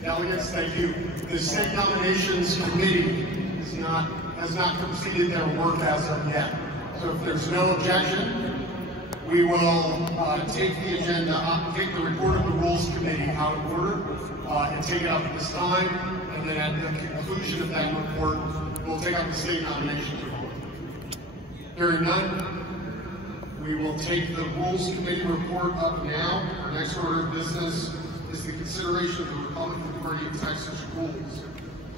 Delegates, thank you. The State Nominations Committee has not completed their work as of yet. So if there's no objection, we will take the agenda up, take the report of the Rules Committee out of order and take it up at this time. And then at the conclusion of that report, we'll take up the state nominations report. Hearing none, we will take the Rules Committee report up now. Our next order of business is the consideration of the Republican Party of Texas rules.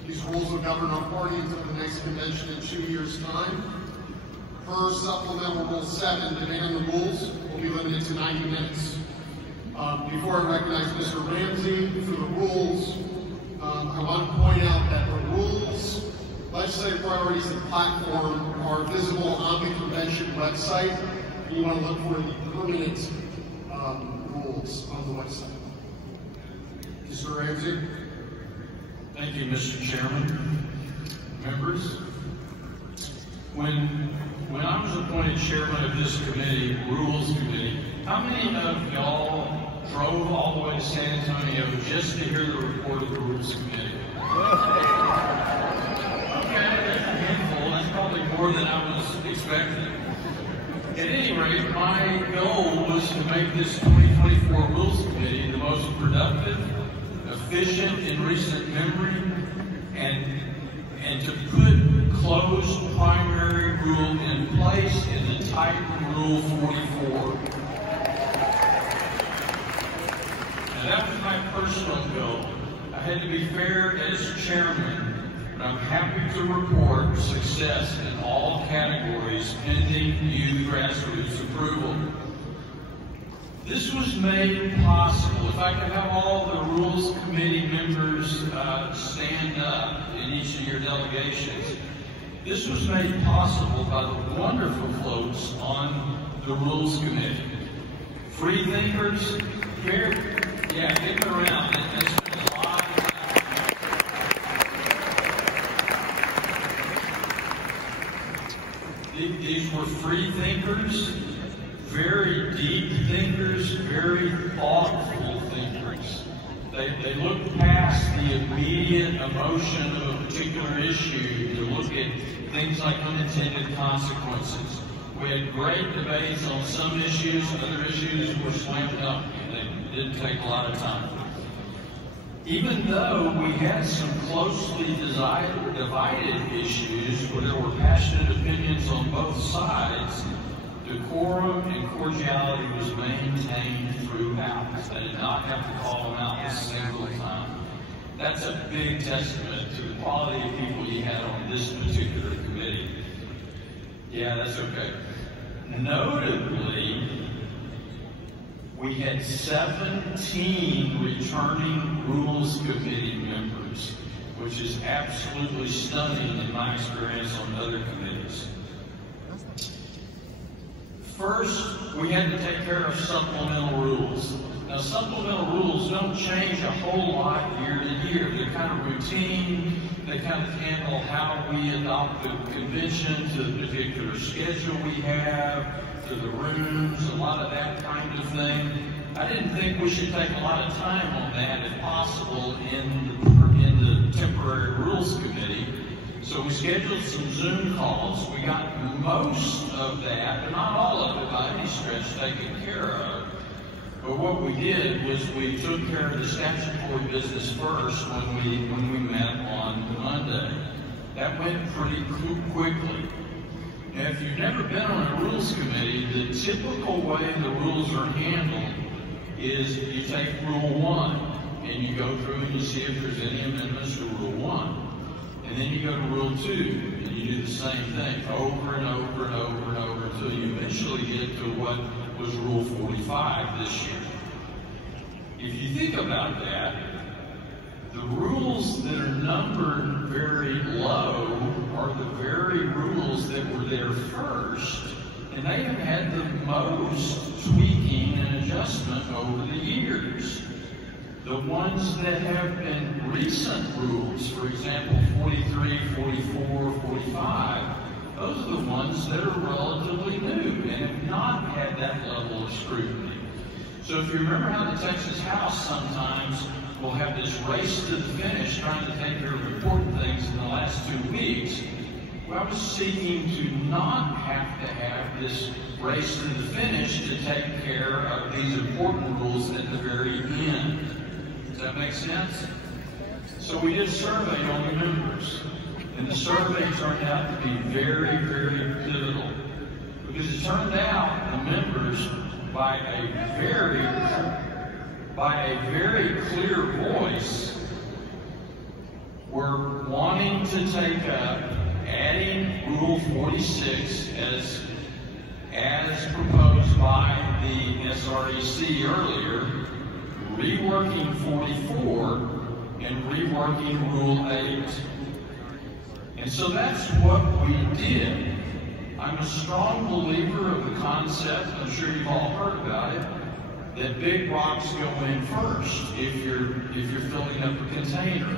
These rules will govern our party until the next convention in 2 years' time. Per Supplemental Rule 7, debate on the rules will be limited to 90 minutes. Before I recognize Mr. Ramsey for the rules, I want to point out that the rules, legislative priorities, and platform are visible on the convention website. You want to look for the permanent rules on the website. Mr. Ramsey. Thank you, Mr. Chairman. Members, when I was appointed chairman of this committee, Rules Committee, how many of y'all drove all the way to San Antonio just to hear the report of the Rules Committee? Okay, that's a handful. That's probably more than I was expecting. At any rate, my goal was to make this 2024 Rules Committee the most productive, efficient in recent memory, and to put closed primary rule in place in the Titan Rule 44. Now that was my personal goal. I had to be fair as chairman, but I'm happy to report success in all categories pending new grassroots approval. This was made possible. If I could have all the Rules Committee members stand up in each of your delegations. This was made possible by the wonderful folks on the Rules Committee. Free thinkers, here, yeah, give them around. They spent a lot of time. These were free thinkers, very deep thinkers, very thoughtful thinkers. They looked past the immediate emotion of a particular issue to look at things like unintended consequences. We had great debates on some issues, other issues were slam dunk, and they didn't take a lot of time. Even though we had some closely divided issues where there were passionate opinions on both sides, decorum and cordiality was maintained throughout. I did not have to call them out a single time. That's a big testament to the quality of people you had on this particular committee. Yeah, that's okay. Notably, we had 17 returning Rules Committee members, which is absolutely stunning in my experience on other committees. First, we had to take care of supplemental rules. Now, supplemental rules don't change a whole lot year to year. They're kind of routine. They kind of handle how we adopt the convention to the particular schedule we have, to the rooms, a lot of that kind of thing. I didn't think we should take a lot of time on that, if possible, in the temporary Rules Committee. So we scheduled some Zoom calls. We got most of that, but not all of it by any stretch, taken care of. But what we did was we took care of the statutory business first when we met on Monday. That went pretty quickly. Now, if you've never been on a Rules Committee, the typical way the rules are handled is you take Rule 1 and you go through and you see if there's any amendments to Rule 1. And then you go to Rule 2, and you do the same thing over and over and over and over until you eventually get to what was Rule 45 this year. If you think about that, the rules that are numbered very low are the very rules that were there first, and they have had the most tweaking and adjustment over the years. The ones that have been recent rules, for example, 43, 44, 45, those are the ones that are relatively new and have not had that level of scrutiny. So if you remember how the Texas House sometimes will have this race to the finish trying to take care of important things in the last 2 weeks, well, I was seeking to not have to have this race to the finish to take care of these important rules at the very end. Does that make sense? So we did a survey on the members, and the survey turned out to be very, very pivotal, because it turned out the members, by a very clear voice, were wanting to take up adding Rule 46 as proposed by the SREC earlier, reworking 44, and reworking Rule 8. And so that's what we did. I'm a strong believer of the concept, I'm sure you've all heard about it, that big rocks go in first if you're filling up a container.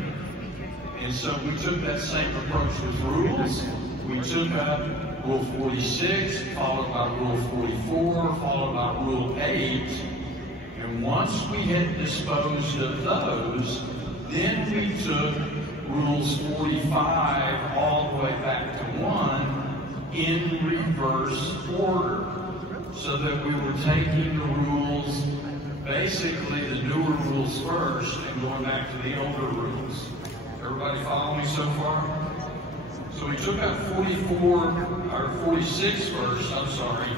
And so we took that same approach with rules. We took up Rule 46, followed by Rule 44, followed by Rule 8. And once we had disposed of those, then we took Rules 45 all the way back to 1 in reverse order, so that we were taking the rules, basically the newer rules first, and going back to the older rules. Everybody follow me so far? So we took up 46 first, I'm sorry,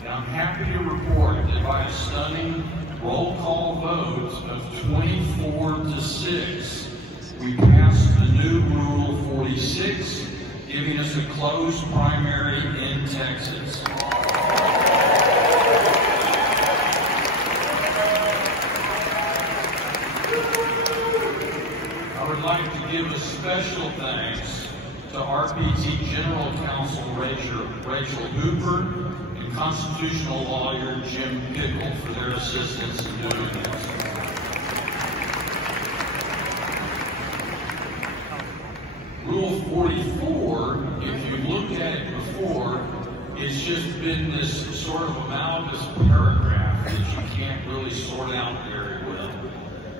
and I'm happy to report that by a stunning roll call vote of 24 to 6, we passed the new Rule 46, giving us a closed primary in Texas. I would like to give a special thanks to RPT General Counsel Rachel Hooper and constitutional lawyer Jim Pickle for their assistance in doing this. Rule 44, if you looked at it before, it's just been this sort of amalgamous paragraph that you can't really sort out very well.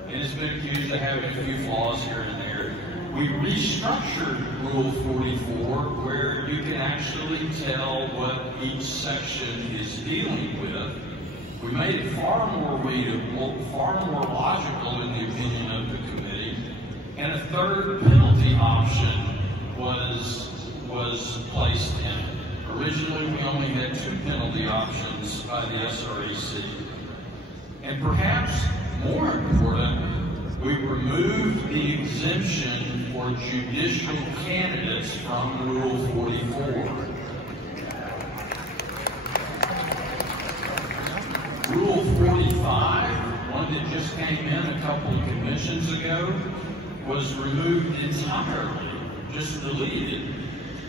And it's been accused of having a few flaws here and there. We restructured Rule 44 where you can actually tell what each section is dealing with. We made it far more readable, far more logical in the opinion of the committee, and a third penalty option was placed in it. Originally, we only had 2 penalty options by the SREC. And perhaps more important, we removed the exemption for judicial candidates from Rule 44. Rule 45, one that just came in a couple of commissions ago, was removed entirely, just deleted,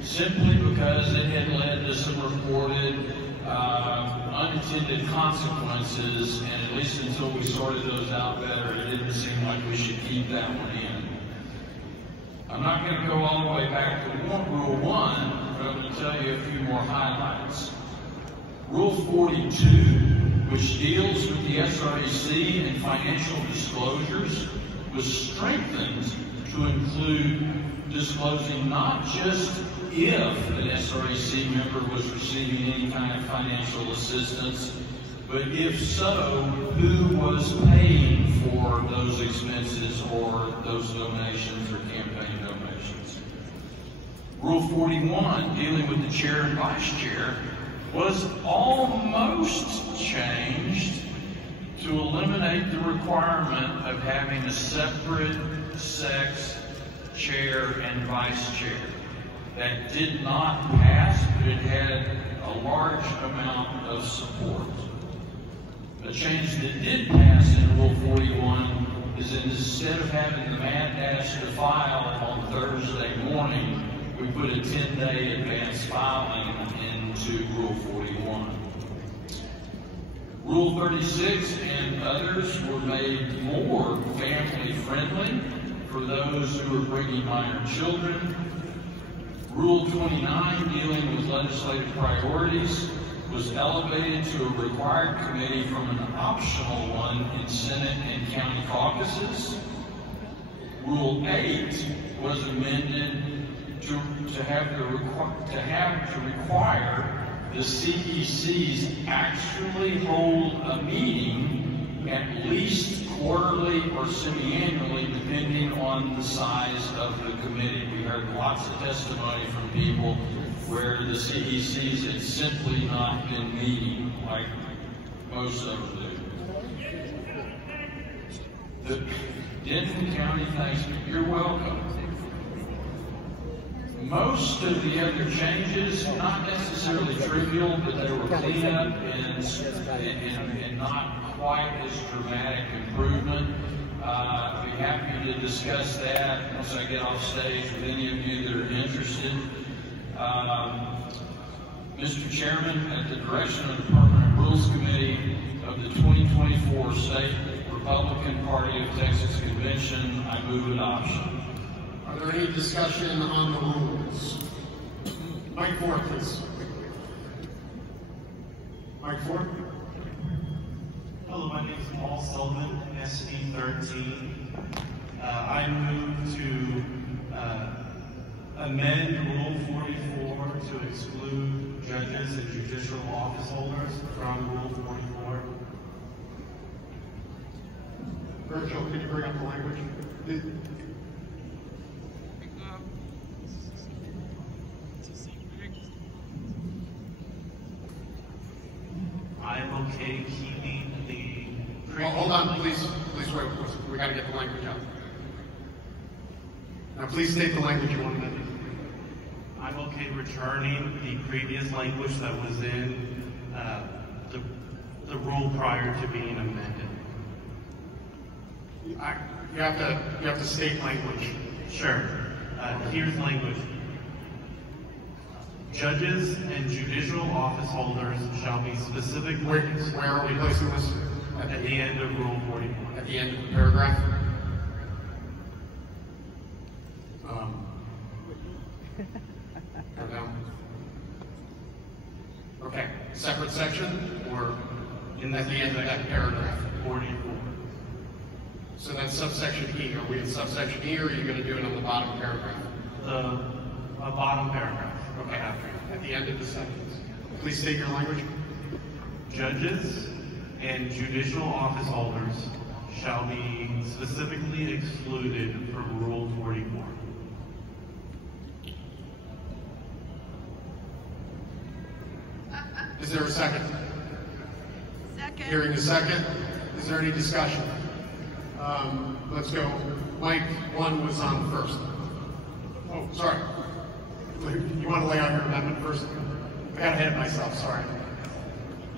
simply because it had led to some reported unintended consequences, and at least until we sorted those out better, it didn't seem like we should keep that one in. I'm not going to go all the way back to Rule 1, but I'm going to tell you a few more highlights. Rule 42, which deals with the SREC and financial disclosures, was strengthened to include disclosing not just if an SREC member was receiving any kind of financial assistance, but if so, who was paying for those expenses or those donations or campaign donations. Rule 41, dealing with the chair and vice chair, was almost changed to eliminate the requirement of having a separate sex chair and vice chair. That did not pass, but it had a large amount of support. A change that did pass in Rule 41 is that instead of having the mad dash to file on Thursday morning, we put a 10-day advance filing into Rule 41. Rule 36 and others were made more family-friendly for those who are bringing minor children. Rule 29, dealing with legislative priorities, was elevated to a required committee from an optional one in Senate and county caucuses. Rule 8 was amended to require the CECs actually hold a meeting at least quarterly or semi-annually, depending on the size of the committee. We heard lots of testimony from people where the CECs had simply not been meeting like most of them do. The Denton County, thanks you. You're welcome. Most of the other changes, not necessarily trivial, but they were cleanup and not quite as dramatic improvement. I'd be happy to discuss that once I get off stage with any of you that are interested. Mr. Chairman, at the direction of the Permanent Rules Committee of the 2024 State Republican Party of Texas Convention, I move adoption. Are there any discussion on the rules? Mike Ford, please. Mike Ford. Hello, my name is Paul Sullivan, SD 13. I move to amend Rule 44 to exclude judges and judicial office holders from Rule 44. Virgil, can you bring up the language? I'm okay keeping the... Well, hold on, please wait. We got to get the language out. Now, please state the language you want to amend. I'm okay returning the previous language that was in the rule prior to being amended. You have to state language. Sure. Here's language. Judges and judicial office holders shall be specifically... Where are we placing this? At the end of Rule 44. At the end of the paragraph? Go down. Okay. Separate section or at the end of that paragraph? 44. So that's subsection E. Are we in subsection E, or are you going to do it on the bottom paragraph? The bottom paragraph. Okay, at the end of the sentence. Please state your language. Judges and judicial office holders shall be specifically excluded from Rule 44. Is there a second? Second. Hearing a second. Is there any discussion? Let's go. Mike, one was on first. Oh, sorry. You want to lay out your amendment first? I got ahead of myself, sorry.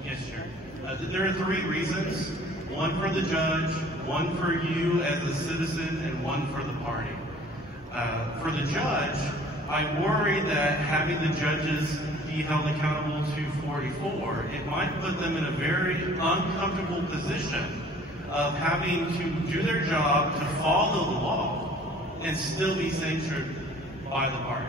Yes, sure. There are 3 reasons. One for the judge, one for you as a citizen, and one for the party. For the judge, I worry that having the judges be held accountable to 44, it might put them in a very uncomfortable position of having to do their job to follow the law and still be censured by the party.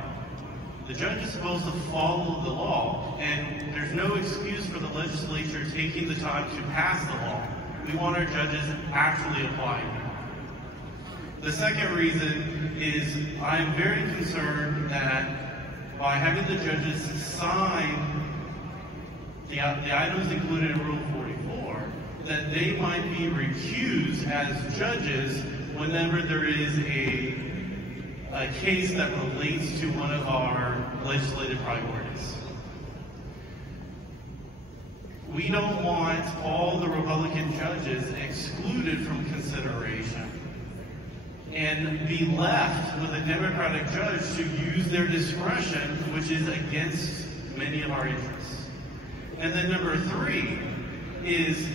The judge is supposed to follow the law, and there's no excuse for the legislature taking the time to pass the law. We want our judges actually applying it. The second reason is I am very concerned that by having the judges sign the items included in Rule 44, that they might be recused as judges whenever there is a case that relates to one of our legislative priorities. We don't want all the Republican judges excluded from consideration and be left with a Democratic judge to use their discretion, which is against many of our interests. And then number 3 is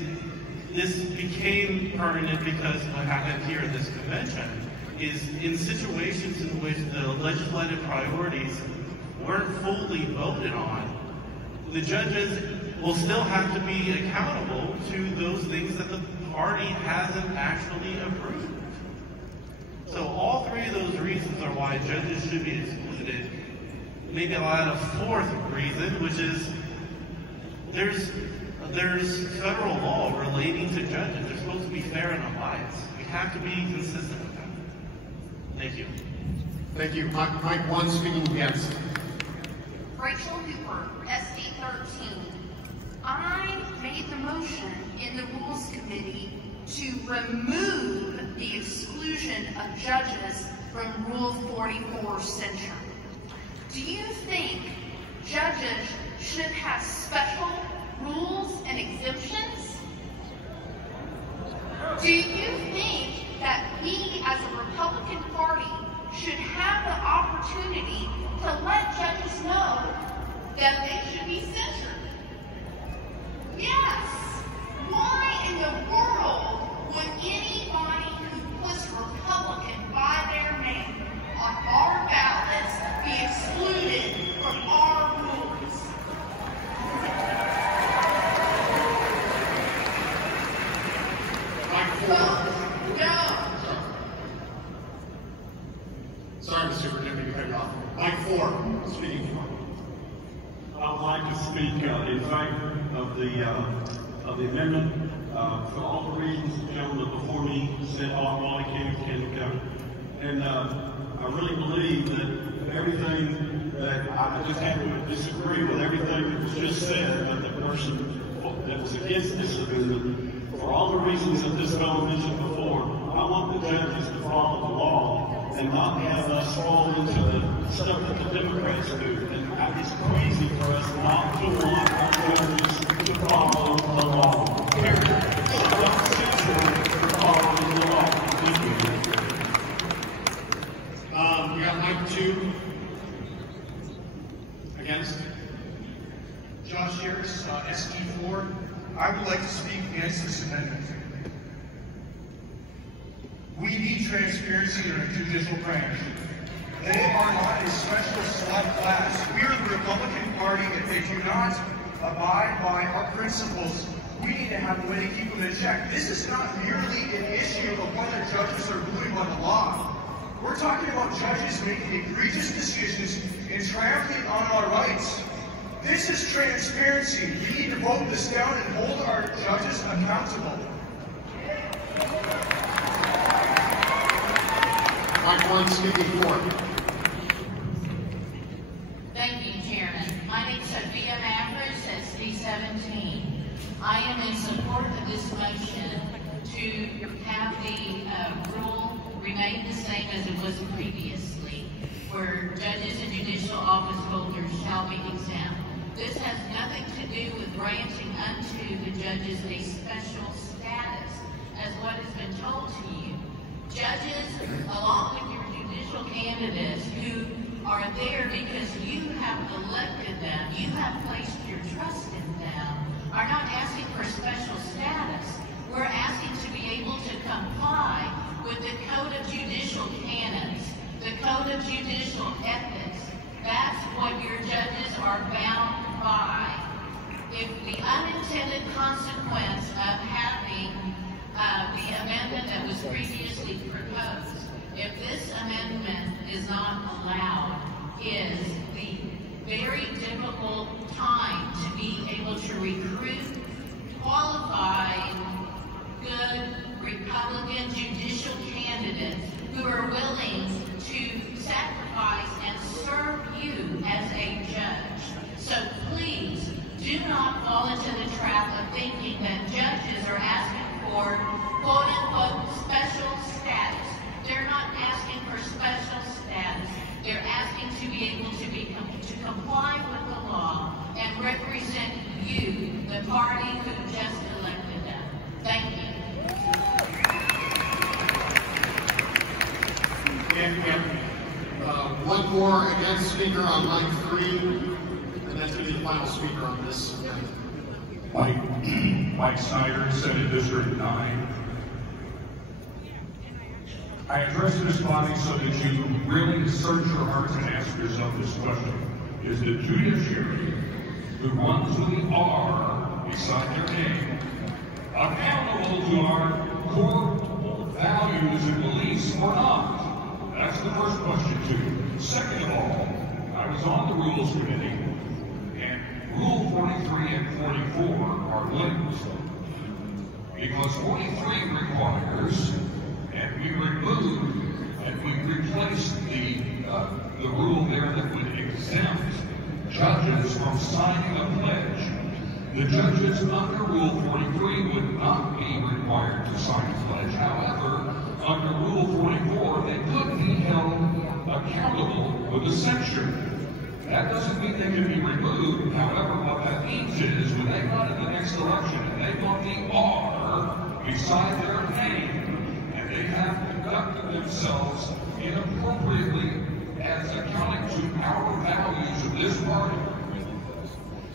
this became permanent because what happened here at this convention is in situations in which the legislative priorities weren't fully voted on, the judges will still have to be accountable to those things that the party hasn't actually approved. So all 3 of those reasons are why judges should be excluded. maybe I'll add a fourth reason, which is there's federal law relating to judges. They're supposed to be fair and unbiased. We have to be consistent with that. Thank you. Thank you. Mike 1 speaking against. Rachel Hooper, SD 13. I made the motion in the Rules Committee to remove the exclusion of judges from Rule 44 censure. Do you think judges should have special rules and exemptions? Do you think that we as a Republican Party should have the opportunity to let judges know that they should be censured? Yes. Why in the world would anybody who puts Republican by their name on our ballots be excluded from our rules? Vote no. Sorry, Mr. Superintendent, you cut you off. Mike 4 speaking for. I would like to speak in favor of the amendment for all the reasons the gentleman before me said all he can go. And I really believe that everything that I just have to disagree with everything that was just said by the person that was against this amendment. For all the reasons that this fellow mentioned before, I want the judges to follow the law and not have us fall into the stuff that the Democrats do. And it's crazy for us not to want our judges to follow the law. Period. So don't censor for following the law. Thank you. We got Mike 2 against. Josh Harris, SD4. I would like to speak against this amendment. We need transparency in our judicial branch. They are not a special select class. We are the Republican Party. If they do not abide by our principles, we need to have a way to keep them in check. This is not merely an issue of whether judges are ruling by the law. We're talking about judges making egregious decisions and trampling on our rights. This is transparency. We need to vote this down and hold our judges accountable. Mike 1 speaking for. Thank you, Chairman. My name is Sophia Mathers, SD 17. I am in support of this motion to have the rule remain the same as it was previously, where judges and judicial office holders shall be exempt. This has nothing to do with granting unto the judges a special status, as what has been told to you. Judges, along with your judicial candidates who are there because you have elected them, you have placed your trust in them, are not asking for special status. We're asking to be able to comply with the Code of Judicial Canons, the Code of Judicial Ethics. That's what your judges are bound by. If the unintended consequence of having the amendment that was previously proposed, if this amendment is not allowed, is the very difficult time to be able to recruit qualified, good Republican judicial candidates who are willing to sacrifice and serve you as a judge. So please, do not fall into the trap of thinking that judges are asking for quote-unquote special status. They're not asking for special status. They're asking to be able to comply with the law and represent you, the party who just elected them. Thank you. And we have one more against speaker on line 3, and that's going to be the final speaker on this. Mike Snyder, Senate District 9. I address this body so that you really search your hearts and ask yourself this question. Is the judiciary, who runs with the R beside their name, accountable to our core values and beliefs or not? That's the first question to you. Second of all, I I was on the Rules Committee, and Rule 43 and 44 are linked. Because 43 requires, and we removed, and we replaced the rule there that would exempt judges from signing a pledge. The judges under Rule 43 would not be required to sign a pledge. However, under Rule 44, they could be held accountable with a censure. That doesn't mean they can be removed. However, what that means is when they run in the next election and they want the R beside their name, and they have conducted themselves inappropriately as accounting to our values of this party,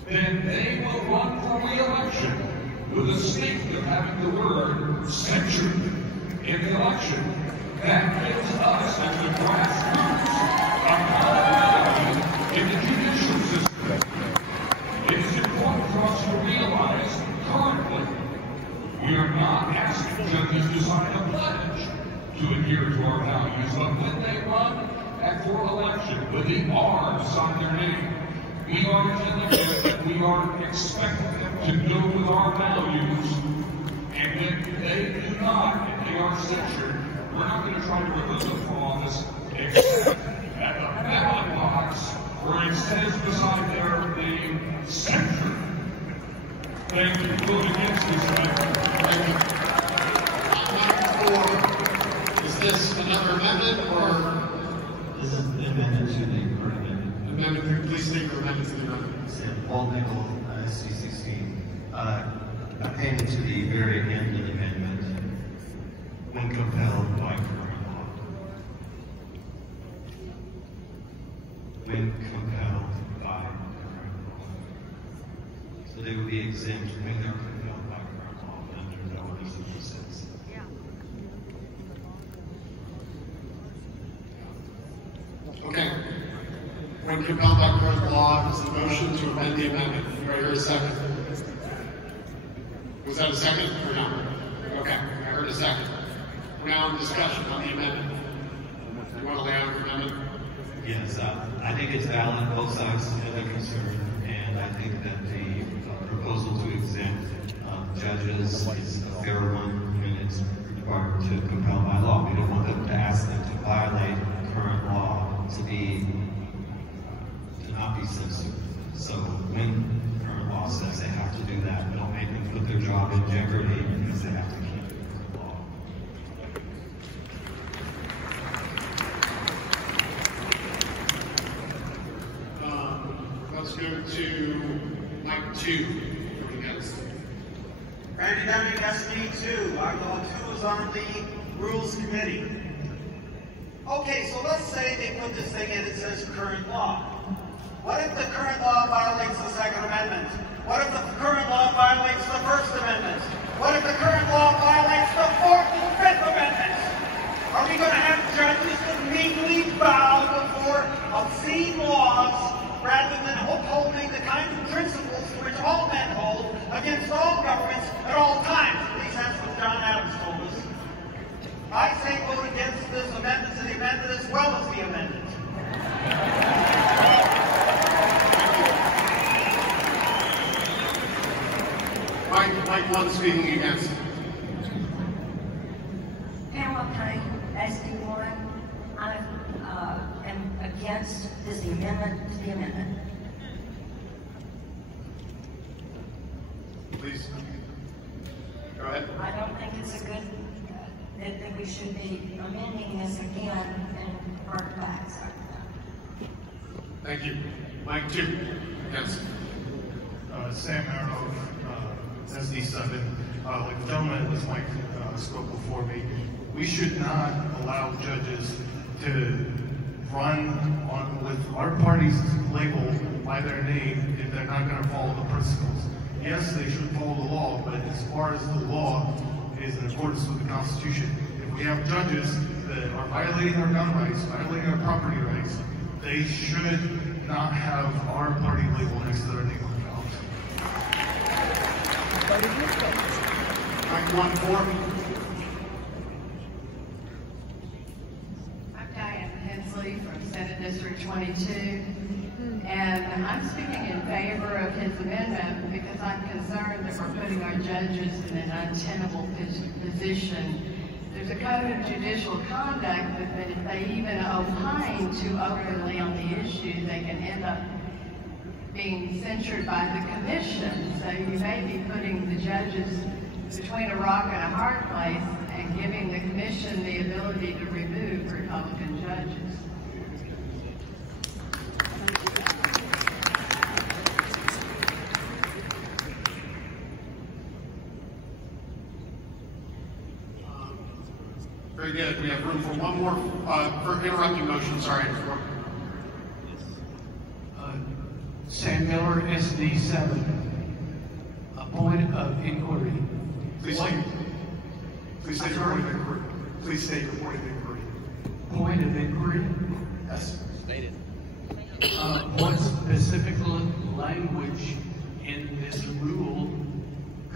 then they will run for re-election with a stink of having the word censure in the election. That gives us as the grassroots accountability in the judicial system. It is important for us to realize currently we are not asking judges to sign a pledge to adhere to our values, but when they run for election with the R beside their name, we are telling them that we are expecting them to go with our values, and when they do not, and they are censured, we're not going to try to remove them from office except at the ballot box where it says beside their name, censure. Thank you for voting against this amendment. Is this another amendment or? This is an amendment to the current amendment. Amendment, please state your amendment to the amendment. Paul Nickel, SC16. Appended to the very end of the amendment, when compelled by current law. When compelled by current law. So they would be exempt when they're compelled by current law under the orders of consent. Okay. When compelled by current law, is the motion to amend the amendment. Do I hear a second? Was that a second or no? Okay, I heard a second. We're now in discussion on the amendment. You want to lay out your amendment? Yes, I think it's valid. Both sides have a concern, and I think that the proposal to exempt judges is a fair one, and it's required to compel by law. We don't want them to ask them to violate current law to not be censored. So when current law says they have to do that, don't make them put their job in jeopardy because they have to keep the law. Let's go to Mike 2. Against. Randy W. SD2. I know 2 is on the Rules Committee. Okay, so let's say they put this thing in, it says current law. What if the current law violates the Second Amendment? What if the current law violates the First Amendment? What if the current law violates the Fourth and Fifth Amendments? Are we going to have judges that meekly bow before obscene laws rather than upholding the kind of principles which all men hold against all governments at all times? At least that's what John Adams told us. I say vote against this amendment to the amendment as well as the amendment. Mike 1 speaking against. Pamela Payne, SD1. I am against this amendment to the amendment. Please. Go ahead. I don't think it's a good, that we should be amending this again and bring it back. So. Thank you. Mike 2 against. Sam Arrow, SD7. Like the gentleman that Mike spoke before me, we should not allow judges to run on with our party's label by their name if they're not going to follow the principles. Yes, they should follow the law, but as far as the law is in accordance with the Constitution, if we have judges that are violating our gun rights, violating our property rights, they should not have our party label next to their name on the ballot. Mike 1 4. I'm Diane Hensley from Senate District 22. And I'm speaking in favor of his amendment because I'm concerned that we're putting our judges in an untenable position. There's a code of judicial conduct that if they even opine too openly on the issue, they can end up being censured by the commission. So you may be putting the judges between a rock and a hard place and giving the commission the ability to remove Republican judges. Very good. We have room for one more, for interrupting motion, sorry. Sam Miller, SD7. A point of inquiry. Please state your point of inquiry. Please state your point of inquiry. Point of inquiry? Yes. State it. What specific language in this rule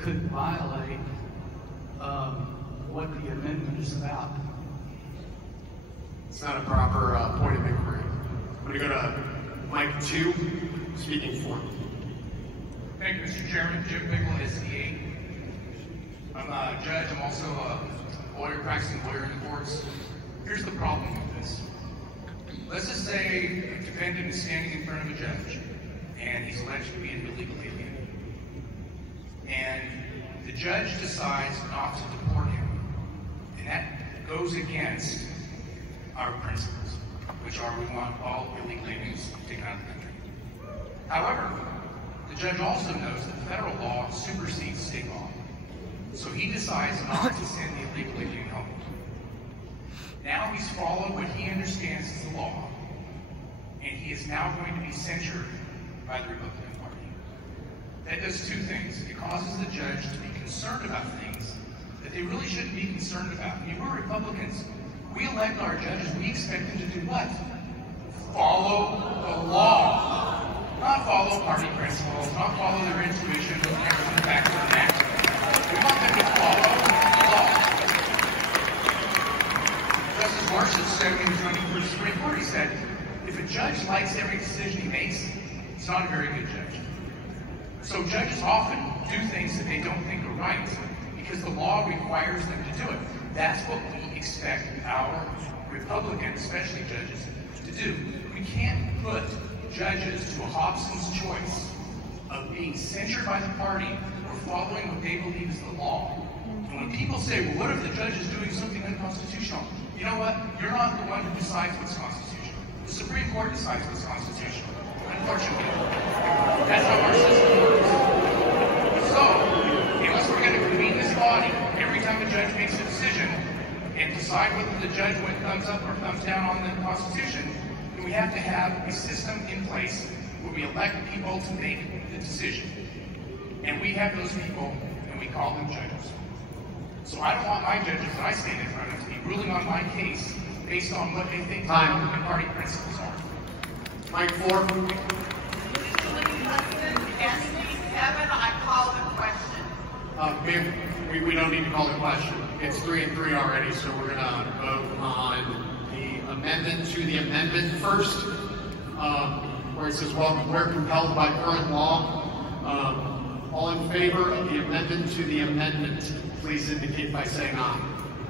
could violate what the amendment is about? It's not a proper point of inquiry. I'm going to go to Mike 2, speaking for. Thank you, Mr. Chairman. Jim Pickle, SD8. I'm a judge. I'm also a lawyer, practicing lawyer in the courts. Here's the problem with this. Let's just say a defendant is standing in front of a judge, and he's alleged to be an illegal alien. And the judge decides not to deport him. And that goes against our principles, which are we want all illegal aliens taken out of the country. However, the judge also knows that federal law supersedes state law. So he decides not to send the illegal alien home. Now he's followed what he understands as the law, and he is now going to be censured by the Republican Party. That does two things. It causes the judge to be concerned about things that they really shouldn't be concerned about. I mean, we're Republicans. We elect our judges. We expect them to do what? Follow the law. Not follow party principles, not follow their intuition, looking at the back of their neck. We want them to follow the law. Justice Marshall said when he was running for the Supreme Court, he said, if a judge likes every decision he makes, he's not a very good judge. So judges often do things that they don't think are right because the law requires them to do it. That's what we expect our Republican, especially judges, to do. We can't put judges to a Hobson's choice of being censured by the party or following what they believe is the law. And when people say, well, what if the judge is doing something unconstitutional? You know what? You're not the one who decides what's constitutional. The Supreme Court decides what's constitutional, unfortunately. That's how our system works. So, unless we're going to convene this body every time a judge makes a decision and decide whether the judge went thumbs up or thumbs down on the Constitution, then we have to have a system in place where we elect people to make the decision. And we have those people, and we call them judges. So I don't want my judges that I stand in front of to be ruling on my case based on what they think the Republican Party principles are. Mike 4. I call the question. Ma'am, we don't need to call the question. It's 3 and 3 already, so we're going to vote on the amendment to the amendment first, where it says, well, where compelled by current law. All in favor of the amendment to the amendment, please indicate by saying aye.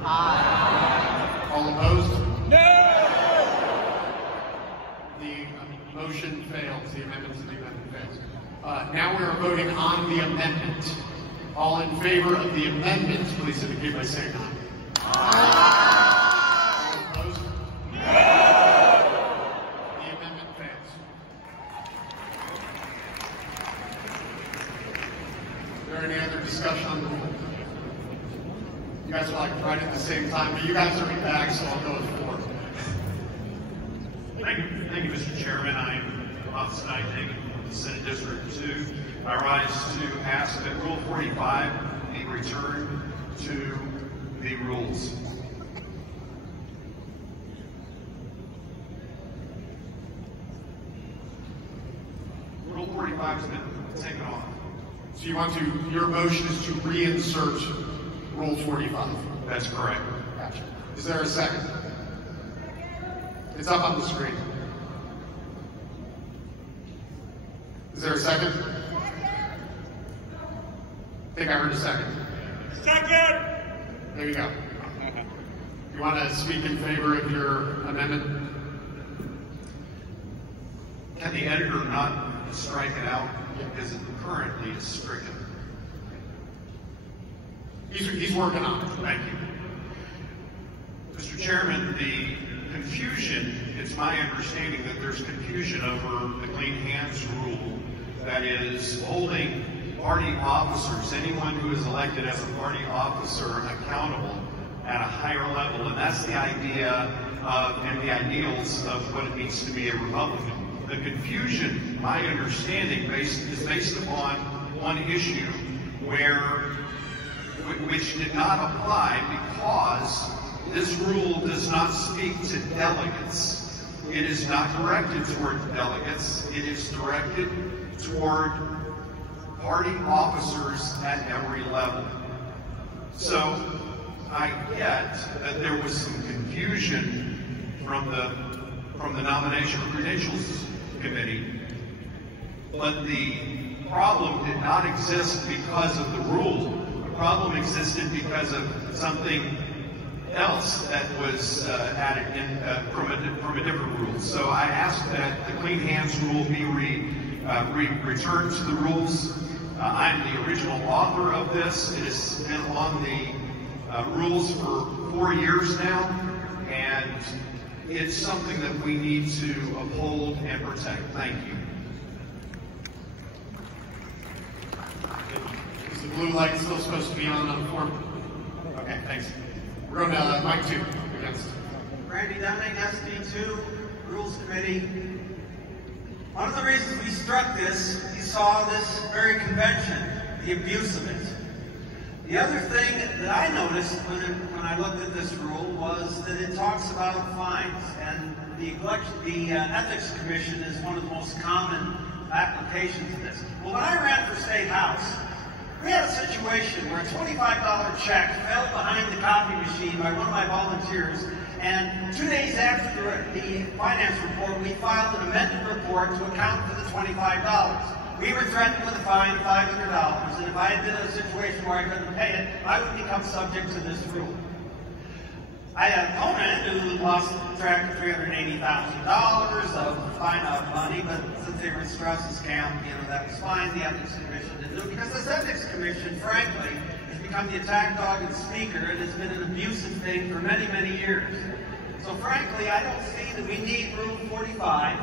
Aye. All opposed? No! The motion fails. The amendment to the amendment fails. Now we are voting on the amendment. All in favor of the amendment, please indicate by saying aye. Aye. All opposed? No! The amendment fails. Is there any other discussion on the rule? You guys are like right at the same time, but you guys are in back, so I'll go with 4. Thank you, Mr. Chairman. I'm Bob Steinig, Senate District 2. I rise to ask that Rule 45 be returned to the rules. Rule 45 has been taken off. So you want to, your motion is to reinsert Rule 45? That's correct. Gotcha. Is there a second? It's up on the screen. Is there a second? I think I heard a second. Second! There you go. You want to speak in favor of your amendment? Can the editor not strike it out because it currently is stricken? He's working on it. Thank you. Mr. Chairman, the confusion, it's my understanding that there's confusion over the clean hands rule that is holding party officers, anyone who is elected as a party officer, accountable at a higher level. And that's the idea of, and the ideals of what it means to be a Republican. The confusion, my understanding, is based upon one issue which did not apply because this rule does not speak to delegates. It is not directed toward delegates. It is directed toward party officers at every level. So I get that there was some confusion from the Nomination and Credentials Committee, but the problem did not exist because of the rule. The problem existed because of something else that was added in from a different rule. So I ask that the clean hands rule be returned to the rules. I'm the original author of this. It has been on the rules for 4 years now, and it's something that we need to uphold and protect. Thank you. Is the blue light still supposed to be on the form? Okay, thanks. We're going to Mike 2 against. Randy Dunning, SD2, Rules Committee. One of the reasons we struck this, we saw this very convention, the abuse of it. The other thing that I noticed when I looked at this rule was that it talks about fines, and the Ethics Commission is one of the most common applications of this. Well, when I ran for State House, we had a situation where a $25 check fell behind the copy machine by one of my volunteers, and 2 days after the finance report, we filed an amended report to account for the $25. We were threatened with a fine of $500, and if I had been in a situation where I couldn't pay it, I would become subject to this rule. I had an opponent who lost track of $380,000 of fine-out money, but since they were in Strauss's camp, that was fine. The Ethics Commission didn't do it, because this Ethics Commission, frankly, has become the attack dog and speaker, and has been an abusive thing for many, many years. So frankly, I don't see that we need Rule 45.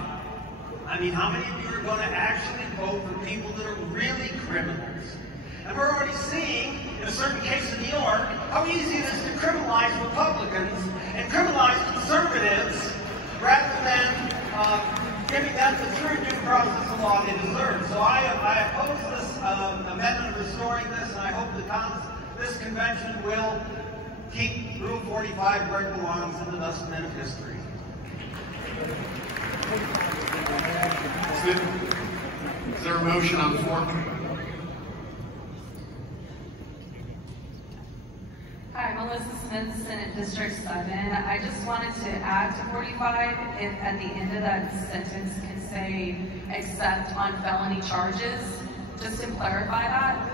I mean, how many of you are going to actually vote for people that are really criminals? And we're already seeing, in a certain case in New York, how easy it is to criminalize Republicans and criminalize conservatives rather than giving them the true due process of law they deserve. So I oppose this amendment restoring this, and I hope this convention will keep Rule 45 where it belongs in the dustbin of history. Is there a motion on the floor? Hi, Melissa Smith, Senate District 7. I just wanted to add to 45, if at the end of that sentence can say, except on felony charges, just to clarify that.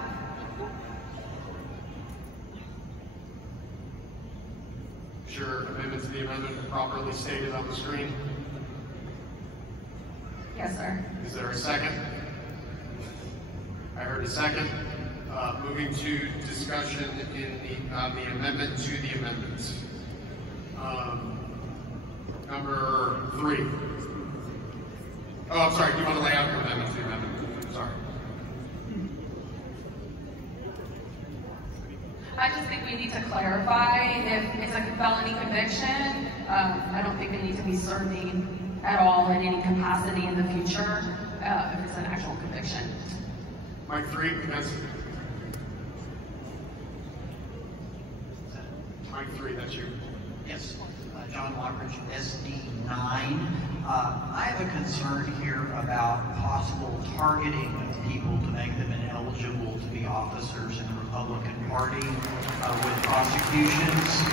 Sure, amendment to the amendment properly stated on the screen. Yes, sir. Is there a second? I heard a second. Moving to discussion in the amendment to the amendments. Number 3. Oh, I'm sorry. Do you want to lay out your amendment to the amendment? Sorry. I just think we need to clarify if it's a felony conviction. I don't think they need to be serving at all in any capacity in the future if it's an actual conviction. Mike 3, against. Mike 3, that's you. Yes, John Lockridge, SD9. I have a concern here about possible targeting of people to make them ineligible to be officers in the Republican Party with prosecutions,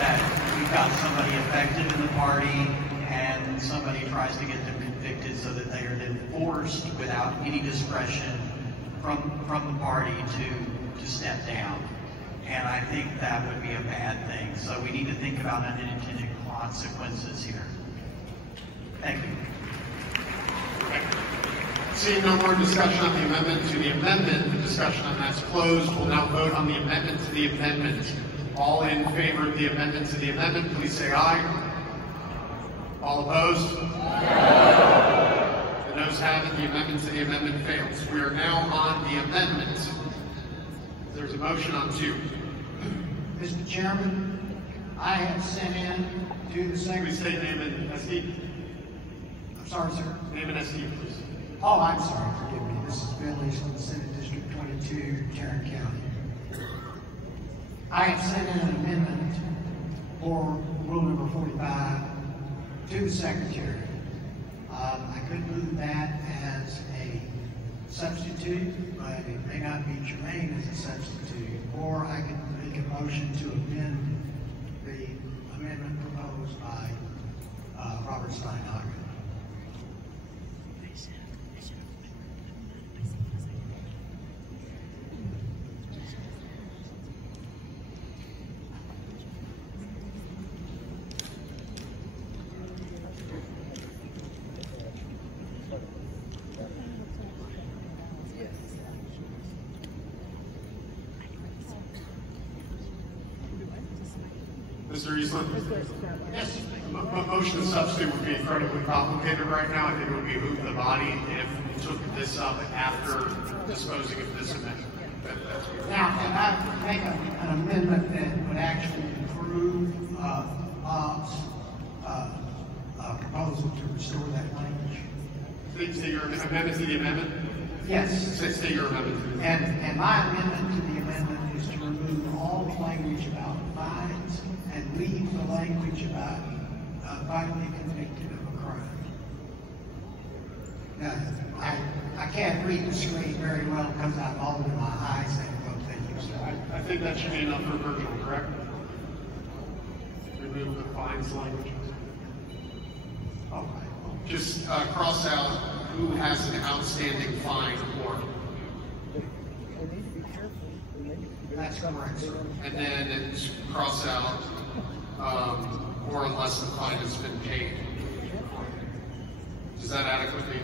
that you've got somebody effective in the party and somebody tries to get them convicted implemented so that they are then forced without any discretion from the party to step down. And I think that would be a bad thing. So we need to think about unintended consequences here. Thank you. Seeing no more discussion on the amendment to the amendment, the discussion on that's closed. We'll now vote on the amendment to the amendment. All in favor of the amendment to the amendment, please say aye. All opposed? The noes have it. The amendment to the amendment fails. We are now on the amendment. There's a motion on 2. Mr. Chairman, I have sent in to the Secretary. Please state name and SD. I'm sorry, sir. Name and SD, please. Oh, I'm sorry. Forgive me. This is Bill Eastland, Senate District 22, Tarrant County. I have sent in an amendment for rule number 45 to the Secretary. I could move that as a substitute, but it may not be germane as a substitute. Or I could make a motion to amend the amendment proposed by Robert Steinhagen. Mr. Eastland? Yes. A motion to substitute would be incredibly complicated right now. I think it would behoove the body if we took this up after disposing of this amendment. Now, can I make an amendment that would actually improve Bob's proposal to restore that language? State your amendment to the amendment? Yes. State your amendment to the amendment. And my amendment to the amendment is to remove all the language about fines and leave the language about finally convicted of a crime. Now, I can't read the screen very well because I'm old and my eyes ain't what they used to. I think that should be enough for Virgil, correct? Remove the fines language. Okay. Just cross out who has an outstanding fine or. That's correct, sir. And then cross out or unless the fine has been paid. Is that adequately?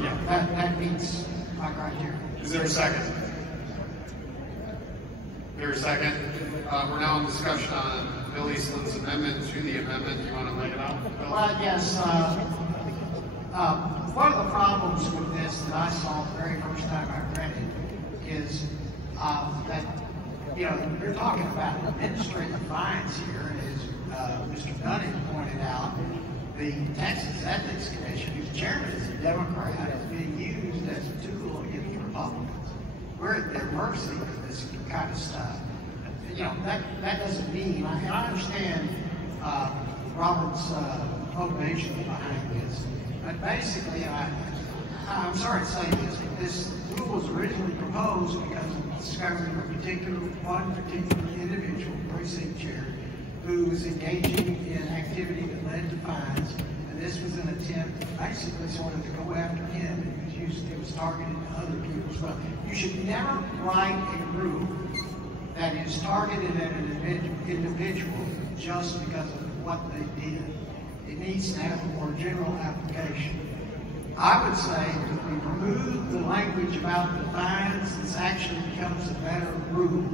Yeah. That meets my criteria. Is there a second? There a second? We're now in discussion on Bill Eastland's amendment to the amendment. Do you want to lay it out, Bill? Well, yes. One of the problems with this that I saw the very first time I read it is that, you know, we're talking about administrative fines here, and as Mr. Dunning pointed out, the Texas Ethics Commission, whose chairman is a Democrat, is being used as a tool against Republicans. We're at their mercy for this kind of stuff. You know, that doesn't mean, I understand Robert's motivation behind this, but basically, I'm sorry to say this, but this rule was originally proposed because of discovering one particular individual, precinct chair, who was engaging in activity that led to fines, and this was an attempt basically sort of to go after him. It was targeted to other people as well. You should never write a rule that is targeted at an individual just because of what they did. It needs to have a more general application. I would say if we remove the language about the fines, this actually becomes a better rule.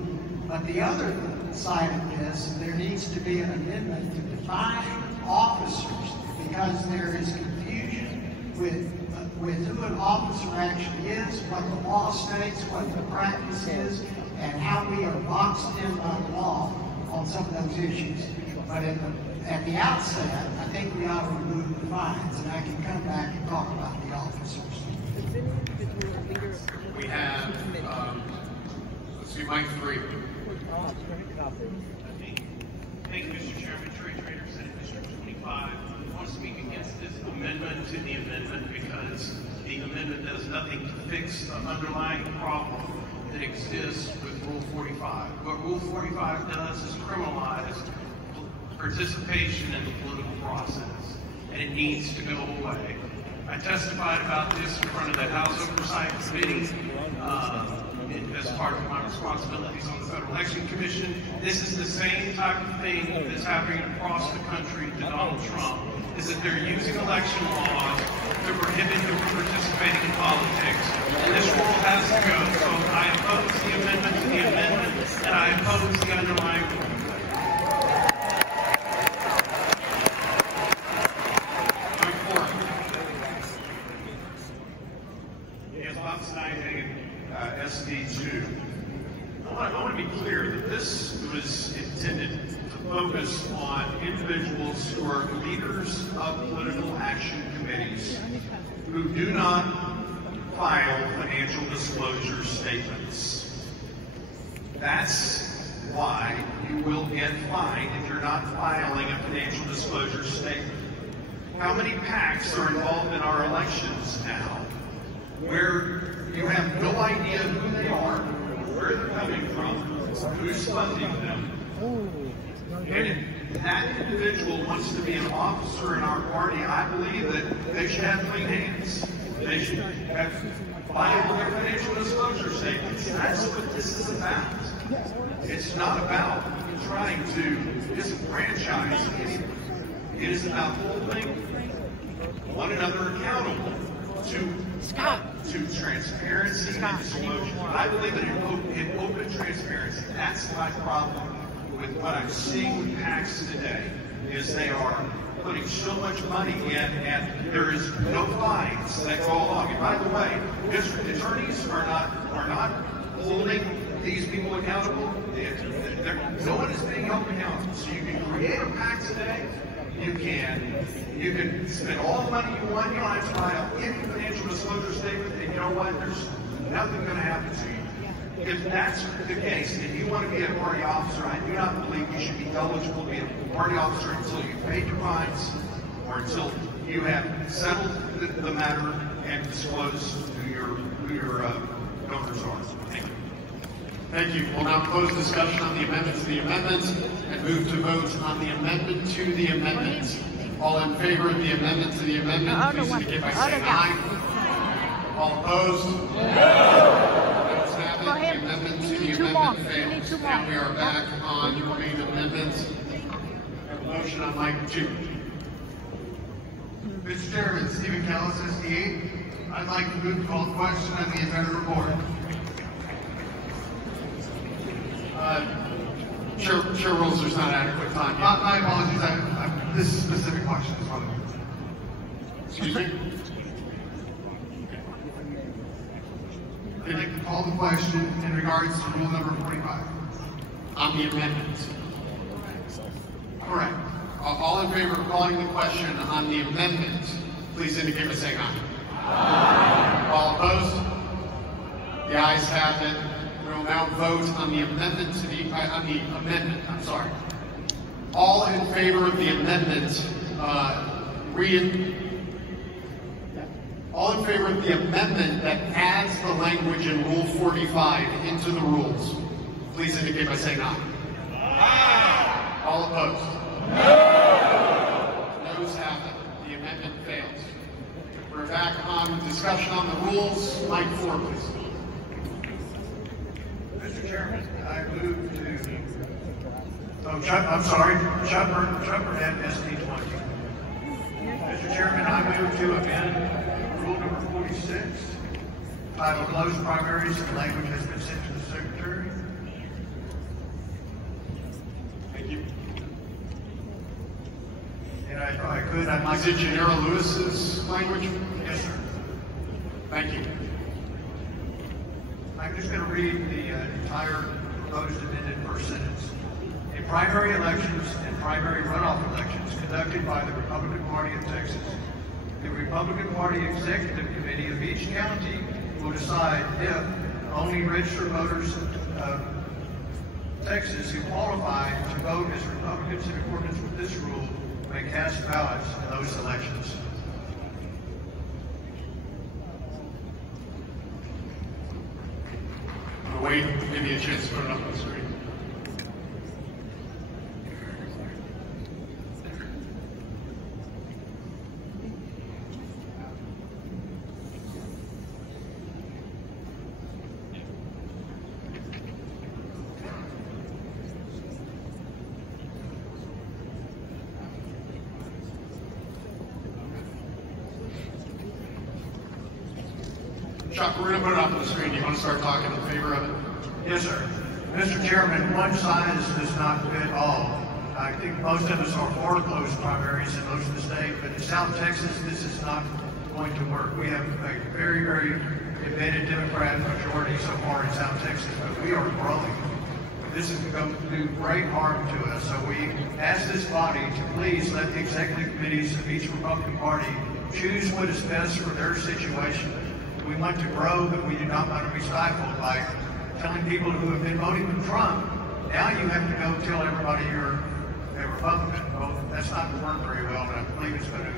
But the other side of this, there needs to be an amendment to define officers, because there is confusion with who an officer actually is, what the law states, what the practice is, and how we are boxed in by the law on some of those issues. But at the outset, I think we ought to remove the fines, and I can come back and talk about the officers. We have, let's see, Mike 3. Thank you, Mr. Chairman. Trey Trader, Senate District 25. I want to speak against this amendment to the amendment because the amendment does nothing to fix the underlying problem that exists with Rule 45. What Rule 45 does is criminalize participation in the political process, and it needs to go away. I I testified about this in front of the House Oversight Committee as part of my responsibilities on the Federal Election Commission. This is the same type of thing that's happening across the country to Donald Trump, is that they're using election laws to prohibit him from participating in politics. And this rule has to go. So I oppose the amendment to the amendment, and I oppose the underlying rule. SD2. I want to be clear that this was intended to focus on individuals who are leaders of political action committees who do not file financial disclosure statements. That's why you will get fined if you're not filing a financial disclosure statement. How many PACs are involved in our elections now where you have no idea who they are, where they're coming from, who's funding them? And if that individual wants to be an officer in our party, I believe that they should have clean hands. They should have filed their financial disclosure statements. That's what this is about. It's not about trying to disenfranchise anyone. It is about holding one another accountable to transparency and disclosure. I believe that in open transparency, that's my problem with what I'm seeing with PACs today, is they are putting so much money in and there is no fines that go along. And by the way, district attorneys are not holding these people accountable. No one is being held accountable. So you can create a PAC today. You can spend all the money you want. You don't have to file any financial disclosure statement, and you know what? There's nothing going to happen to you. If that's the case, and you want to be a party officer, I do not believe you should be eligible to be a party officer until you've paid your fines or until you have settled the matter and disclosed who your donors are. Thank you. Thank you. We'll now close discussion on the amendment to the amendment and move to vote on the amendment to the amendment. All in favor of the amendment to the amendment, please indicate by saying aye. All opposed? No. Ayes have it. The amendment to the amendment fails. And we are back on the main amendment. We have a motion on mic 2. Mr. Chairman, Stephen Callis, SD8. I'd like to move to call the question on the amended report. Chair rules there's not adequate time yet. My apologies, this specific question is one of them. Excuse me? I'd like to call the question in regards to rule number 45. On the amendment. Correct. All in favor of calling the question on the amendment, please indicate by saying aye. Aye. All opposed? The ayes have it. We will now vote on the amendment to the amendment. I'm sorry. All in favor of the amendment, all in favor of the amendment that adds the language in Rule 45 into the rules, please indicate by saying aye. Aye. All opposed? No. Noes have it. The amendment fails. We're back on discussion on the rules. Mic 4, please. Mr. Chairman, I move to... I'm sorry, Shepard and SD20. Mr. Chairman, I move to amend rule number 46. Title closed primaries and language has been sent to the Secretary. Thank you. And if I could, I'd like to... Is it Janera Lewis's language? Yes, sir. Thank you. I'm just going to read the entire proposed amended first sentence. In primary elections and primary runoff elections conducted by the Republican Party of Texas, the Republican Party Executive Committee of each county will decide if only registered voters of Texas who qualify to vote as Republicans in accordance with this rule may cast ballots in those elections. Wait, give me a chance to put it up on the screen. Chuck, we're going to put it up on the screen. Do you want to start talking in favor of it? Yes, sir. Mr. Chairman, one size does not fit all. I think most of us are for closed primaries in most of the state, but in South Texas, this is not going to work. We have a very, very embedded Democrat majority so far in South Texas, but we are growing. This is going to do great harm to us. So we ask this body to please let the executive committees of each Republican Party choose what is best for their situation. We want to grow, but we do not want to be stifled by telling people who have been voting for Trump, now you have to go tell everybody you're a Republican. Well, that's not going to work very well, and I believe it's going to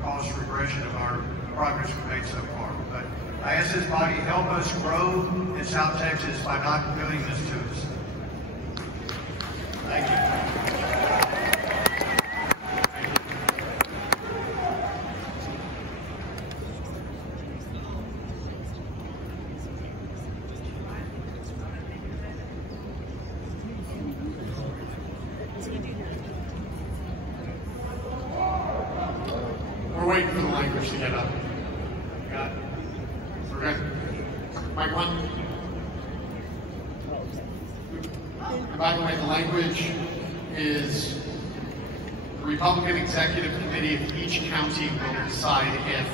cause regression of our progress we've made so far. But I ask this body, help us grow in South Texas by not doing this to us. Thank you. We're waiting for the language to get up. Got it? We're good. Mic one. And by the way, the language is the Republican Executive Committee of each county will decide if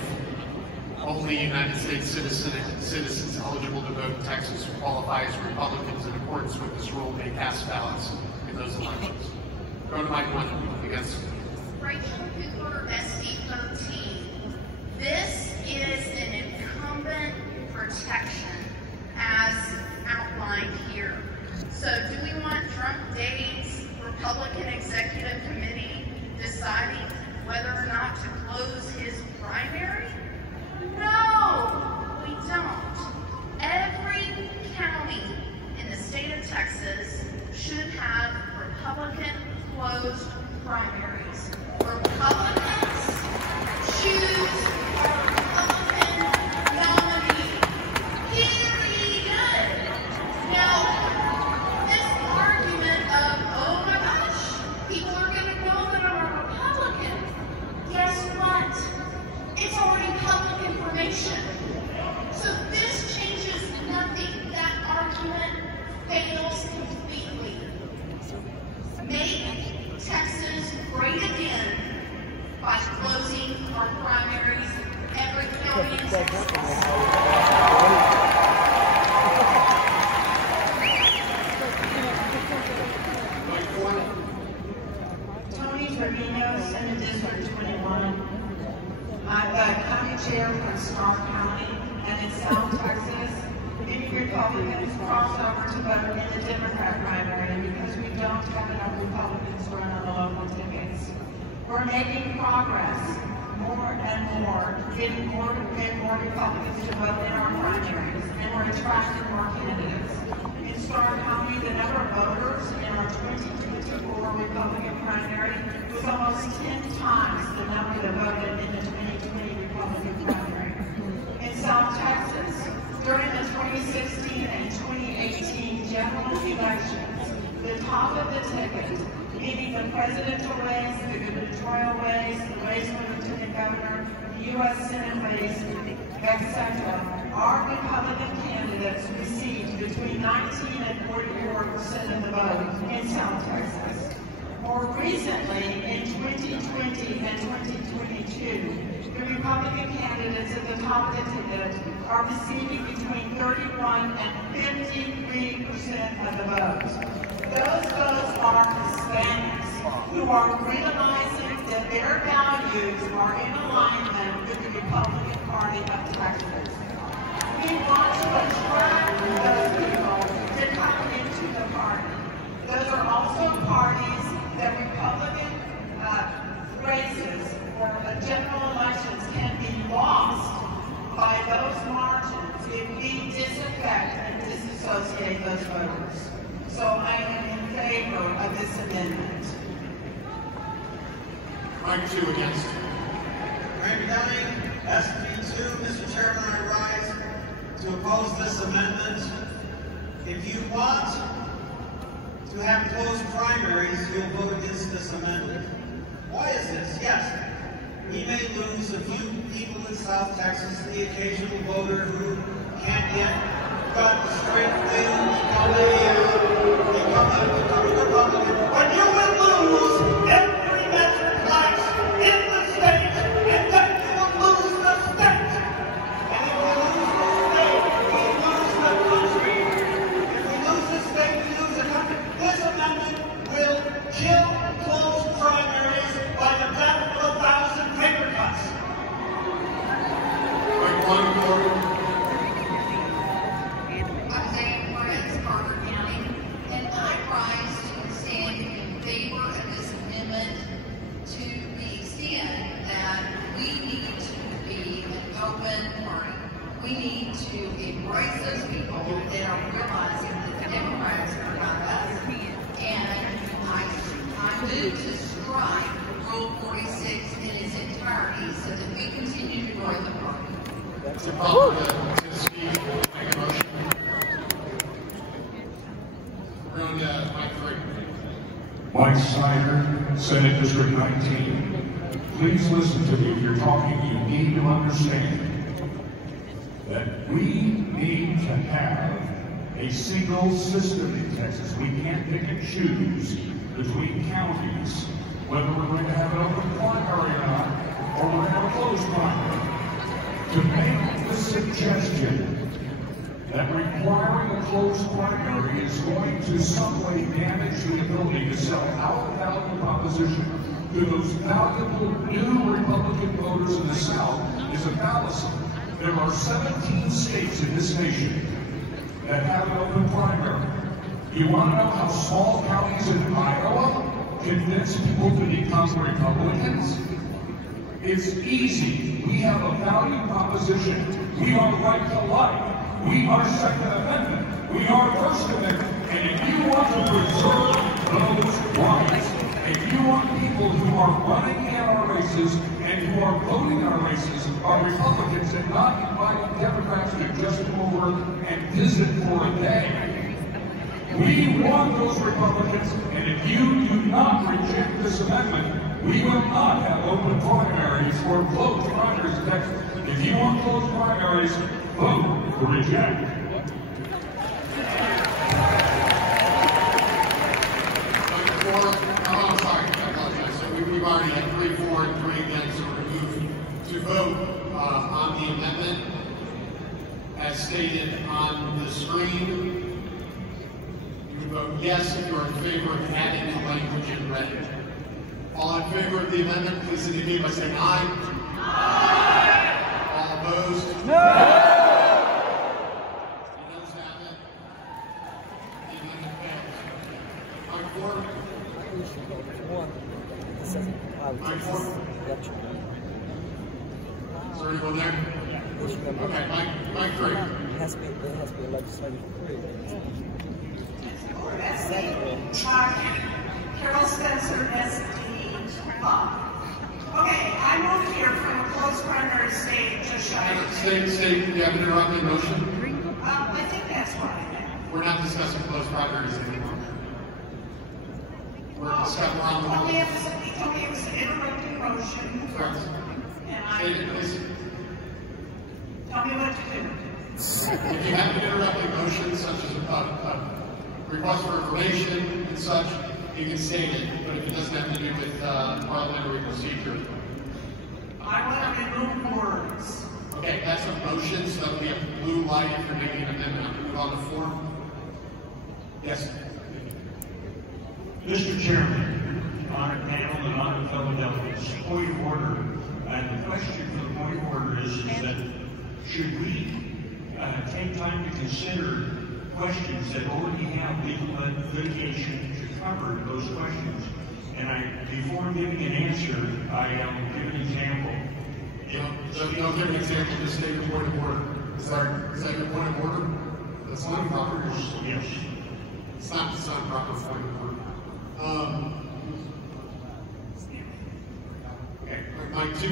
only United States citizens eligible to vote in Texas who qualify as Republicans in accordance with this rule may cast ballots in those elections. Go to mic one against. Rachel Cooper, SD 13. This is an incumbent protection as outlined here. So do we want Trump Dave's Republican Executive Committee deciding whether or not to close his primary? No, we don't. Every county in the state of Texas should have Republican closed primaries. Republicans choose a Republican nominee. Period. Now, this argument of, oh my gosh, people are going to know that I'm a Republican. Guess what? It's already public information. So this changes nothing. That argument fails completely. Make Texas great again by closing our primaries. Every county in Texas. Tony Trevino, Senate District 21. I'm the county chair for Starr County, and in South Texas, many Republicans cross over to vote in the Democrat primary because we don't have enough Republicans to run on the local tickets. We're making progress, more and more, getting more and more Republicans to vote in our primaries, and we're attracting more candidates. In Starr County, the number of voters in our 2024 Republican primary was almost 10 times the number that voted in the 2020 Republican primary. In South Texas, during the 2016 and 2018 general elections, the top of the ticket, meaning the presidential race, the gubernatorial race, the race for lieutenant governor, the U.S. Senate race, etc., our Republican candidates received between 19 and 44% of the vote in South Texas. More recently, in 2020 and 2022, the Republican candidates at the top of the ticket are receiving between 31 and 53% of the vote. Those votes are Hispanics who are realizing that their values are in alignment with the Republican Party of Texas. We want to attract those people to come into the party. Those are also parties that Republican races or general elections can be lost by those margins if we disaffect and disassociate those voters. So I am in favor of this amendment. Mic two against. Randy Dunning, SB2. Mr. Chairman, I rise to oppose this amendment. If you want to have closed primaries, you'll vote against this amendment. Why is this? Yes, We may lose a few people in South Texas, the occasional voter who can't yet got the strength to become a Republican. But you will lose every metroplex in the state, and then you will lose the state. And if we lose the state, we lose the country. If we lose the state, we lose the country. This amendment will kill closed primaries by the death of 1,000 paper cuts. We need to embrace those people that are realizing that the Democrats are not us. And I move to strike Rule 46 in its entirety so that we continue to grow the party. That's a problem to speak, make a motion. We're on to Mike 3. Mike Snyder, Senate District 19. Please listen to me. If you're talking, you need to understand that we need to have a single system in Texas. We can't pick and choose between counties whether we're going to have an open primary or not, or we're going to have a closed primary. To make the suggestion that requiring a closed primary is going to some way damage the ability to sell our value proposition to those valuable new Republican voters in the South is a fallacy. There are 17 states in this nation that have an open primary. You want to know how small counties in Iowa convince people to become Republicans? It's easy. We have a value proposition. We are right to life. We are Second Amendment. We are First Amendment. And if you want to preserve those rights, if you want people who are running in our races and who are voting in our races are Republicans and not inviting Democrats to just come over and visit for a day, we want those Republicans, and if you do not reject this amendment, we will not have open primaries or closed primaries in Texas. If you want closed primaries, vote for reject. We've already had 3 for and 3 against, so we're going to move to vote on the amendment as stated on the screen. You would vote yes if you are in favor of adding the language in red. All in favor of the amendment, please indicate by saying aye. Aye. All opposed? No. The noes have it. The amendment fails. Mike 4. Mike 4. Is there anyone there? Okay, Mike 3. There has to be a legislative decree. Carol Spencer, SD 5. Okay, I moved here from a closed primary state just shy of... State, you have an interrupted motion? I think that's what I meant. We're not discussing closed primaries anymore. We're discussing on the... He told me it was an interrupted motion. Correct. And State it, please. Tell me what to do. If you have an interrupted motion, such as a request for information and such, you can state it, but if it doesn't have to do with parliamentary procedure. I want to remove words. Okay, that's a motion, so that will be a blue light if you're making an amendment. Move on to 4. Yes. Mr. Chairman, honored panel and honored fellow delegates, point of order. And the question for the point of order is that should we take time to consider questions that already have legal litigation to cover those questions? And before giving an answer, I give an example. Don't give an example, just state the point of order. Is that your point of order? That's not proper. Yes. It's not proper point of order. Okay, Mike 2.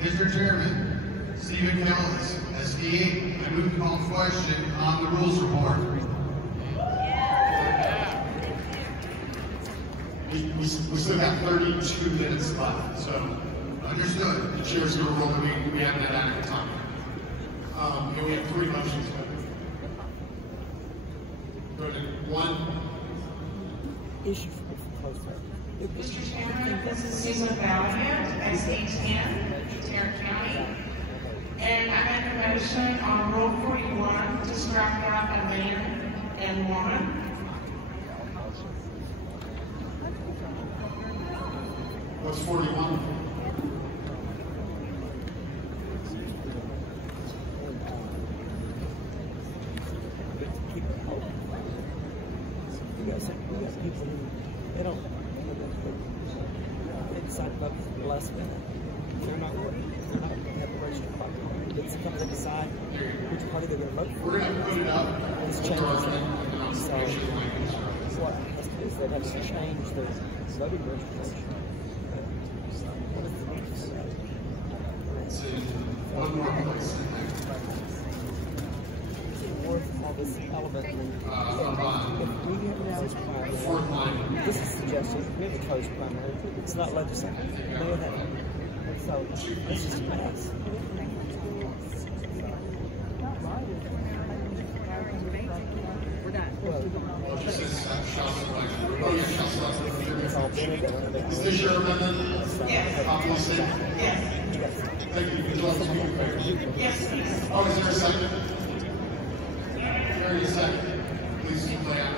Mr. Chairman, Stephen Kellis, SD8. I move to call the question on the rules report. We still got 32 minutes left, so Understood. The chair's going to rule that we haven't had adequate time. And we have 3 motions. Go to 1. Issue for close friend. Mr. Chairman, this is Susan Valiant, SD10, Tarrant County. And I make a motion on Rule 41 to strike out a man and woman. What's 41? We got people who, they don't, they decide to vote for the last minute. They're not going to have the registered party. It's something they decide which party they're going to vote for. We're going to put it up. It's changes. So what has to do is they'd have to change the voting registration. It's in one more place. All this element. If we have now this primary, this is suggested. We have a closed primary. It's not legislative. No, that. So it's just a mess. Is this your amendment? Yes. Yes. Thank you. Would you like to speak in favor? Yes, please. Oh, is there a second? There is a second. Please play out.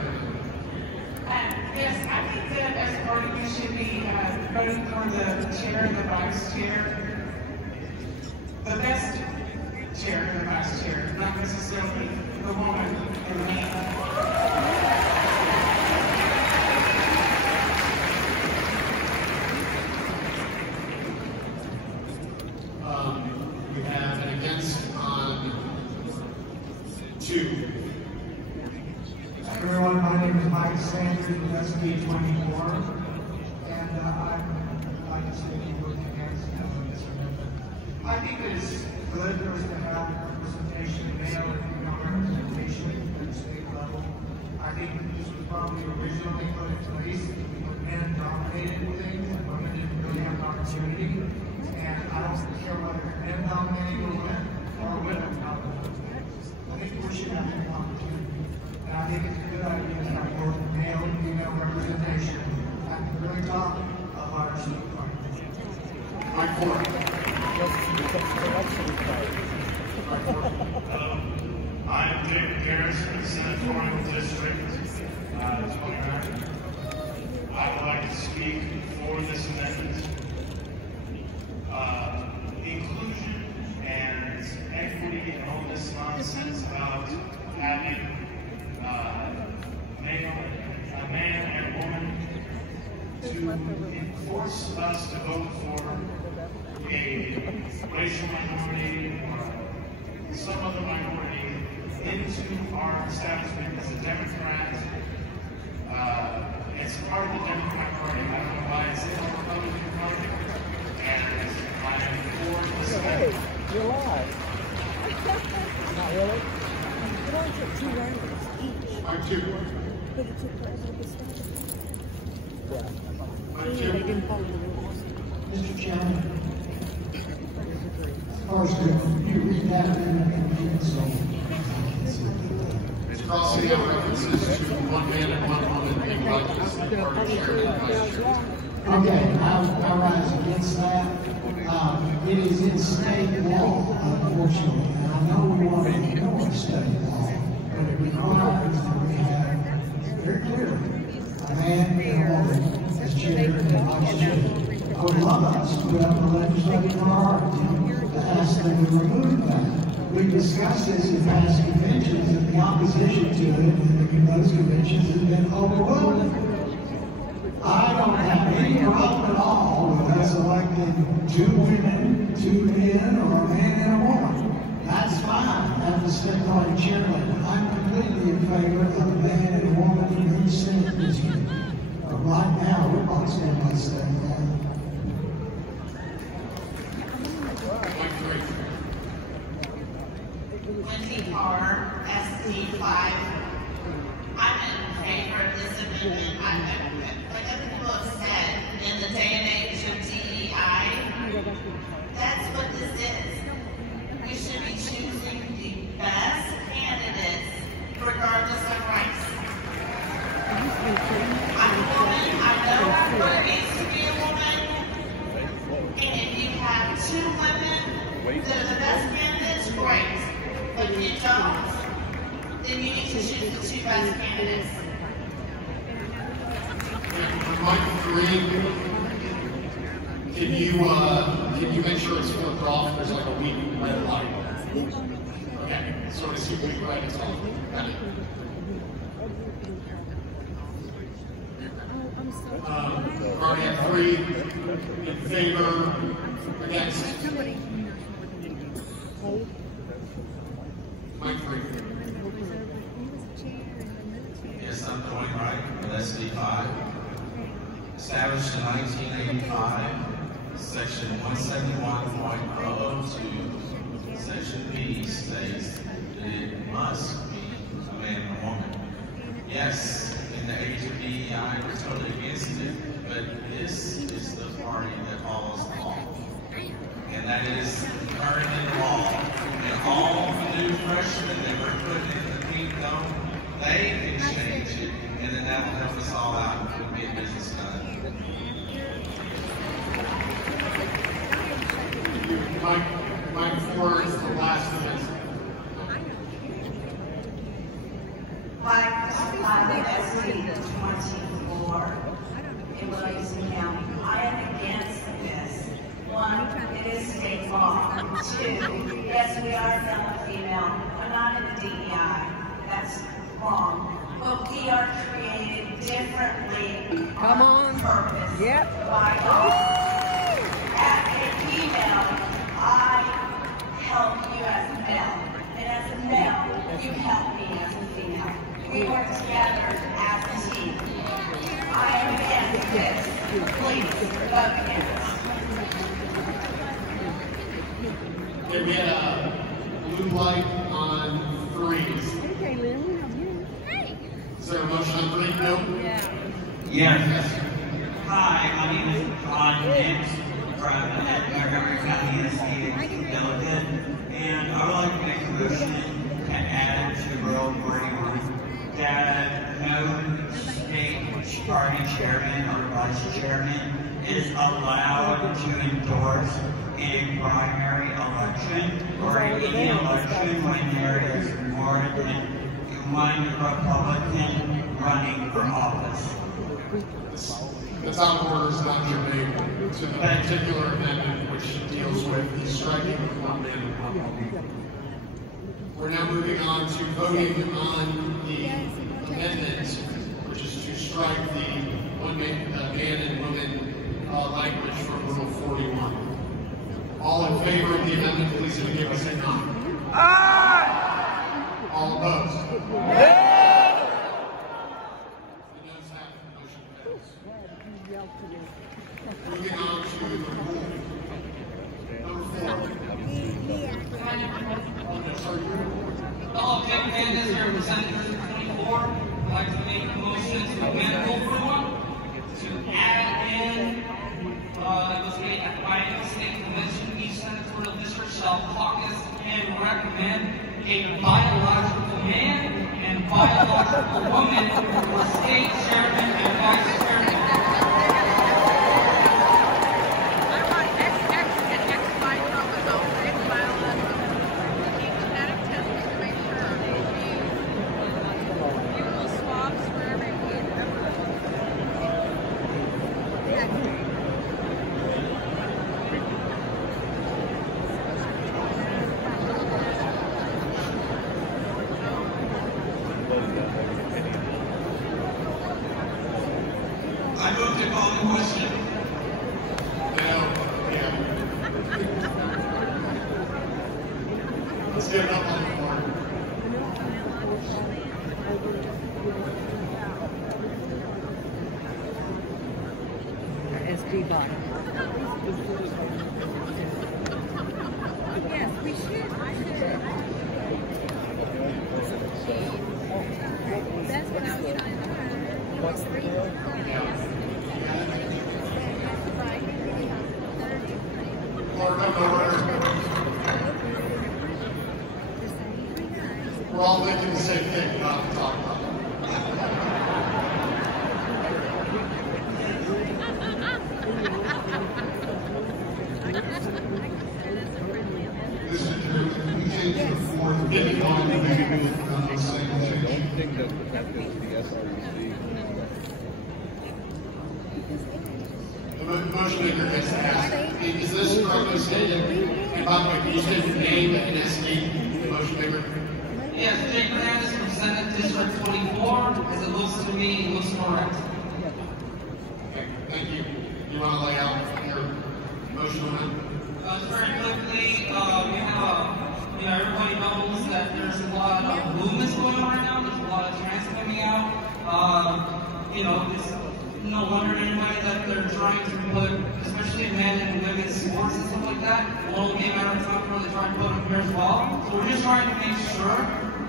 Yes, I think that as a party we should be voting for the chair and the vice chair. The best chair and the vice chair, not necessarily the woman and the man. We have an against on 2. Everyone, my name is Mike Sanders with SD24, and I'd like to say a few words against this amendment. I think it is good for us to have representation, male and female representation at the state level. I think this was probably originally put in place when men dominated things and women didn't really have an opportunity. And I don't care whether men dominate or women dominate. I think we should have an opportunity. And I think it's a good idea to have both male and female representation at the very top of our state party. Mike Ford. I'm David Garris from the Senatorial District 29. I would like to speak for this amendment. Inclusion and equity and all this nonsense about having a man and a woman to force us to vote for a racial minority or some other minority into our establishment as a Democrat. It's part of the Democrat Party. I don't know why it's in the Republican Party. And I am for this amendment. You're live. Not really? It only took 2 rounds each. Mike 2. But it took forever to start. Yeah. Mike 2. They didn't follow the rules. Mr. Chairman, first, you read that amendment, so It's crossing out references to one man and one woman being elected as the party chair and vice chair. okay, I rise against that. It is in state law, unfortunately, and I know we want to ignore state law, but it requires that we have very clearly a man and a woman as chair and vice chair. I would love us to put up a legislative priority to ask them to remove that. We discussed this in past conventions, and the opposition to it in those conventions has been overwhelming. I don't have any problem at all with us electing 2 women, 2 men, or a man and a woman. That's fine as the state party chairman. I'm completely in favor of a man and a woman from each Senate district. But right now, we're not standing by state law. Wendy Carr, SD5. I'm in favor of this amendment. Like other people have said, in the day and age of DEI, That's what this is. We should be choosing the best candidates regardless of race. I'm a woman. I know what it means to be a woman. And if you have two women that are the best candidates, great. But if you don't, then you need to choose the two best candidates. Mic 3, can you make sure it's flipped off? There's like a weak red light. Okay, so it's a weak red, it's off. Got it. Already at 3, in favor, against. Mic 3. Yes, I'm Tony Wright with SD5. Established in 1985, Section 171.002, Section B states that it must be a man and a woman. Yes, in the age of DEI, we're totally against it, but this is the party that follows the law. And that is currently the law. And all the new freshmen that we're putting in the pink dome, they can change it, and then that will help us all out and get business done. Mic 4 is the last of this. Mike SD24 in Williamson County. I am against this. 1, it is state law. 2, yes, we are male and female. We're not in the DEI. That's wrong. But we are created differently on purpose. Yep. By God. As a female, I help you as a male. And as a male, you help me as a female. We work together as a team. I am against this. Please, vote against. Okay, we had a blue light on 3s. Is there a motion on 3? No? Yes. Hi, my name is John Nix from Montgomery County SD delegate, and I would like to make a motion to add to Rule 41 that no state party chairman or vice chairman is allowed to endorse in a primary election or any election when there is more than one Republican running for office. That's out of order, is not germane to the particular amendment which deals with the striking of one man and one woman. We're now moving on to voting on the amendment, which is to strike the man and woman language from Rule 41. All in favor of the amendment, please indicate by saying aye. Aye! All opposed? Moving on to the rule. Number 4. Hello, Jim Candace, here Representative 24. I'd like to make a motion to amend Rule 41 to add in by the state convention, each senatorial district shall caucus and recommend a biological man and biological woman for state chairman and vice chairman. I move to call the question. Let's get it up on the board. SD bottom. Yes, we should. That's what I was trying to find. What's the deal? We're all thinking the same thing. We're not talking about it. This is true. We changed the fourth. Didn't want to make the same change. I don't think that that's going to be SREC. The motion maker gets to ask, is this correctly stated? And by the way, can you state your name and SD, the motion maker? Yes, Jake Hernandez from Senate District 24. As it looks to me, it looks correct. Okay, thank you. You want to lay out your motion on that? Just very quickly, everybody knows that there's a lot of movements going on right now. There's a lot of trends coming out. It's no wonder anybody that they're trying to put, especially men and women's sports and stuff like that. It will be a matter of time before they try to put them here as well. So we're just trying to make sure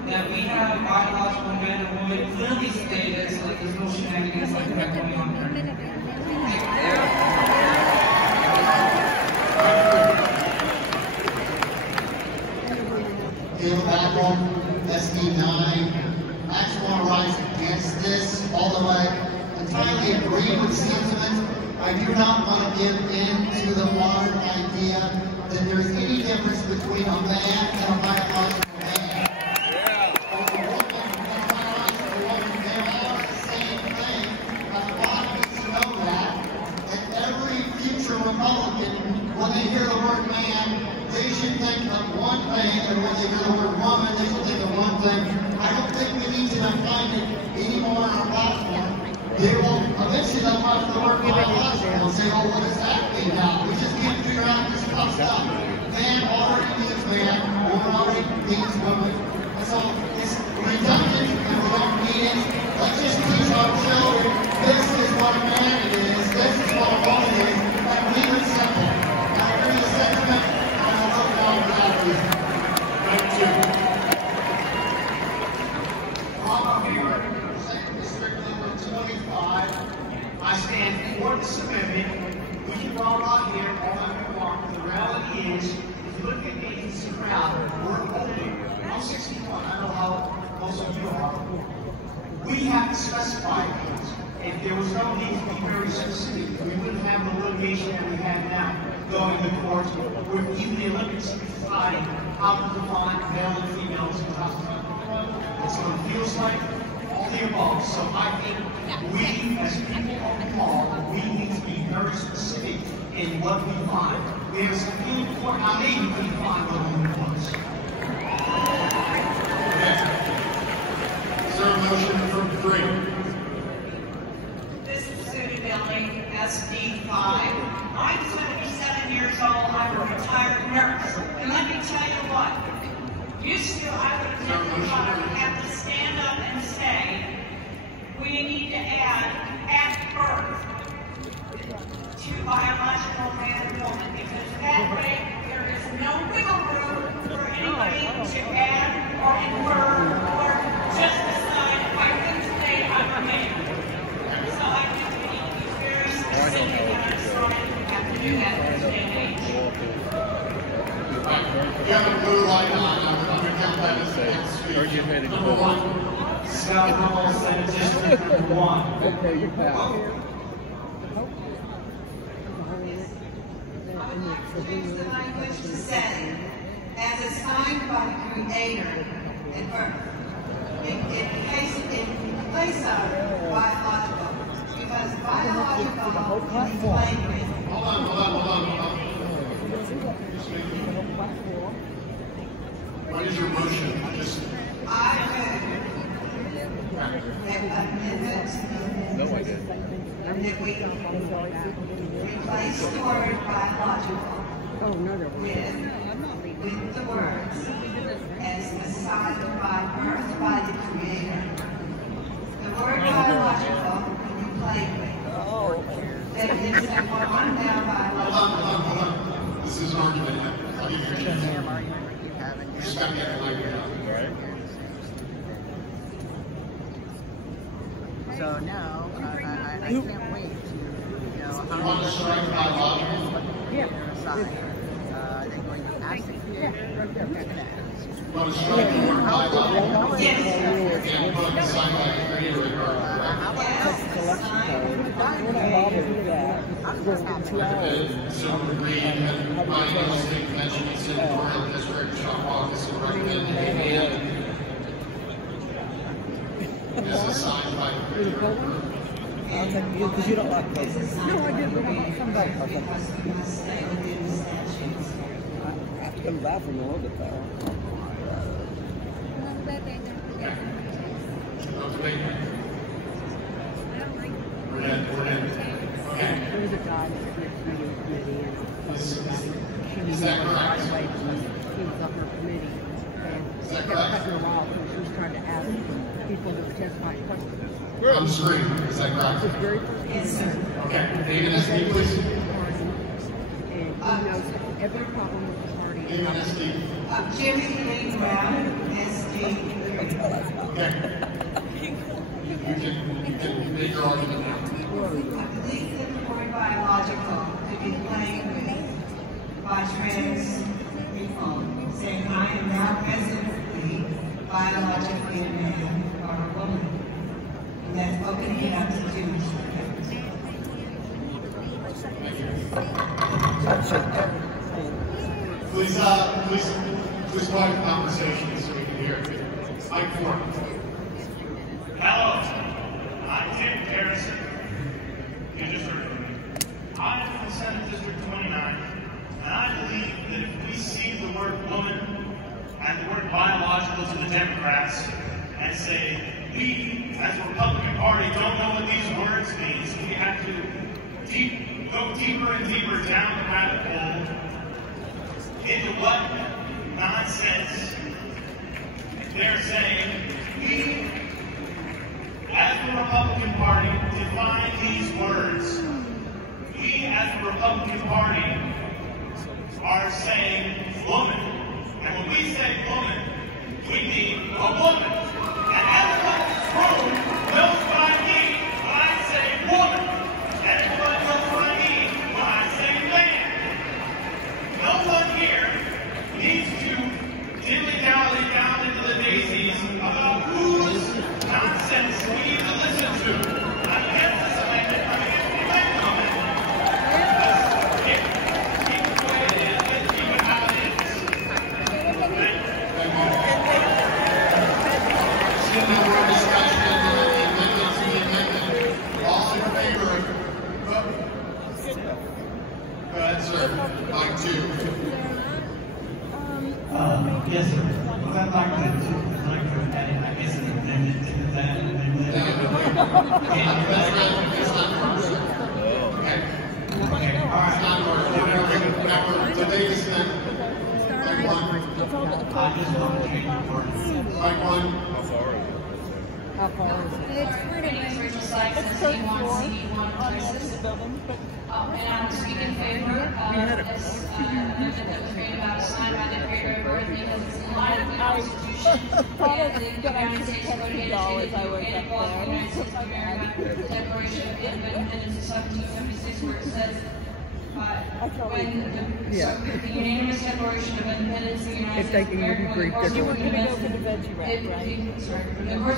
that we have biological men and women clearly stated so that there's no shenanigans like that going on there. Caleb Apple, SD9. I actually want to rise against this, although I entirely agree with sentiment. I do not want to give in to the modern idea that there's any difference between a man and a biological man. Or a woman and a biological woman. They are the same thing. And a lot needs to know that. And every future Republican, when they hear the word man, they should think of one thing, and when they hear the word woman, they should think of one thing. I don't think we need to define it anymore on our platform. They will eventually they'll watch the word biological and say, oh, what does that mean now? We just can't figure out this tough stuff. Man already means man, woman already means woman. And so it's redundant and we don't need it. Let's just teach our children this is what a man is, this is what a woman is, and leave it simple. I agree with sentiment. Thank you. Robert Hayward, Second District number 25. I stand for this amendment. We can all out here, all I'm mark. The reality is, if you look at the agency crowd, we're older. I'm 61. I know how most of you are. We have to specify things. If there was no need to be very specific, we wouldn't have the litigation that we have now going to court, where even the Olympics deciding how to define male and female as a It's what it feels like, all the above. So I think we, as people of the law, we need to be very specific in what we find. There's a few court, I may even couldn't find what a woman was. Is there a motion for three? This is Sue Billing, SD5. I'm 77 years old. I'm a retired nurse. And let me tell you what, used to I would have to stand up and say, we need to add at birth to biological man and woman, because that way there is no wiggle room for anybody to add or infer or just decide I think today I'm a man. So I think we need to be very specific in our sorting. You have a blue light on. I'm going to count that as next speech. Number one. Scott Hall, Senate District number 1. Okay, you pass. Use the language to say, as assigned by the Creator at birth, in place of biological, because biological can be played with. Hold on. What is your motion? I No, I didn't. that we replace the word biological with the words as assigned by birth by the Creator. The word biological can be played with. That is that what I'm now biological. Hold on. This is an argument. I'll give you a chance. You just got to get the language out. So now, I can't wait to know how you want to strike biological? they're assigned. They're going to ask the creator. Want to strike the word bylaw? Yes. And put the sign by the creator in our so agree and by the state convention and senatorial district shall caucus and recommend a man as assigned by the creator. I'll take you because you don't like this. No, I did, but I'll come back. I have to come back from a little bit there. We're in. Okay. There was a guy that was reading committee and is that correct? He was on her committee and kept cutting her off and she was trying to ask people that were testifying questions. On the screen, is that correct? His very first time. Okay. Name and SD, please. And he knows every problem with the party. Name and SD. Jimmy Lee Brown, SD. Okay. You can make your argument now. I believe that the word biological to be played with by trans people, saying I am now presently biologically a man or a woman. And that's opening it up to Jewish. Please quiet the conversation so we can hear it. Mike 4. Hello, I'm Tim Harrison. You just heard from me. I'm from Senate District 29, and I believe that if we see the word woman and the word biological to the Democrats and say, we, as a Republican Party, don't know what these words mean, so we have to go deeper and deeper down the rabbit hole into what nonsense they're saying. We, as the Republican Party, define these words. We, as the Republican Party, are saying woman. And when we say woman, we mean a woman. And everyone in this room knows what I mean when I say woman. And everyone knows what I mean when I say man. No one here needs to dilly-dally down into the daisies about whose nonsense we need to listen to. I'm against this amendment. I'm against the amendment. Keep it the way it is. Let's keep it how it is. Seeing no more discussion on the amendment to the amendment. All in favor of vote? Go ahead, sir. Mike 2. Yes, sir. Well, I'd like to add, I guess, an amendment to that amendment. Okay, all right. Now, debate is then. Mike 1. I just want to change the word. Mike 1. How far is it? It's Rachel Sykes, SD1, CD1, and I'm speaking in favor of this amendment that was made about a sign by the creator of Earth because it's in line with the Constitution and the United States voted in and involved the United States of America, the Declaration of Independence of 1776, where it says when the unanimous Declaration of Independence of the United States of America, the course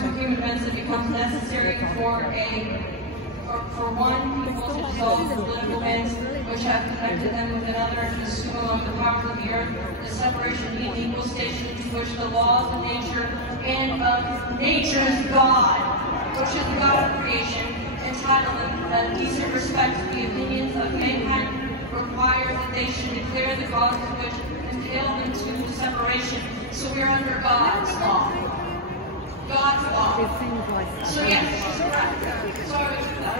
of human events that becomes necessary for one people to dissolve political bands which have connected them with another and to assume along the powers of the earth, the separation being equal station to which the laws of nature and of nature's God, which is the God of creation, entitled a decent respect to the opinions of mankind, require that they should declare the causes which entail them to separation. So we're under God's law. God's law. So yes, this is correct. So I would do that.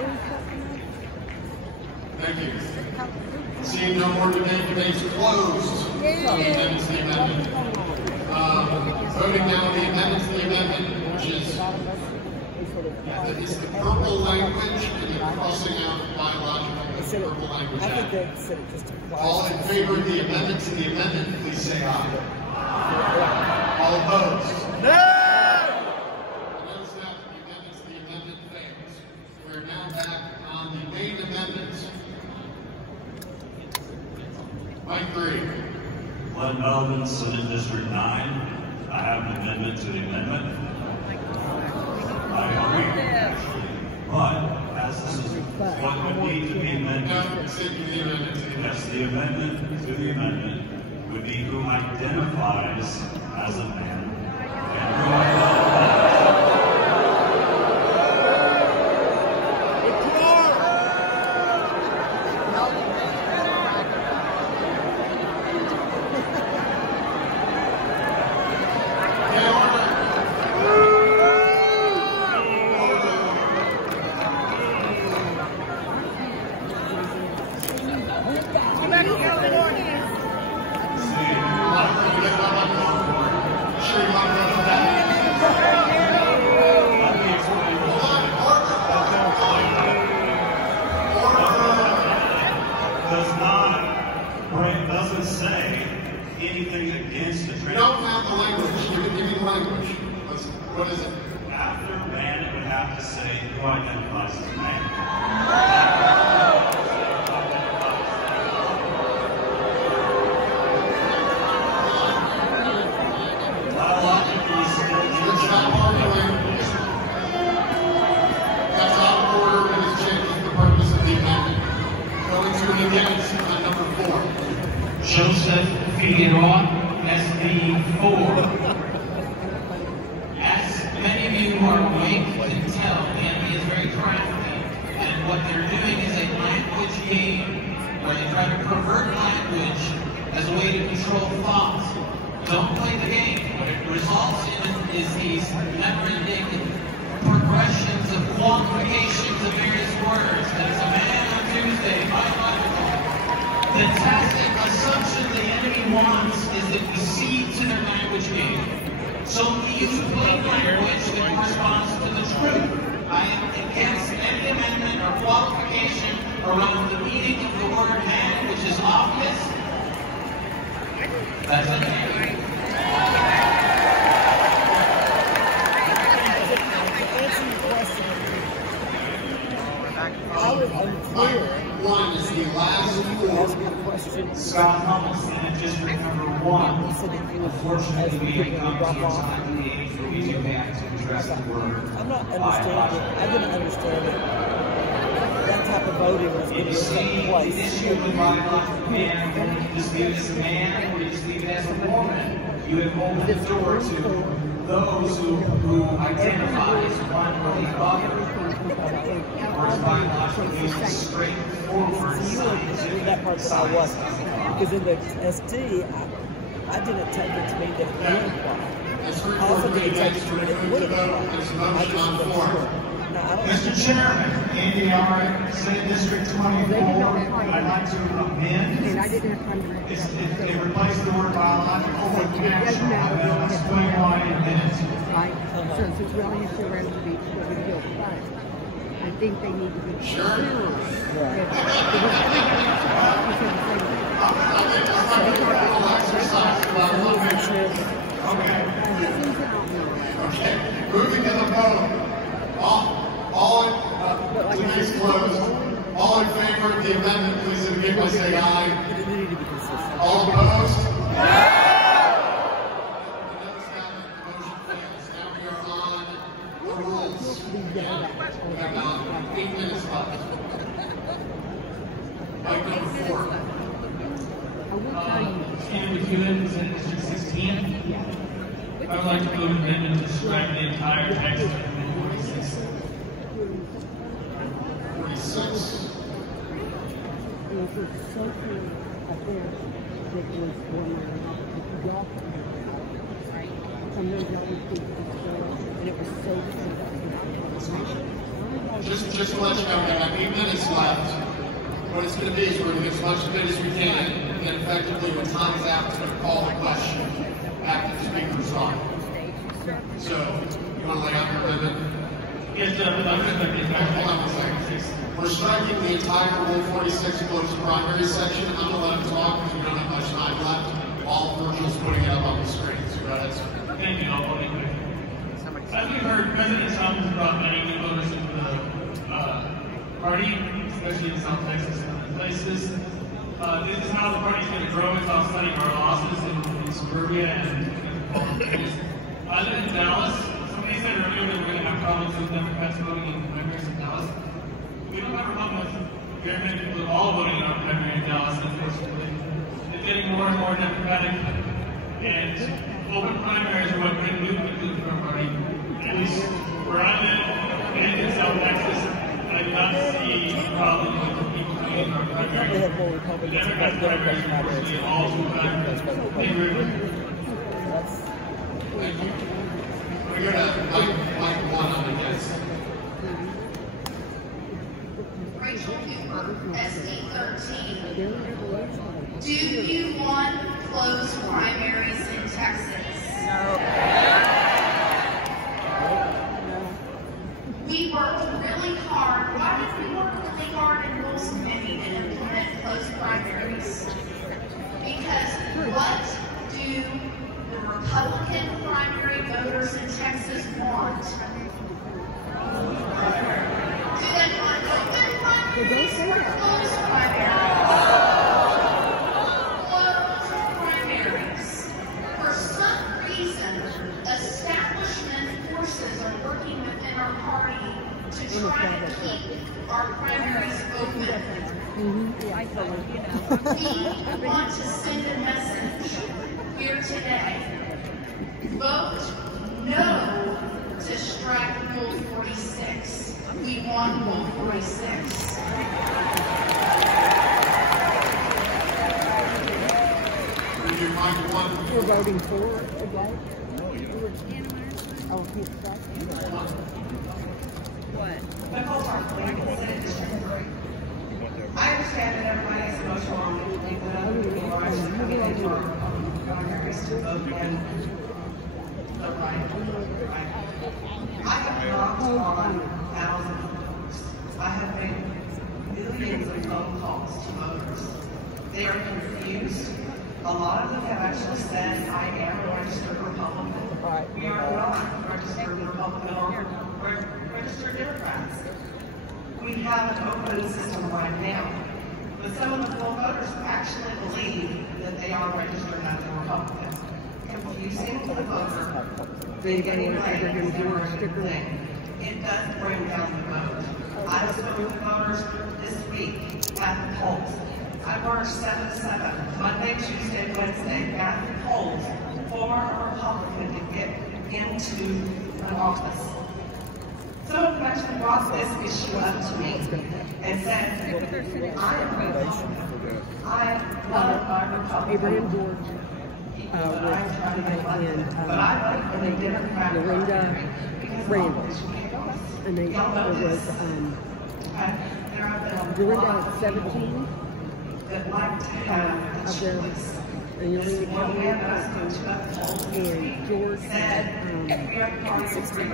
Thank you. Seeing no more debate, debate's closed. Amendments to the amendment. Voting now on the amendments to the amendment, which is the purple language and the crossing out biological with the purple language out. All in favor of the amendment to the amendment, please say aye. All opposed? No! Notice that the amendment to the amendment fails. We're now back on the main amendments. Mike 3. Glenn Melvin, Senate District 9. have an amendment to the amendment. I agree, actually. But as this is what would need to be amended, yes, the amendment to the amendment would be who identifies as a man and who identifies. Doesn't say anything against the trans. We don't have the language. You can give me the language. What is it? After man, it would have to say who identifies as man. Biologically still. It's not part of the language. That's out of order and is changing the purpose of the amendment. Going to the against on number 4. Joseph Figueroa, SB4. As many of you who are awake can tell, the enemy is very crafty, and what they're doing is a language game where they try to pervert language as a way to control thoughts. Don't play the game. What it results in is these never-ending progressions of qualifications of various words. That is a man on Tuesday, biological. The tactic assumption the enemy wants is that we cede to their language game. So we use plain language that corresponds to the truth. I am against any amendment or qualification around the meaning of the word man, which is obvious. That's it. One is the last four. Scott Thomas in district number 1. Unfortunately, we have come to a time in the age where we do have to address the word. I'm not understanding. I didn't understand it. That type of voting was going to take place. The issue with biological man, whether you just leave it as a man or you just leave it as a woman, you have opened the door to those who identify as one or the other. Whereas biological is straightforward scientific. That part that I wasn't. Because in the ST, I didn't take it to mean that it would apply. I also didn't take it to mean it would apply. I just wasn't sure. Mr. Chairman, Andy Alright, Senate District 24, I'd like to amend. They replace the word biological with natural. I'll explain why in a minute. Right? So it's really theoretical to be killed twice. I think they need to be clearer. Okay, moving to the vote. Please close. All in favor of the amendment, please indicate by saying aye. All opposed? Now we are on the rules. We have 8 minutes left. Item number 4. Ken McEwen, Senate District 16. I would like to move an amendment to strike the entire text of Amendment 46. 46. It was so clear up there that it was former y'all. Sometimes y'all would think it was clear, and it was so clear. Just to let you know, we have 8 minutes left. What it's going to be is we're going to get as much of it as we can, and then effectively when time's out, it's going to call the question after the speaker's on. So, you want to lay out your amendment? Yes, hold on one second. We're striking the entire Rule 46 closed primary section. I'm going to let him talk because we don't have much time left. All Virgil's putting it up on the screen. So go ahead, sir. Thank you. I'll be quick. As we've heard, President Trump has brought many new voters into the party, especially in South Texas and other places. This is how the party's going to grow. It's off studying our losses in suburbia and problems with Democrats voting in primaries in Dallas. We don't have a problem with very many people all voting in our primary in Dallas, unfortunately. It's getting more and more Democratic, and open primaries are what bring new people to our party. At least where I live, and in South Texas, I do not see a problem with people voting in our primary. The Democrats' primaries are unfortunately all too time. Thank you very much. We're going to like one on against. Rachel Cooper, SD 13. Do you want closed primaries in Texas? No. We worked really hard. Why did we work really hard in Rules Committee to implement closed primaries? Because what do the Republican primary voters in Texas want? Do they want open primaries or closed primaries? Closed primaries. For some reason, establishment forces are working within our party to try to keep our primaries open. We want to send a message here today. Vote no to strike Rule 46. We want Rule 46. We're voting for it today. Oh, he's What? I understand that everybody is emotional on the primaries to vote in the right. I have not on thousands of voters. I have made millions of phone calls to voters. They are confused. A lot of them have actually said, I am a registered Republican. We are not registered Republican or registered Democrats. We have an open system right now. But some of the full voters actually believe that they are registered as a Republican. Confusing the voter, then getting ready to do everything. It does bring down the vote. I spoke with voters this week at the polls. I worked 7 to 7, Monday, Tuesday, Wednesday, at the polls for a Republican to get into an office. Some of them actually brought this issue up to me and said, I am Republican. I love my Republican. Abraham George and Lorinda Randall. And there was Lorinda at 17. That like to have a choice. And George said, we are part of free.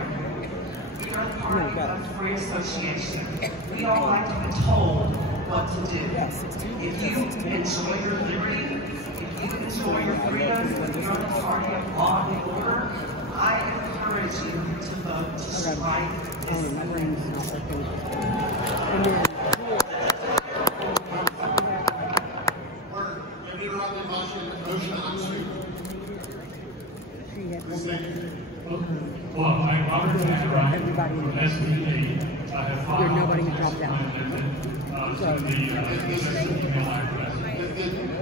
We are part of free association. We all like to be told what to do. If you enjoy your liberty, if you enjoy your freedom, if you're the party of law and order, I encourage you to vote to strike this agreement. Well, I'm Robert Ryan from SBA. I have filed nobody who dropped out.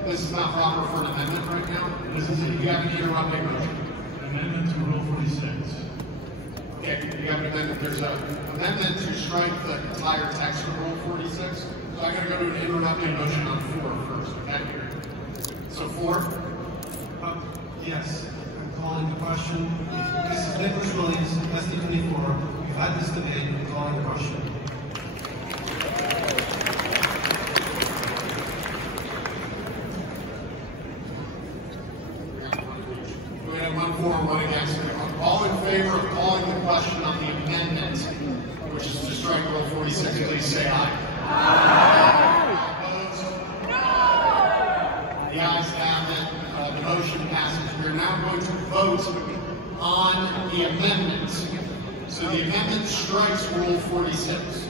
This is not proper for an amendment right now. This is you have to interrupt me. Amendment to Rule 46. Okay, you have an amendment. There's an amendment to strike the entire text of Rule 46. So I'm going to go to an interrupting motion on 4 first. Okay. So 4. Yes. Calling the question. This is Nicholas Williams, SD24. We've had this debate. I'm calling the question. We have 1 for, 1 against. All in favor of calling the question on the amendment, which is to strike Rule 46, please say aye. Opposed? No! The ayes have it. The motion passes. We're now going to vote on the amendment. So the amendment strikes Rule 46.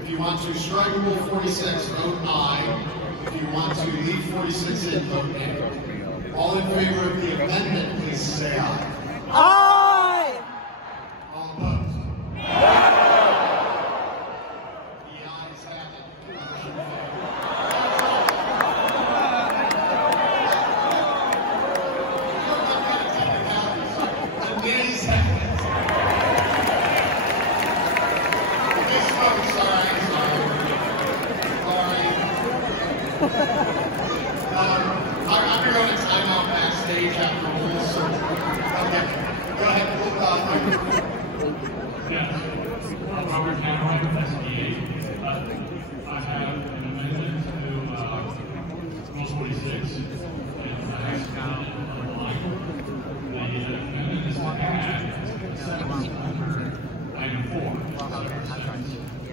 If you want to strike Rule 46, vote aye. If you want to leave 46 in, vote nay. All in favor of the amendment, please say aye. Aye! All opposed? Item 4,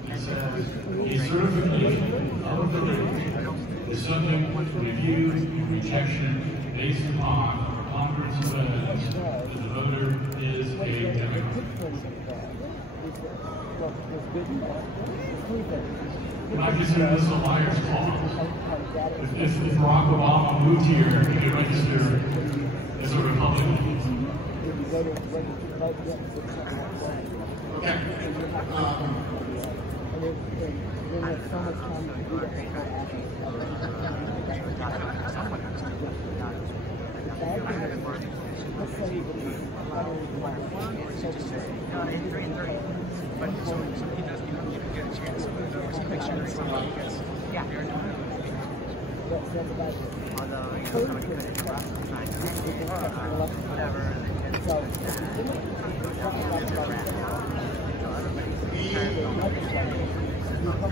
it says, a certification of validity is subject to review and rejection based upon a preponderance of evidence that the voter is a Democrat. I consider this a liar's clause. If Barack Obama moved here, he could register as a Republican. Okay.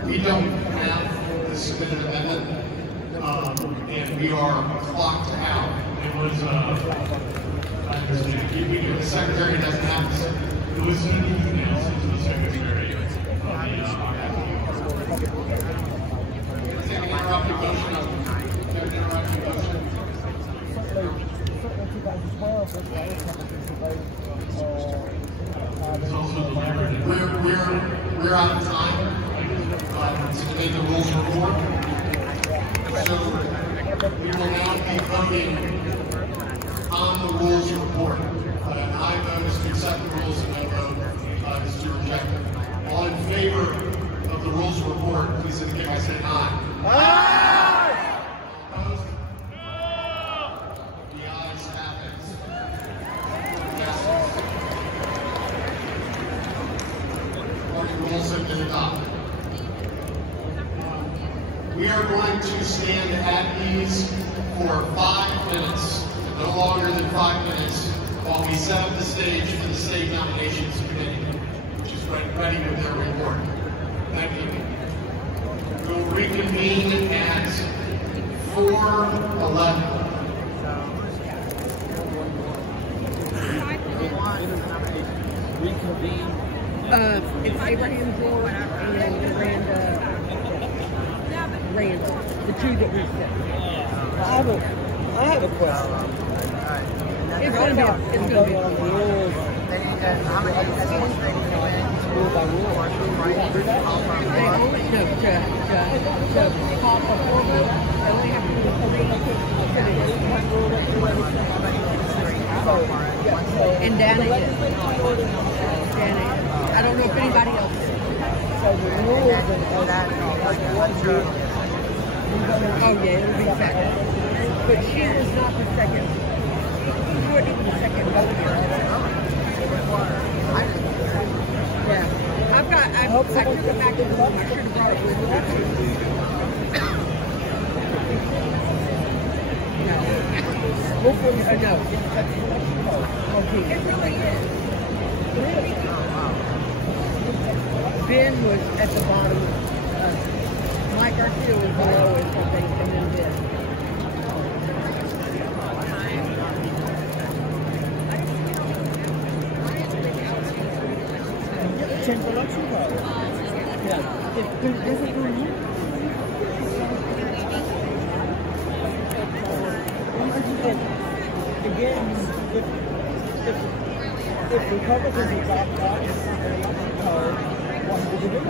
We don't have the submitted amendment, and we are clocked out. It was, I understand, The secretary doesn't have this. It was sent in emails to the secretary of the Interrupted motion. We're out of time to debate the rules report. So we will now be voting on the rules report. An aye vote is to accept the rules, and no vote is to reject them. All in favor of the rules report, please indicate by saying aye. Aye! Opposed? No! The ayes have it. Passes. Voting rules have been adopted. We are going to stand at ease for 5 minutes, no longer than 5 minutes, while we set up the stage for the State Nominations Committee, which is ready with their report. Thank you. We'll reconvene at 4:11. It's Abraham George and Randall, the two that we said. I have a question. It's going to be on the rules. Rule by rule. They only to call for four votes, they only have to do and Danny is. I don't know if anybody else is. So the rules and that, oh yeah, it'll be second. But she was not the second. She wasn't even the second vote here. Yeah. I took it back to the home. I should have brought it with me. No. Okay. It really is. Ben was at the bottom. Mike Garcia was below us, I think, and then Ben. Again, if Republicans are backed out, what do they do?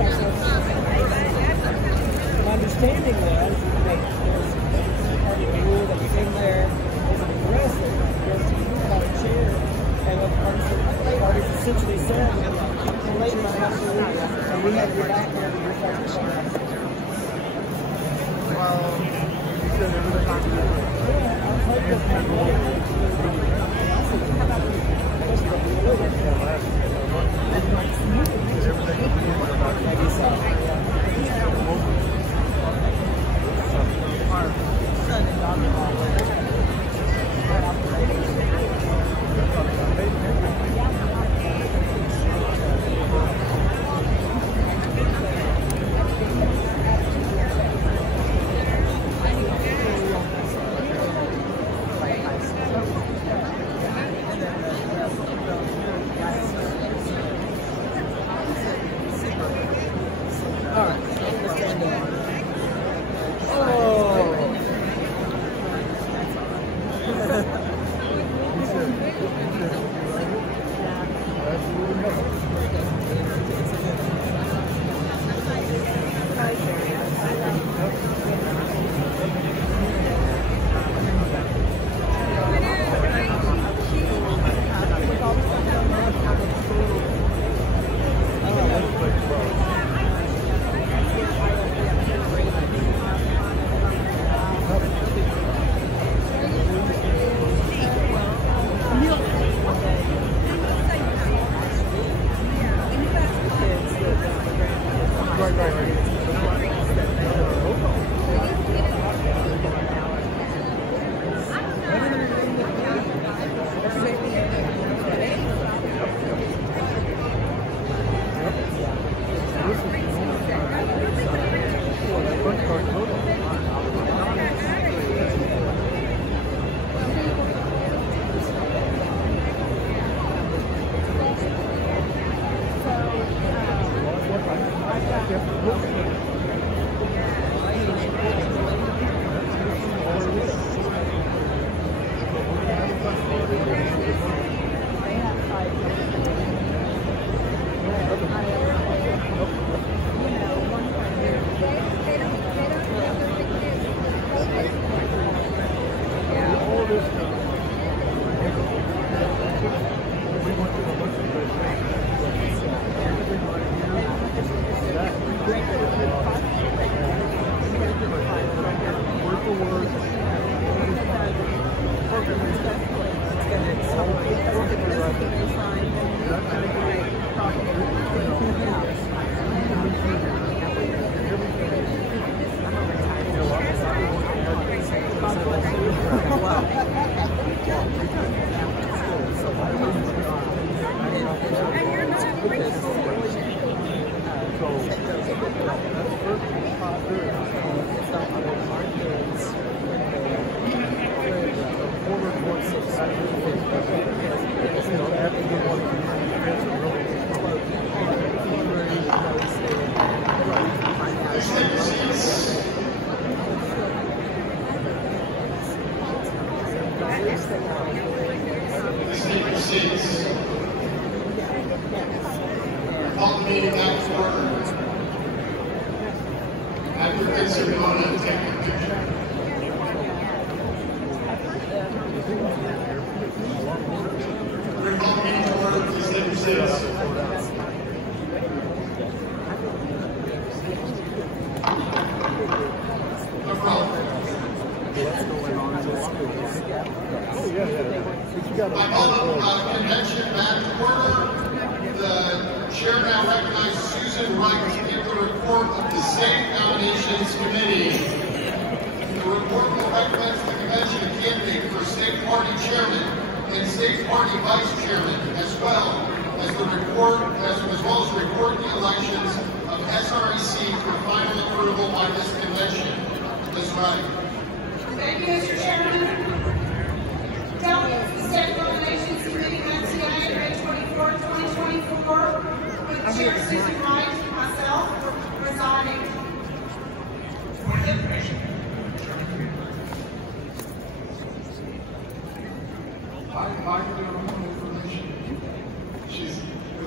My understanding was that there's part of the rule that was in there was an aggressive was to put out a chair, and what the parties essentially said, the ladies have to leave, and we have your back there to your front. Well, you said every time you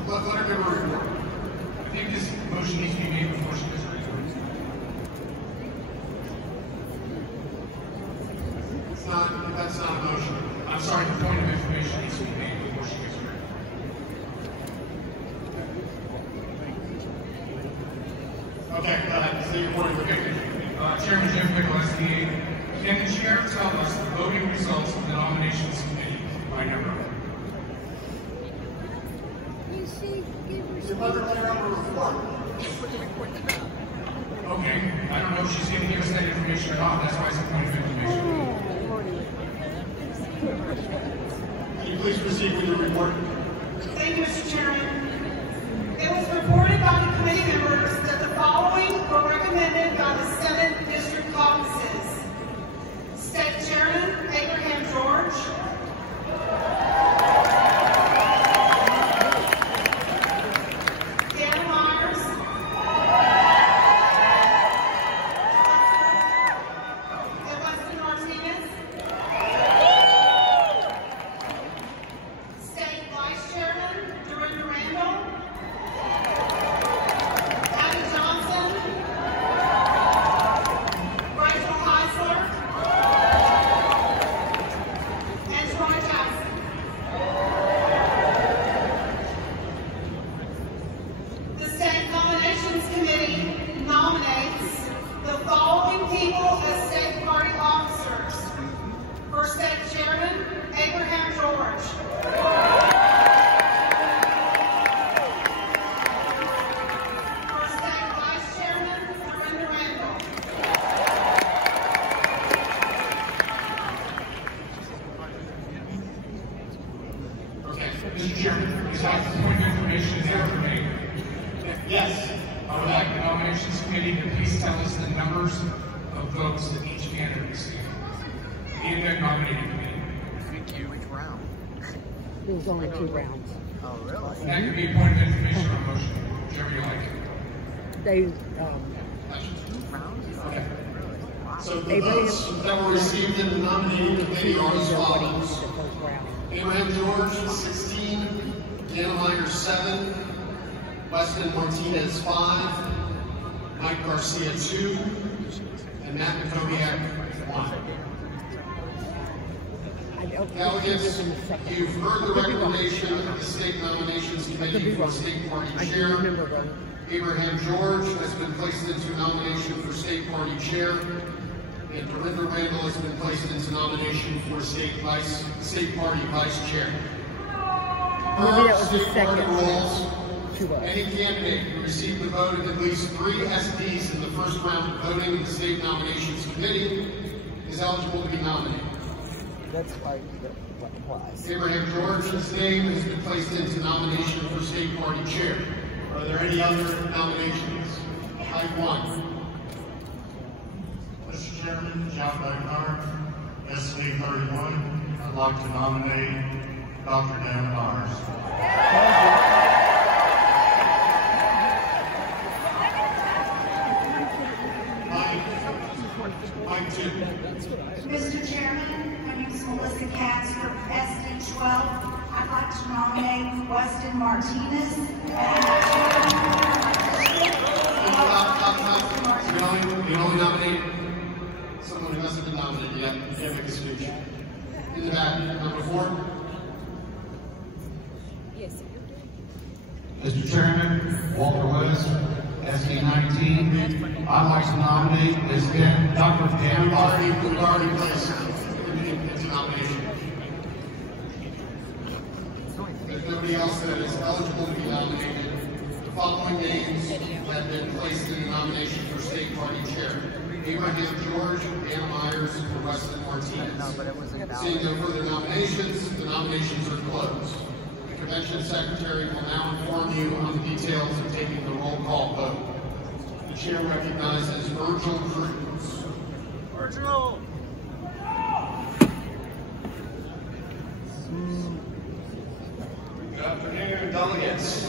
Let her give her report. I think this motion needs to be Okay, go ahead. Say your point of view. Chairman Jim Pickle, SBA. Can the chair tell us the voting results of the nominations committee by number? The mother letter of a report. Okay, I don't know if she's going to give us that information or not. That's why it's a point of information. Can you please proceed with your report? Thank you, Mr. Chairman. It was reported by the committee members that the following were recommended by the 7th District Caucuses. State Chairman Abraham George. Dan Myers. Weston Martinez. State Vice Chairman Dorinda Randall. Abby Johnson. Rachel Heisler. And Troy Jackson. The State Nominations Committee nominates the following people as state party officers. For State Chairman, Abraham George. For State Vice Chairman, Dorinda Randall. Okay. Mr. Chairman, is that the point of information there for me? Yes. I would like the nominations committee to please tell us the numbers of votes that each candidate received in their nominating committee. Which round? There was only 2 rounds. Oh, really? That could be a point of information or a motion, whichever you like. They, Okay. So the votes that were received in the nominating committee are as follows. Abraham George, 16. Anna Myers, 7. Weston Martinez, 5. Mike Garcia, 2. And Matt Kobiak, 1. Delegates, you've heard the recommendation of the State Nominations Committee for State Party Chair. Abraham George has been placed into nomination for State Party Chair, and Dorinda Randall has been placed into nomination for State Party Vice Chair. Per State Party rules, any candidate who received the vote of at least 3 SDs in the first round of voting in the State Nominations Committee is eligible to be nominated. That's what applies. Abraham George's name has been placed into nomination for State Party Chair. Are there any other nominations? Type 1. Mr. Chairman, John Bernard, SD 31. I'd like to nominate Dr. Dan Myers. Mike 2. Mr. Chairman, my name is Melissa Katz for SD 12. I'd like to nominate Weston Martinez. You only nominate someone who hasn't been nominated yet. You can't make a speech. In the back, number 4. Mr. Chairman, Walter West, SD 19. I'd like to nominate Dr. Dan Myers. We've already placed into nomination. There's nobody else that is eligible to be nominated. The following names have been placed in the nomination for State Party Chair. Abraham George, Anna Myers, and Weston Martinez. Seeing no further nominations, the nominations are closed. The Convention Secretary will now inform you on the details of taking the roll call vote. The Chair recognizes Virgil Cruz. Virgil! Good afternoon, delegates.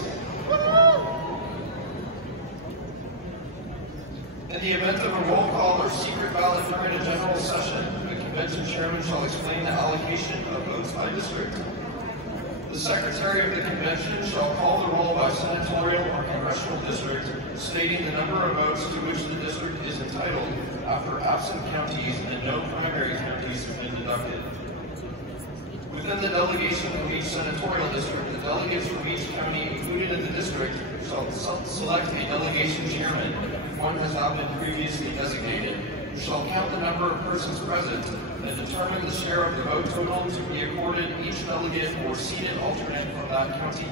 In the event of a roll call or secret ballot during a general session, the convention chairman shall explain the allocation of votes by district. The secretary of the convention shall call the roll by senatorial or congressional district, stating the number of votes to which the district is entitled after absent counties and no primary counties have been deducted. Within the delegation from each senatorial district, the delegates from each county included in the district shall select a delegation chairman, if one has not been previously designated, who shall count the number of persons present and determine the share of the vote total to be accorded each delegate or seated alternate from that county.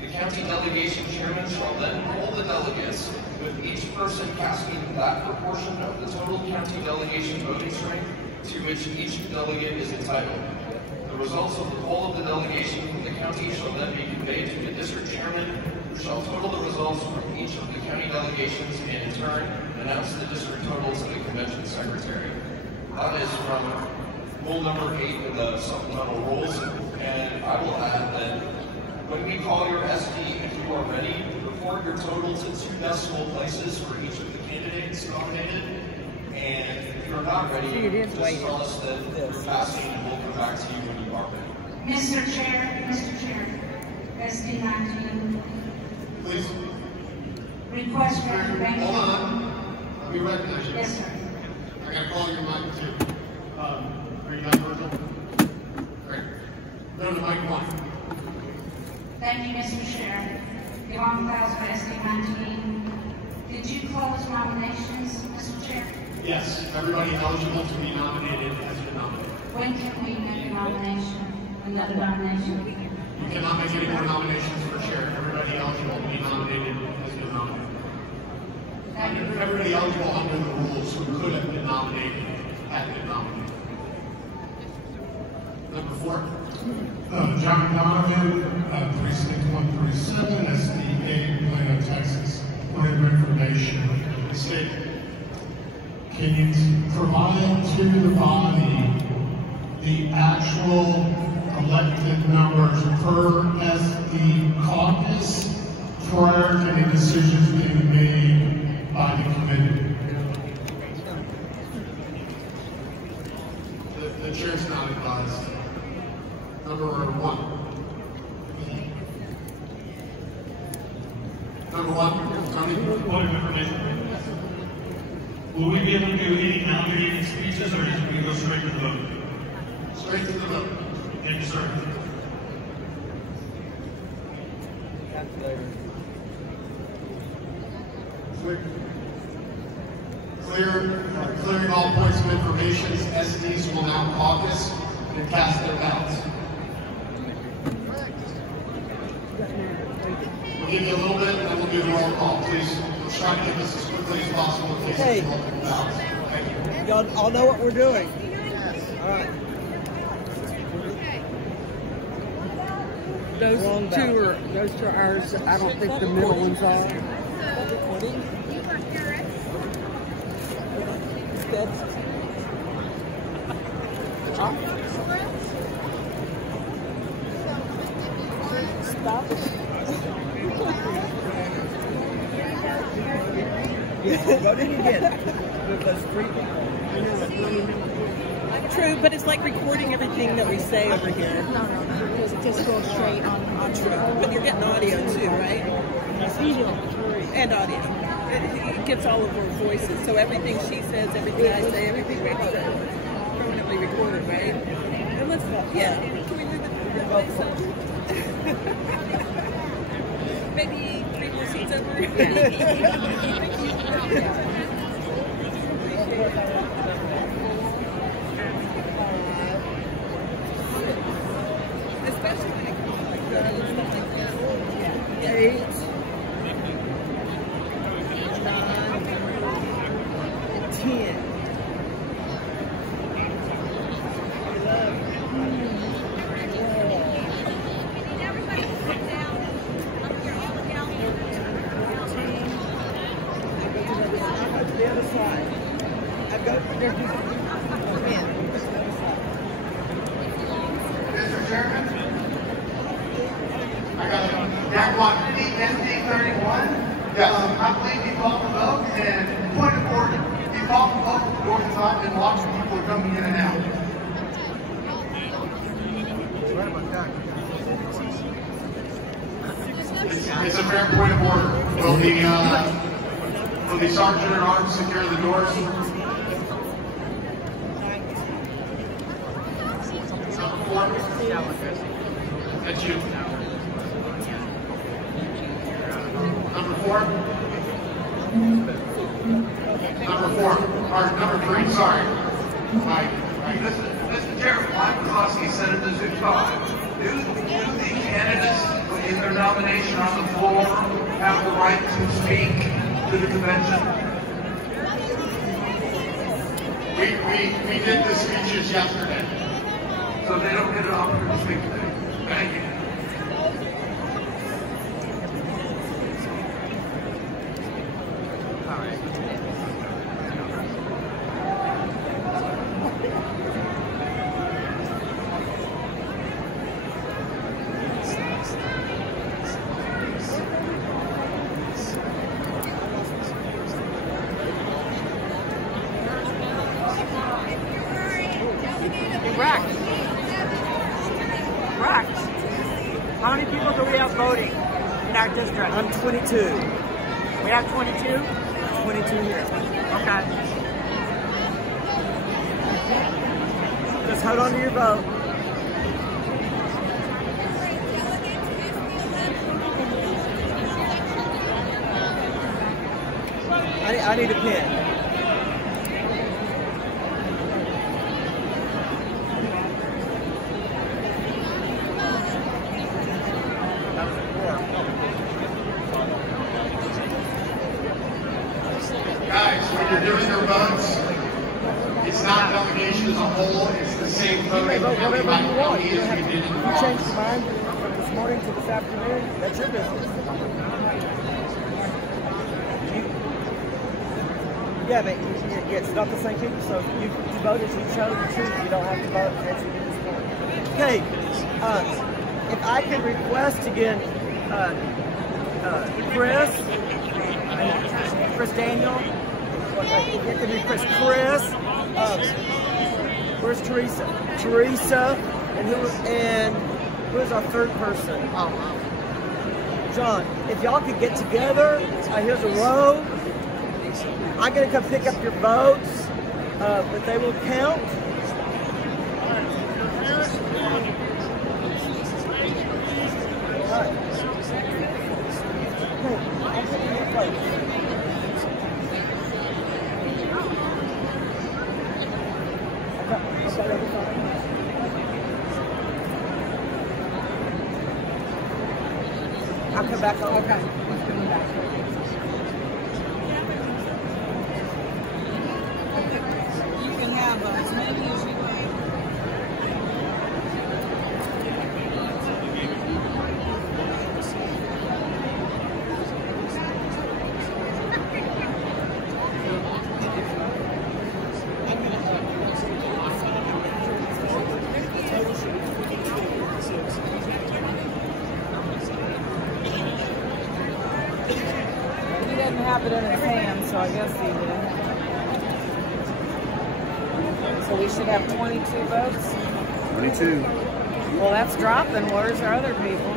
The county delegation chairman shall then poll the delegates, with each person casting that proportion of the total county delegation voting strength to which each delegate is entitled. The results of the poll of the delegation from the county shall then be conveyed to the district chairman, who shall total the results from each of the county delegations and in turn announce the district totals to the convention secretary. That is from rule number 8 of the supplemental rules, and I will add that when we call your SD, if you are ready, report your total to 2 decimal places for each of the candidates nominated, and if you're not ready, just tell us that you're passing and we'll come back to you when you are ready. Mr. Chair, SD 19. Please. Request for information. Hold on. Let me recognize you. Yes, sir. I gotta call your mic too. Are you done, Virgil? Great. Go to mic 1. Thank you, Mr. Chair. Yvonne Fowles for SD 19. Did you close nominations, Mr. Chair? Yes. Everybody eligible to be nominated has been nominated. When can we make a nomination? Another nomination? You cannot make any more nominations for chair. Everybody eligible to be nominated has been nominated. Everybody eligible under the rules who could have been nominated had been nominated. Number 4. John Donovan, Precinct 137, SDA, Plano, Texas. Point of information. State. Can you provide to the body the actual elected numbers per SD caucus prior to any decisions being made by the committee? The chair's not advised. Number 1. Number 1, Tony. Point of information. Will we be able to do any nominating speeches, or should we go straight to the vote? Straight to the vote. Thank you, sir. Clearing all points of information, SDs will now caucus and cast their ballots. We'll give you a little bit, and then we'll do the roll call. Please, let's try to get this as quickly as possible in case there's multiple ballots. Thank you. Y'all all know what we're doing. All right. Those two are ours. I don't think the middle ones are. Stop. What did you get? True, but it's like recording everything that we say over here. No, because it just goes straight on True, but you're getting audio too, right? video. And audio. It gets all of our voices, so everything she says, everything I say, everything we say, permanently recorded, right? And let's go. Yeah. Can we leave it that way? So maybe 3 more seats over. Especially when it comes to like that and stuff like that. 8, 9, 10. The other side. I've got Mr. Chairman, I got that one. SD 31. Yes. I believe you called the vote, and point of order. You called the vote, the doors is locked, and lots of people are coming in and out. It's a fair point of order. Will the sergeant at arms secure the doors? Number 4. 4? That's you. Number 4? Number 4. Or number 3, sorry. Right. Mr. Chairman, Mike Kozlowski, Senate District 5. Do the candidates in their nomination on the floor have the right to speak to the convention? We did the speeches yesterday. So they don't get an opportunity to speak today. Thank you. How many people do we have voting in our district? I'm 22. We have 22? 22 here. Okay. Just hold on to your vote. I need a pen. Guys, when you're doing your votes, it's not delegation as a whole, it's the same vote. You may vote whatever you want. You did in the You changed your mind from this morning to this afternoon, that's your business. Yeah, but it's not the same people, so you voted, you chose the truth, you don't have to vote as you did this morning. Okay, if I could request again, Chris Daniel, it could be Chris, where's Teresa? Teresa, and who is our third person? John, if y'all could get together, here's a row. I'm going to come pick up your votes, but they will count. I'll come back on. Okay. Let's come back. You can have as many as you want. He didn't have it in his hand, so I guess he did. So we should have 22 votes? 22. Well, that's dropping. Where's our other people?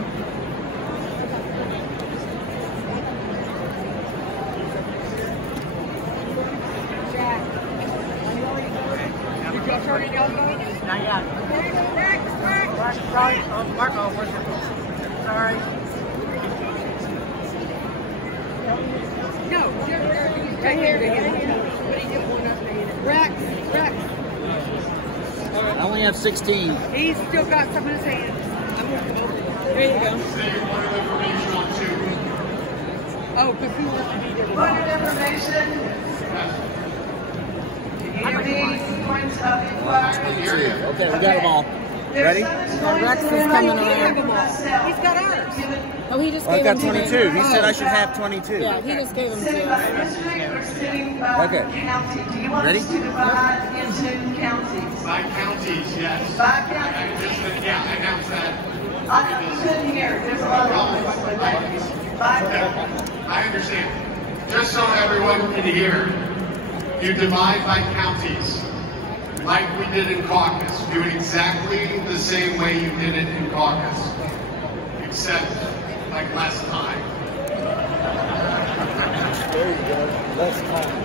Not yet. Sorry, Marco, where's your phone? Sorry. No, right here. Rex. I only have 16. He's still got some in his hand. There you go. Oh, because who wants to be there? Voter information. Any points of inquiry? Okay, we got them all. Ready? Rex is coming around. He's got ours. Oh, he just Well, I gave got them to 22. me. He said I should have 22. Yeah, he just gave them City to by us. district or city by Okay. county? Do you want Ready? us to divide into counties? By counties, yes. By counties. Yeah, announce that. I couldn't hear. There's a lot of noise. By counties. I understand. Just so everyone can hear, you divide by counties, like we did in caucus. Do it exactly the same way you did it in caucus, except like less time. There you go. Less time.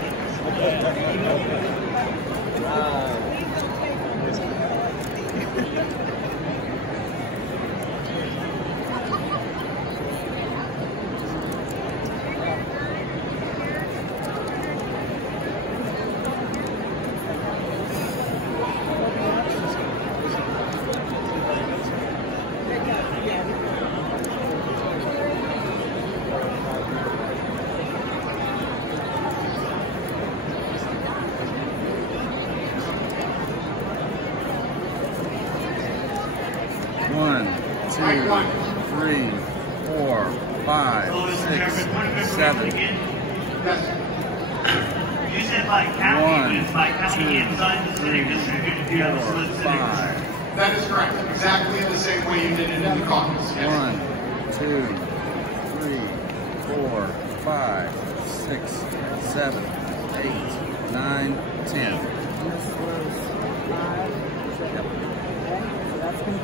Right one. 3, 4, 5, 6, 7. Yes. You said like county with like how many inside the city district you have a split city. 5. That is correct. Exactly the same way you did it in the caucus. Yes. 1, 2, 3, 4, 5, 6, 7, 8, 9, 10.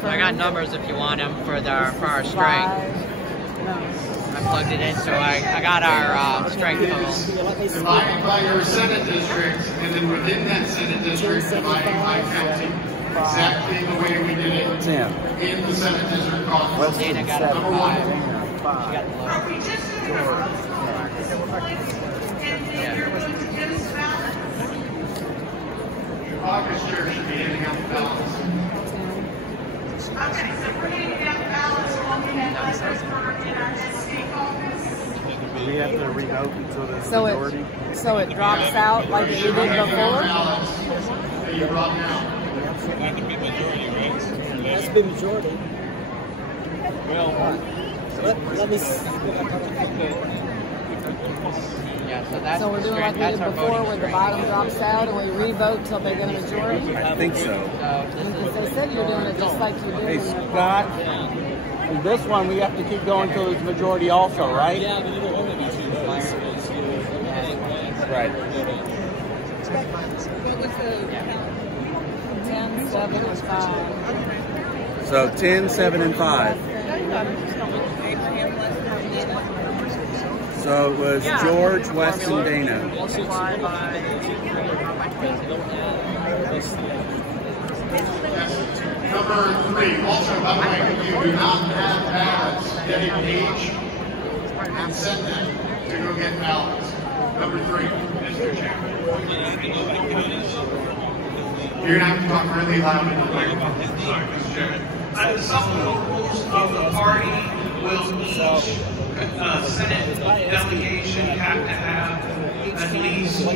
I got numbers if you want them for our strength. I plugged it in, so I got our strength total. Divided by your Senate district, and then within that Senate district, divided by county. Exactly the way we did it 10. In the Senate district caucus. Dana got a 5. She got the low. Your caucus chair should be handing out the ballots. Okay, so we're handing out ballots on behalf of in our state caucus. Do we have to revote until the majority? So it drops out like it did before? Ballots that you brought now. That could be majority, right? That's the majority. Well, let me see. Yeah, so that's So we're doing like we did before where the bottom drops out and we revote until they get a majority? I think so. Because they said you were doing it just like you did. hey, Scott, in this one we have to keep going until there's majority also, right? Yeah, but it will only be 2 votes. Right. What was the count? 10, 7, and 5. So 10, 7, and 5. So it was George, West, and Dana. Number 3. Also, by the way, you do not have ballots, get engaged and send them to go get ballots. Number 3. Mr. Chairman. You're going to have to talk really loud in the microphone. Sorry, Mr. Chairman. Under the supplemental rules of the party, will each Senate delegation have to have at least 2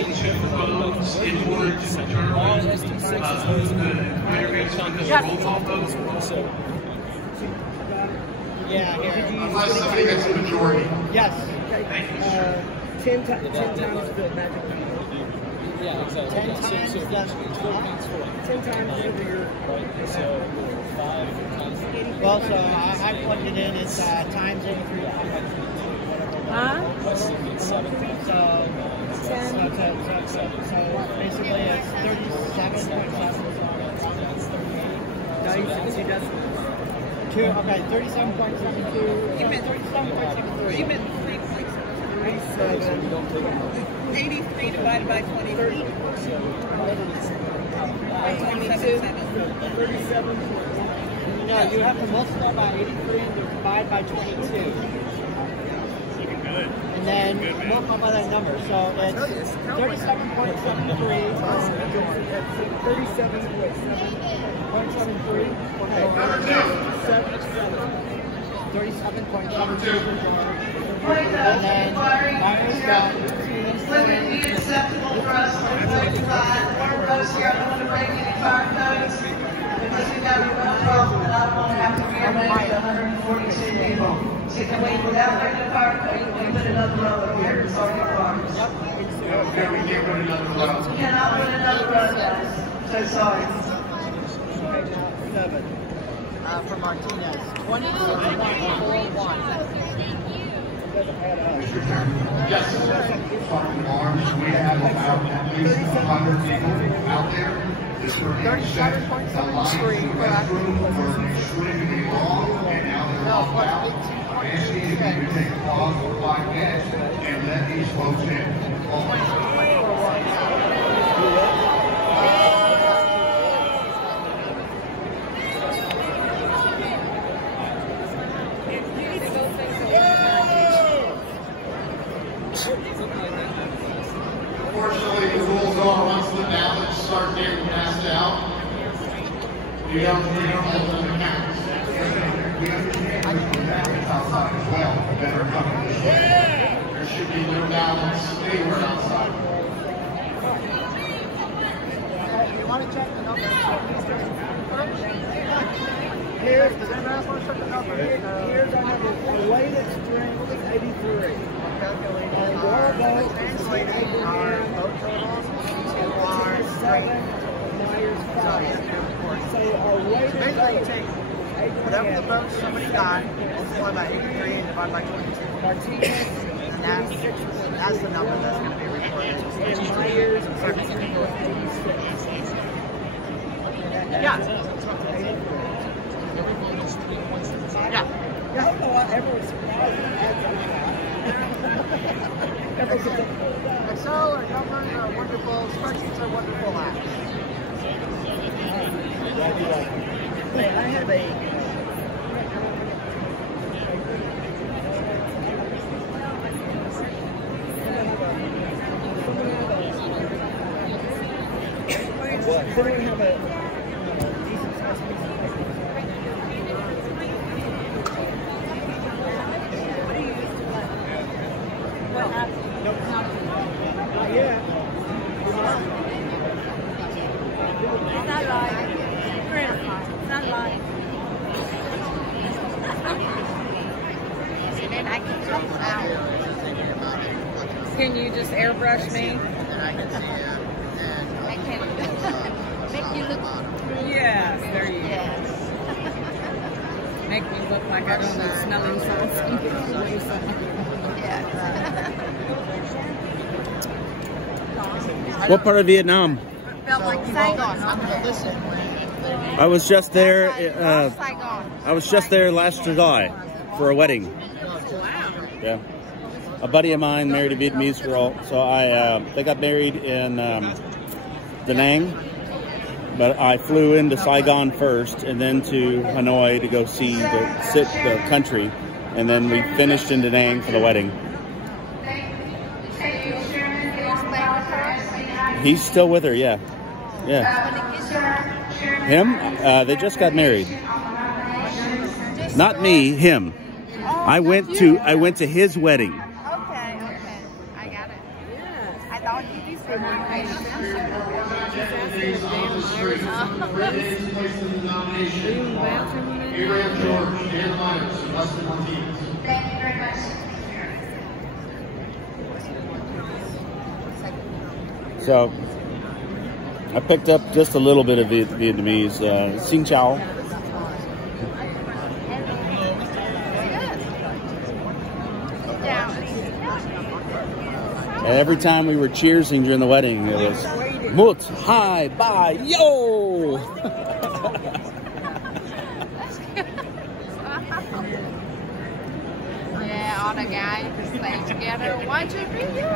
votes in order to determine who the commander is because of roll call votes? Unless somebody gets a majority. Yes. Thank you, sir. 10 times the magic number. Yeah, exactly. 10 times so 10 times over your... So 5 times... Well, so I plugged it in, it's times over 300. Huh? West gets 7. So basically it's 37.7. No, you see that's... 2, okay, 37.72. You meant 37.73. You meant 83 divided by 20. 30. 37. No, you have to multiply by 83 and divide by 22. And then multiply by that number. So it's 37.73. 37.73. Okay. 37.73. And then Would it be acceptable for us to put one of those here? I don't want to break any car codes because we've got a real problem and I don't want to have to rearrange 142 people. So can we, without breaking a car code, can we put another row up here? It's already cars. Okay, we can't put another row. We cannot put another row, guys. So sorry. 7. For Martinez. 22.41. Mr. Chairman. Yes. Department of Arms, we have about at least 100 people out there. This were being set. The lines in the restroom were extremely long, and now they're locked out. I'm asking if you would take a pause for 5 minutes and let these folks in. Unfortunately, the rules are once the ballots start getting passed out, you don't hold them accounts. We understand there's some ballots outside as well that are coming this way. There should be no ballots anywhere outside. You want to check the numbers? Here's our number. The latest string is 83. And our vote is Abraham, seven, Myers 5. So our latest vote, whatever the vote somebody got, multiply by 83 and divide by 22. Martinez, and that's the number that's going to be recorded. And Myers, 86. Yeah. Yeah. I don't know why everyone's surprised at Excel or numbers are wonderful, spreadsheets are wonderful apps. I have a what? They don't have a decent size piece of paper. Well, nope. Not yet. It's not live. Chris, it's not live. And then I can jump out. Can you just airbrush me? I can make you look. Yes, there you go. Make me look like I don't know smelling salts. What part of Vietnam? Felt like Saigon. I was just there. Saigon. I was just there last July for a wedding. Yeah, a buddy of mine married a Vietnamese girl, so they got married in Da Nang, but I flew into Saigon first and then to Hanoi to go see the country, and then we finished in Da Nang for the wedding. He's still with her, yeah. Him? They just got married. Not me, him. I went to his wedding. Okay. I got it. I thought you'd be saying Abraham George, Dan Myers, and Rustin Martinez. Thank you very much. So I picked up just a little bit of Vietnamese. Xin chào. And every time we were cheersing during the wedding, it was Mut, hi, bye, yo! Yeah, all the guys stay together. 1, 2, 3, yo!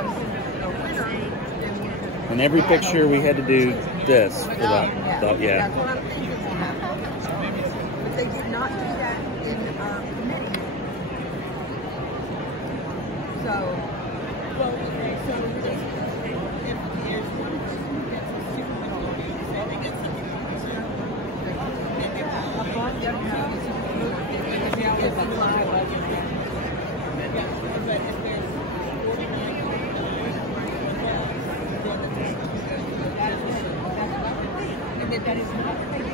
In every picture, we had to do this for that. Yeah. But they did not do that in our committee. So, that is not the committee,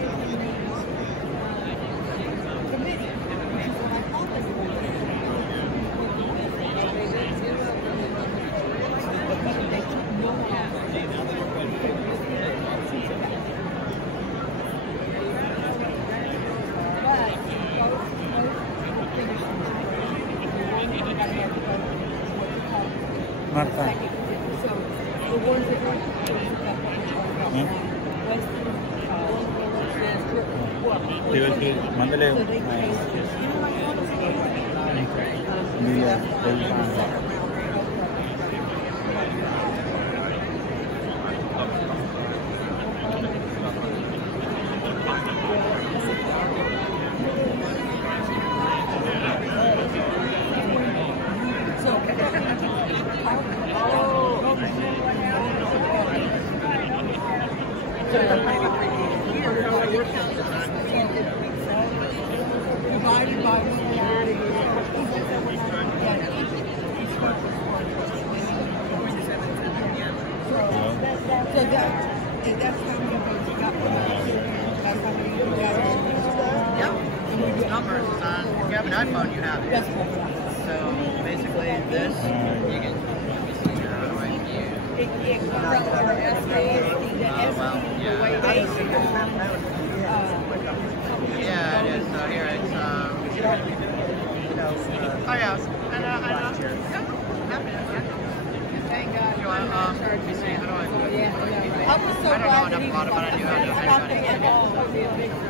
which is what I call this Marta. So, the ones that Mándale. divided by so that's how many votes you got. That's how many you got. Yep. these numbers is on, if you have an iPhone, you have it. So basically this, you can, let me see here, how do I view? Yeah, it is. So here it's, oh yeah, and thank God. You want, let me see, how do I do it? I don't know enough about it, but I do how to get it.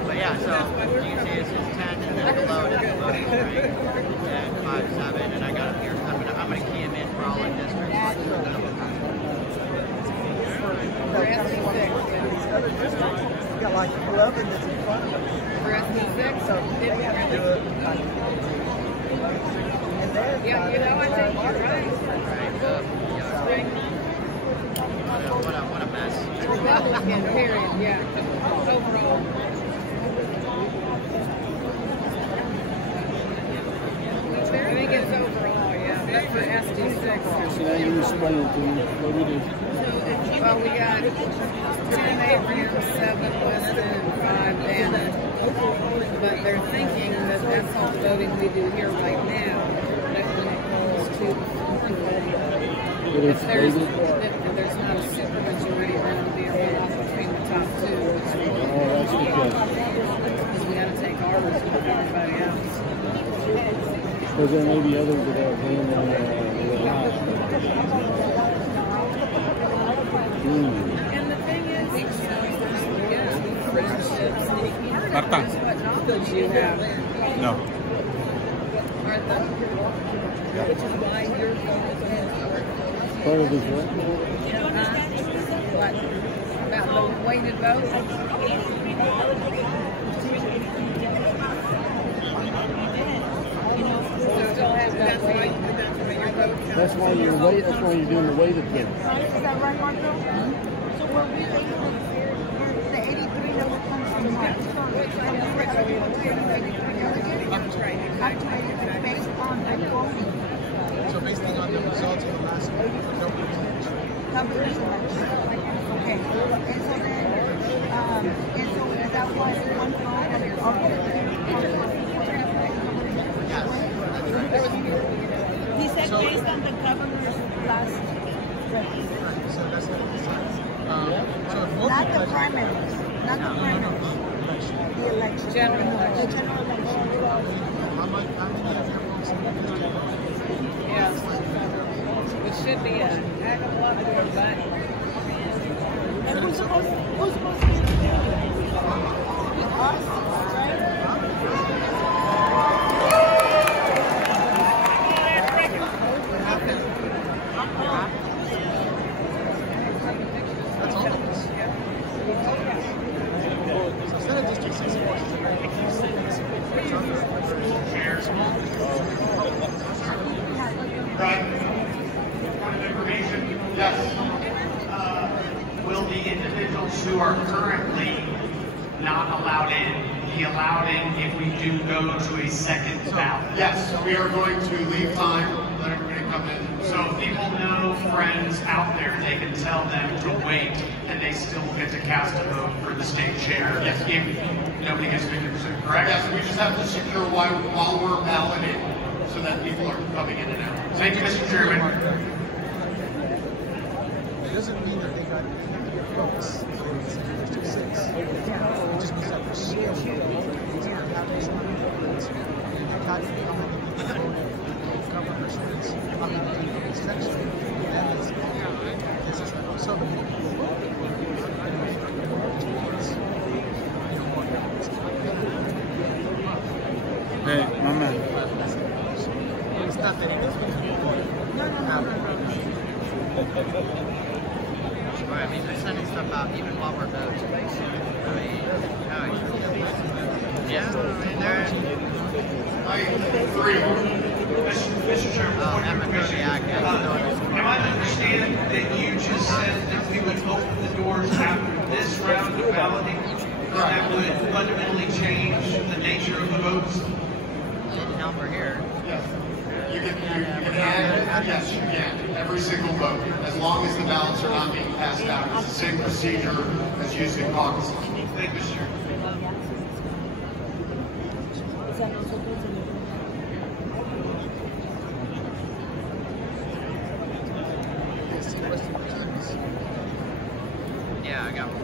But yeah, so you can see this is 10, and then below it is the voting rate, 10, 5, 7, and I got it here. I'm gonna key them in for all our districts. You got like 11 that's in front of us. For SB6, so they have to do it. Yeah, you know, I think you're right. What a mess. Republican, period, yeah. Overall. I think it's overall, yeah. That's for SD6. So now you explain it to me. What we do? Well, we got 10 Abraham, 7 Weston, and 5 Dana. But they're thinking that that's all the voting we do here right now. That when it goes to if there's not a super majority, then it'll be a runoff between the top two. Oh, that's because we got to take ours with everybody else. Because there may be others that are paying on the high. And the thing is, friendships, that you have. No. Martha, which is why you're part of his what? What? About the weighted vote? So still has that weight. That's why you're that's why you're doing the weighted vote. Is that right, Marco? So what we think the 83 number comes from what? Based on the voting. So based on the results of the last Governor's election. Okay. And so then, and so is that why it's one vote and it's all He said based on the governor's last record. So that's what it says. Not the primaries. Not the primaries. The election. General election. The general election. Yeah. It should be a heck of a lot more, but. And who's supposed to be us, right? Right. Point of information. Yes. Will the individuals who are currently not allowed in be allowed in if we do go to a second ballot? Yes, we are going to leave time, let everybody come in. So if people know friends out there, they can tell them to wait, and they still get to cast a vote for the state chair. Yes. If nobody gets 50%, correct? Yes, we just have to secure while we're balloting so that people are coming in and out. Thank you, Mr. Chairman. It doesn't mean that they got votes for District 6. It just means that for sure, these are happening votes. And they got how many people voted governors in this section. That is, this is like, so many people voted. Hey, my man. It's not that it doesn't. I mean, they're sending stuff out even while we're voting. I mean, yeah, I mean, they're... Mr. Chairman, am I to understand that you just said that we would open the doors after this round of balloting? And that would fundamentally change the nature of the votes? Number here. Yes. You can add, yes, you can. Every single vote, as long as the ballots are not being passed out. It's the same procedure as used in caucuses. Thank you, sir. Yeah, I got one.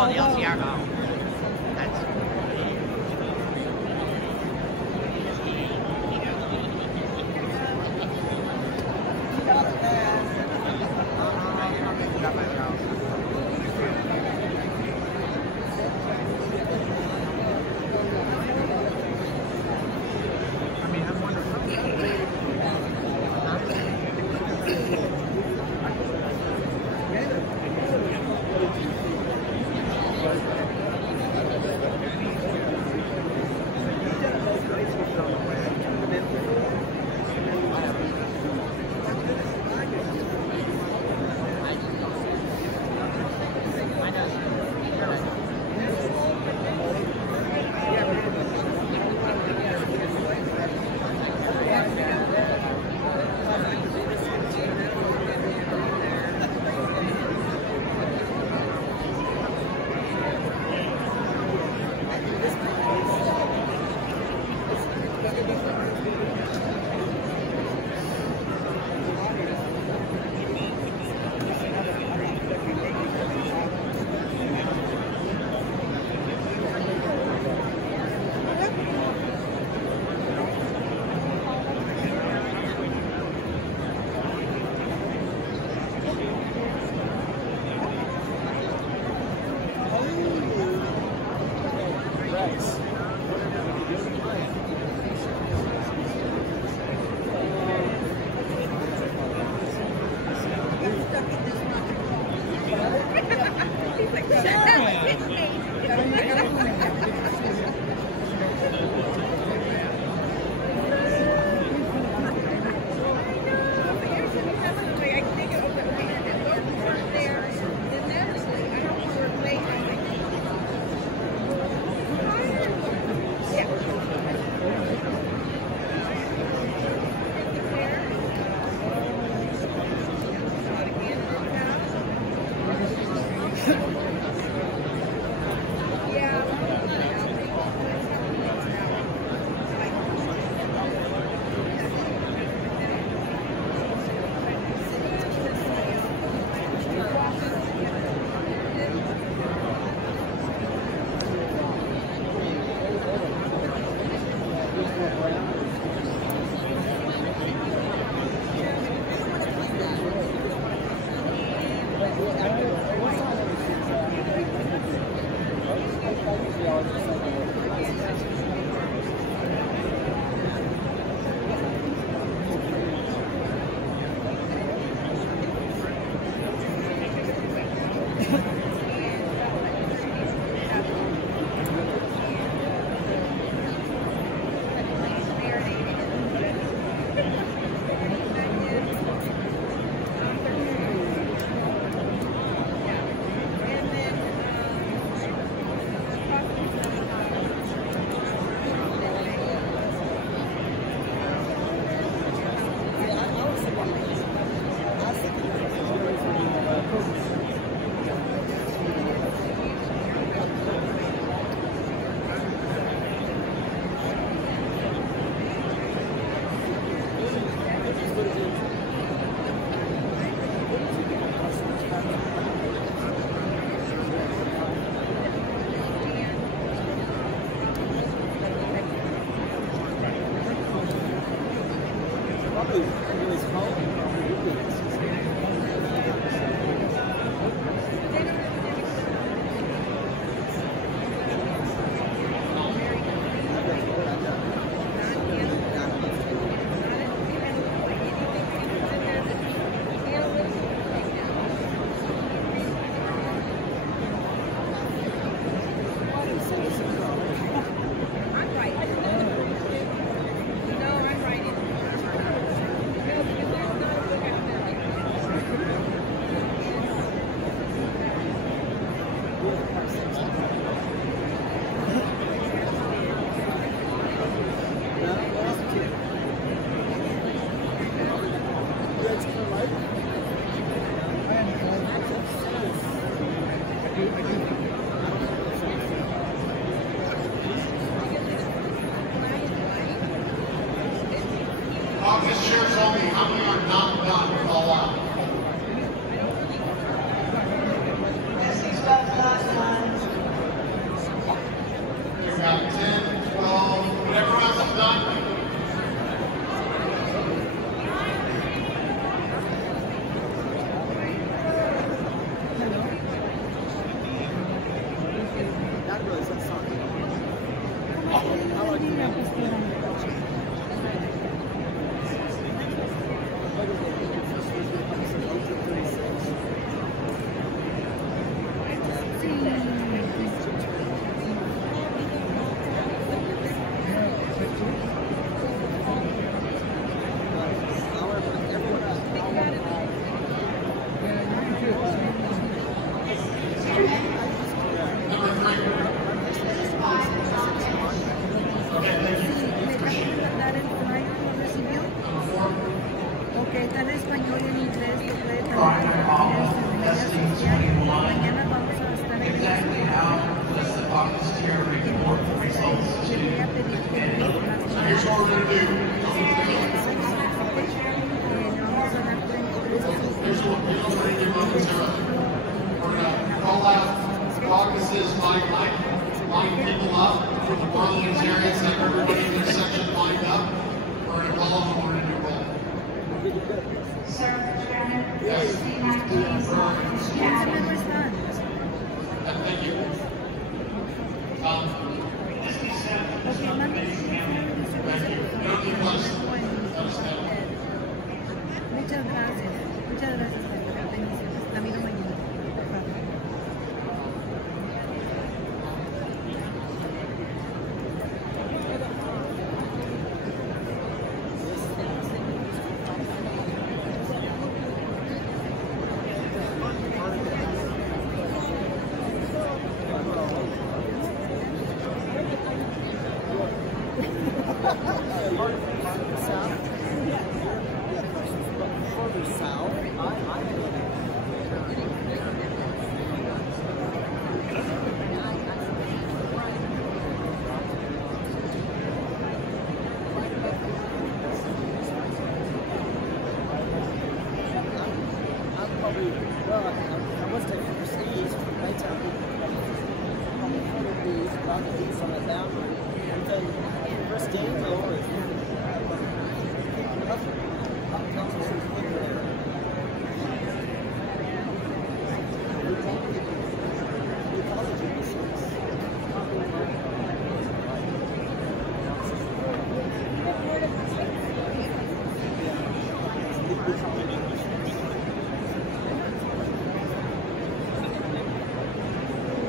Oh, the LCR. Oh, that's. Caucus chairs only. How many are not done? Call out. We've got 10, 12, whatever else is done. Exactly how does the caucus chair report the results to Here's what we're going to do. Here's what we're going to do momentarily. We're going to call out caucuses line people up with the parliamentarians and everybody in their section lined up. We're going to call them and we're going to do roll. Sir, Chairman, Yes. Thank you. Thank you. No need much. Muchas gracias. Muchas gracias. Bendiciones. La miro mañana.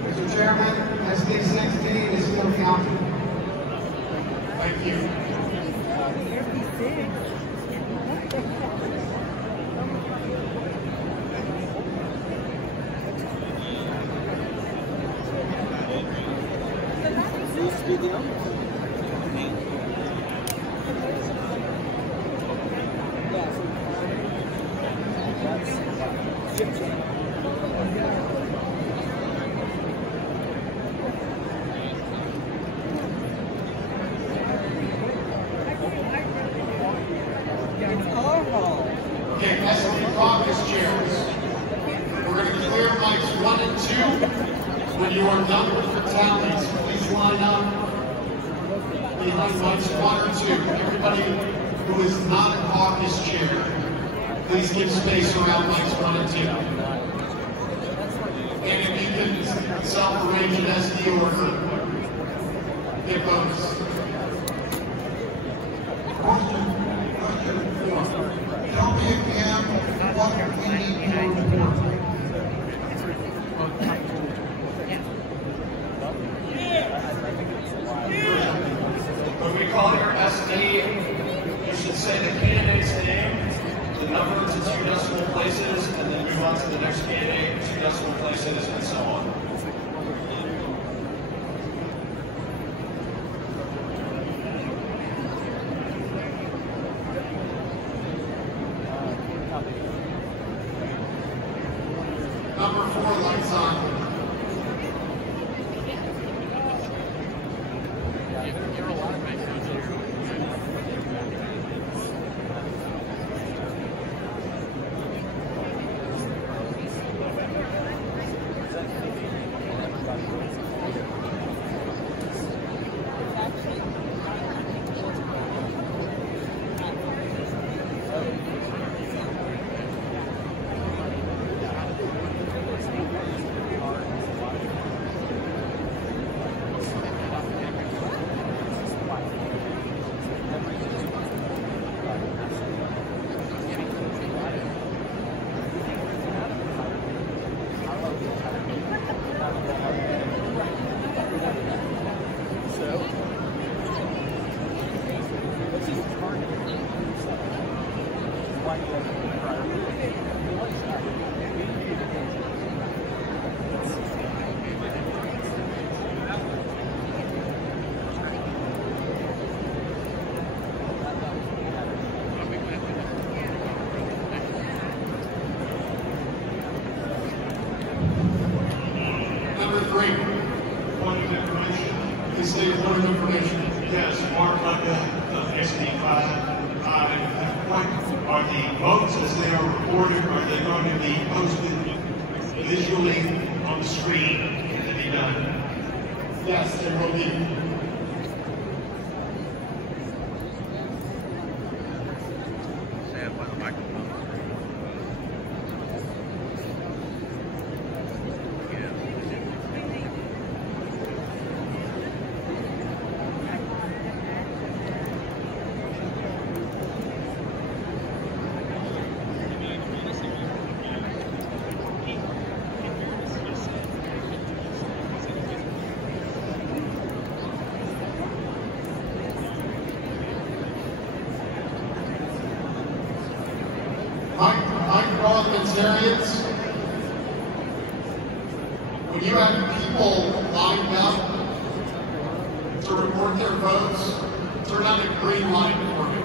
Mr. Chairman, SD 16 is still counting. Thank you. Okay, SD caucus chairs. We're going to clear mics 1 and 2. When you are done with the tallies, please line up behind mics 1 or 2. Everybody who is not a caucus chair, please give space around mics 1 and 2. And if you can self-arrange an SD order, get votes. Question 4. Tell me again what we need to report. When we call your SD, you should say the candidate's name, the number to 2 decimal places, and then move on to the next candidate, 2 decimal places, and so on. Number 4, lights on. Number 3, Point of information. please state your point of information. Yes, Mark Lecca of SD5. Are the votes as they are recorded, are they going to be posted visually on the screen? Can it be done? Yes, there will be. Parliamentarians, when you have people lined up to report their votes, turn on a green light for me.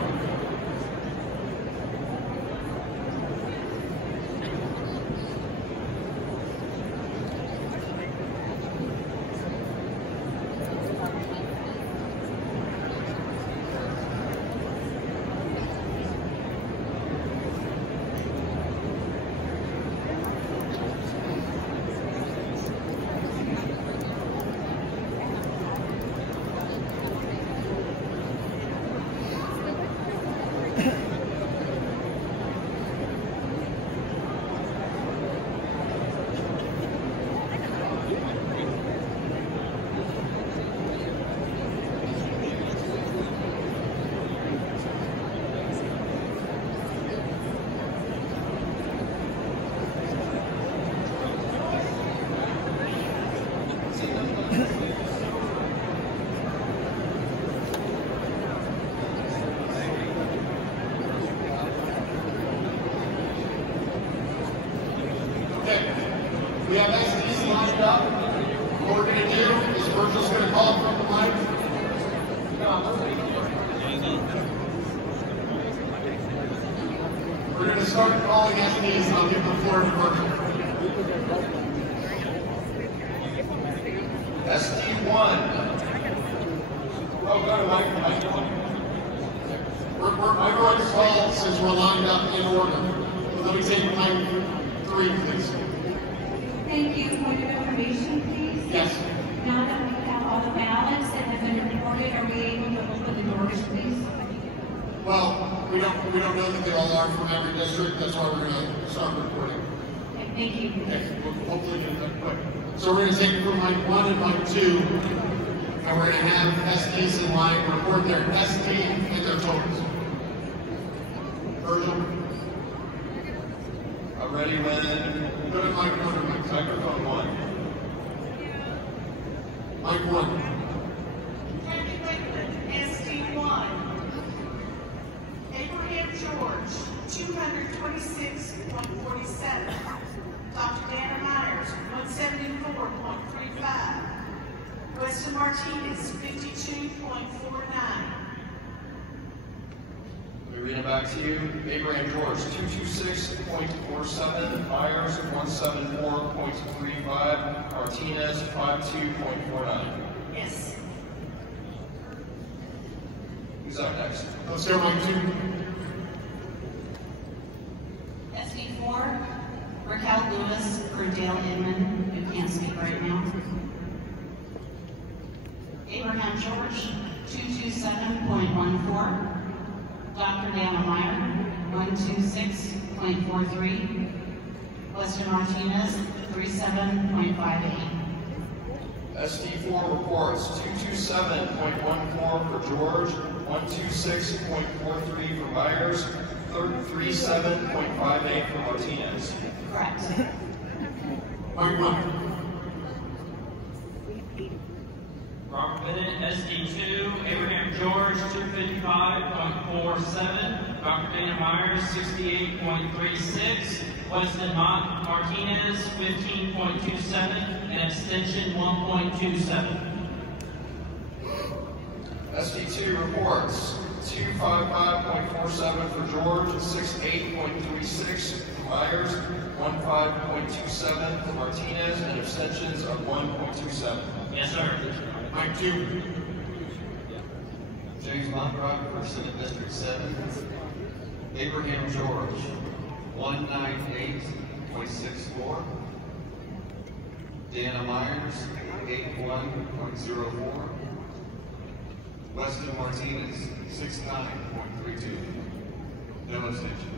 We have SDs lined up. What we're going to do is Virgil's going to call from the mic. We're going to start calling SDs and I'll give the floor to Virgil. SD1. Oh, go to mic. We're going to call since we're lined up in order. Let me take mic 3, please. Thank you. Point of information, please. Yes. Now that we have all the ballots that have been reported, are we able to open the doors, please? Well, we don't know that they all are from every district. That's why we're going to start recording. Okay, thank you. Okay, we'll hopefully get it done quick. So we're going to take it from mic 1 and mic 2, and we're going to have SDs in line record their SD and their totals. Virgil? I'm ready when... Go to mic 1 or mic 2. Microphone 1. Mic 1. SD1. Abraham George, 226.47. Dr. Dana Myers, 174.35. Weston Martinez, 52.49. Let me read it back to you. Abraham George, 226.47. Myers, 174.35. Martinez, 52.49. Yes. Who's up next? Let's go mic 2. SD4, Raquel Lewis for Dale Inman, who can't speak right now. Abraham George, 227.14. Dr. Dana Meyer, 126.43. Weston Martinez, 37.58. SD4 reports 227.14 for George, 126.43 for Myers, 37.58 for Martinez. Correct. Mic 1. Robert Bennett, SD2, Abraham George, 255.47, Dr. Dana Myers, 68.36, Weston Martinez, 15.27, and extension 1.27. SD2 reports 255.47 for George, 68.36 for Myers, 15.27 for Martinez, and abstentions of 1.27. Yes, sir. Mic 2. James Montrock for Senate District 7. Abraham George, 198.64. Dana Myers, 81.04. Weston Martinez, 69.32. No abstention.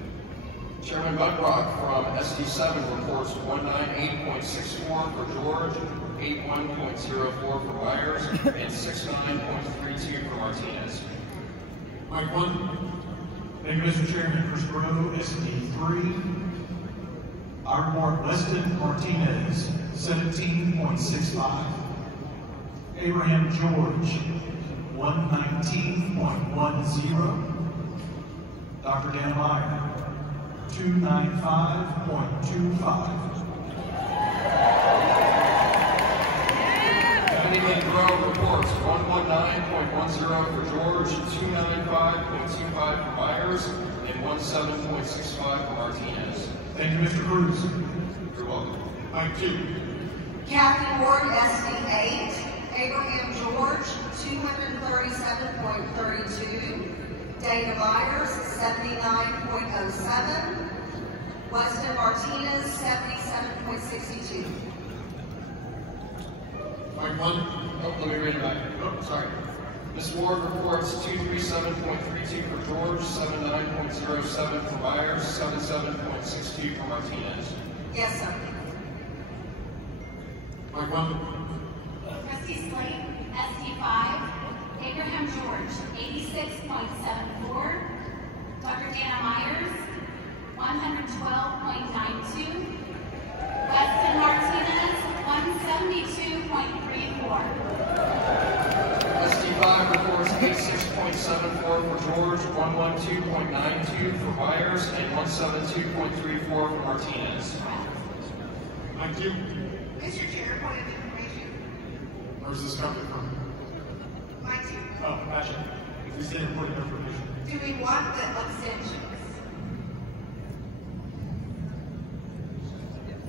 Chairman Montrock from SD7 reports 198.64 for George, 81.04 for Myers, and 69.32 for Martinez. Mic 1. Thank you, Mr. Chairman. Chris Rowe, SD3. I report Weston Martinez, 17.65. Abraham George, 119.10. Dr. Dan Meyer, 295.25. Dominican Grove reports 119.10 for George, 295.25 for Myers, and 17.65 for Martinez. Thank you, Mr. Cruz. You're welcome. Mic 2. Kathy Ward, SD8. Abraham George, 237.32. Dana Myers, 79.07. Weston Martinez, 77.62. Mic 1. Oh, let me read it back. Oh, sorry. Ms. Ward reports 237.32 for George, 79.07 for Myers, 77.62 for Martinez. Yes, sir. Mic 1. Trustee Slate, SD5. Abraham George, 86.74. Dr. Dana Myers, 112.92. Weston Martinez, 172.34. SD5 reports 86.74 for George, 112.92 for Myers, and 172.34 for Martinez. Mic 2. Mr. Chair, point of information. Where's this coming from? Mic 2. Oh, gotcha. We said important information. Do we want the abstentions?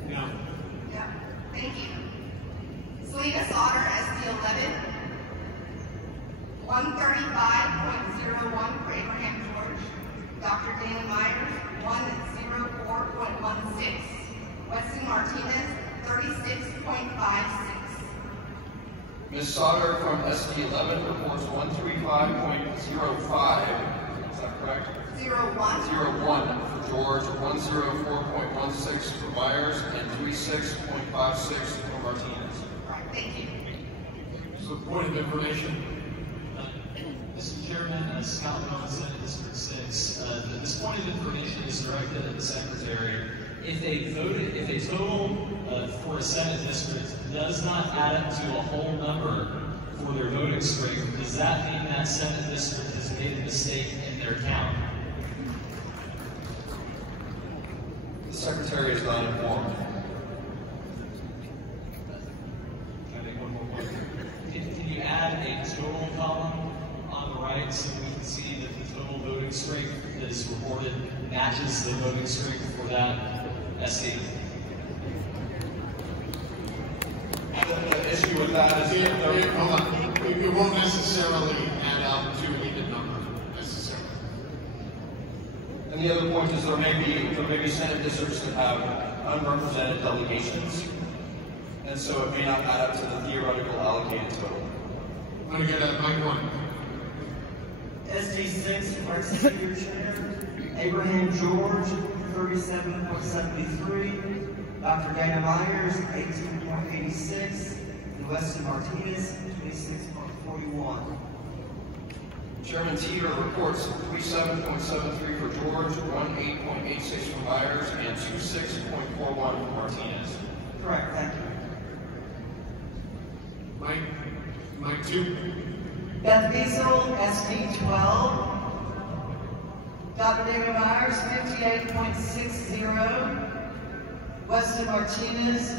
No. Yeah. Thank you. Selena Sauter, SD11. 135.01 for Abraham George. Dr. Dan Myers, 104.16. Weston Martinez, 36.56. Ms. Sauter from SD11 reports 135.05 Is that correct? 01. 01 for George, 104.16 for Myers, and 36.56 for Martinez. Right, thank you. So point of information. Mr. Chairman, Scott Bowman, Senate District 6. This point of information is directed at the Secretary. If a total for a Senate district does not add up to a whole number for their voting strength, does that mean that Senate district has made a mistake in their count? The Secretary is not informed. Can I make one more point? Can you add a total column on the right so we can see that the total voting strength that is reported matches the voting strength for that SD? The issue with that is it won't necessarily add up to an even number, necessarily. And the other point is there may be Senate districts that have unrepresented delegations, and so it may not add up to the theoretical allocated total. I'm going to get a mic one. SD6, Vice Speaker Chair, Abraham George, 37.73, Dr. Dana Myers, 18.86, and Weston Martinez, 26.41. Chairman Teeter reports 37.73 for George, 18.86 for Myers, and 26.41 for Martinez. Correct, thank you. Mike 2. Beth Diesel, SD12, Dr. David Myers, 58.60, Weston Martinez,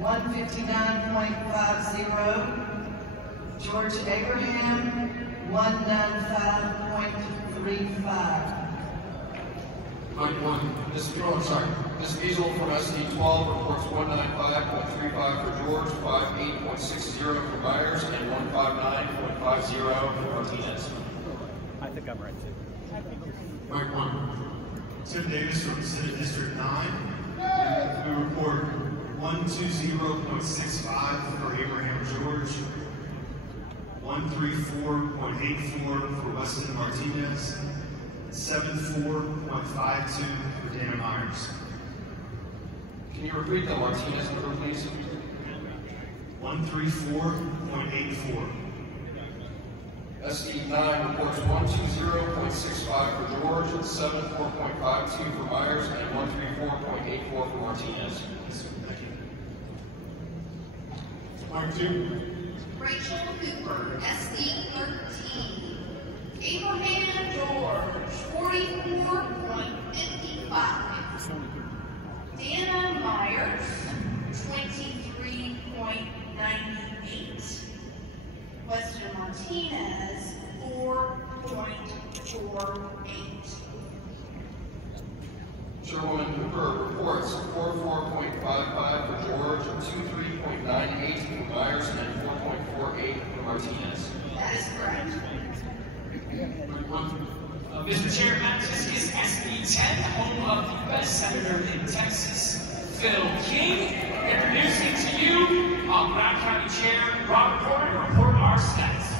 159.50, George Abraham, 195.35. Mike 1. Ms. Diesel from SD12 reports 195.35 for George, 58.60 for Myers, and 159.50 for Martinez. I think I'm right too. Mike 1. Tim Davis from Senate District 9. We report 120.65 for Abraham George, 134.84 for Weston Martinez, 74.52 for Dana Myers. Can you repeat the Martinez number, please? 134.84. SD9 reports 120.65 for George, 74.52 for Myers, and 134.84 for Martinez. Mike 2. Rachel Cooper, SD 13. Abraham George, 44.55. Dana Myers, 23.98. Weston Martinez, 4.48. Chairwoman Cooper reports 44.55 for George, 23.98 for Myers, and 4.48 for Martinez. That is correct. Mr. Chairman, this is SB 10, home of the U.S. Senator in Texas, Phil King, introducing to you Brown County Chair Robert Porter, report our stats.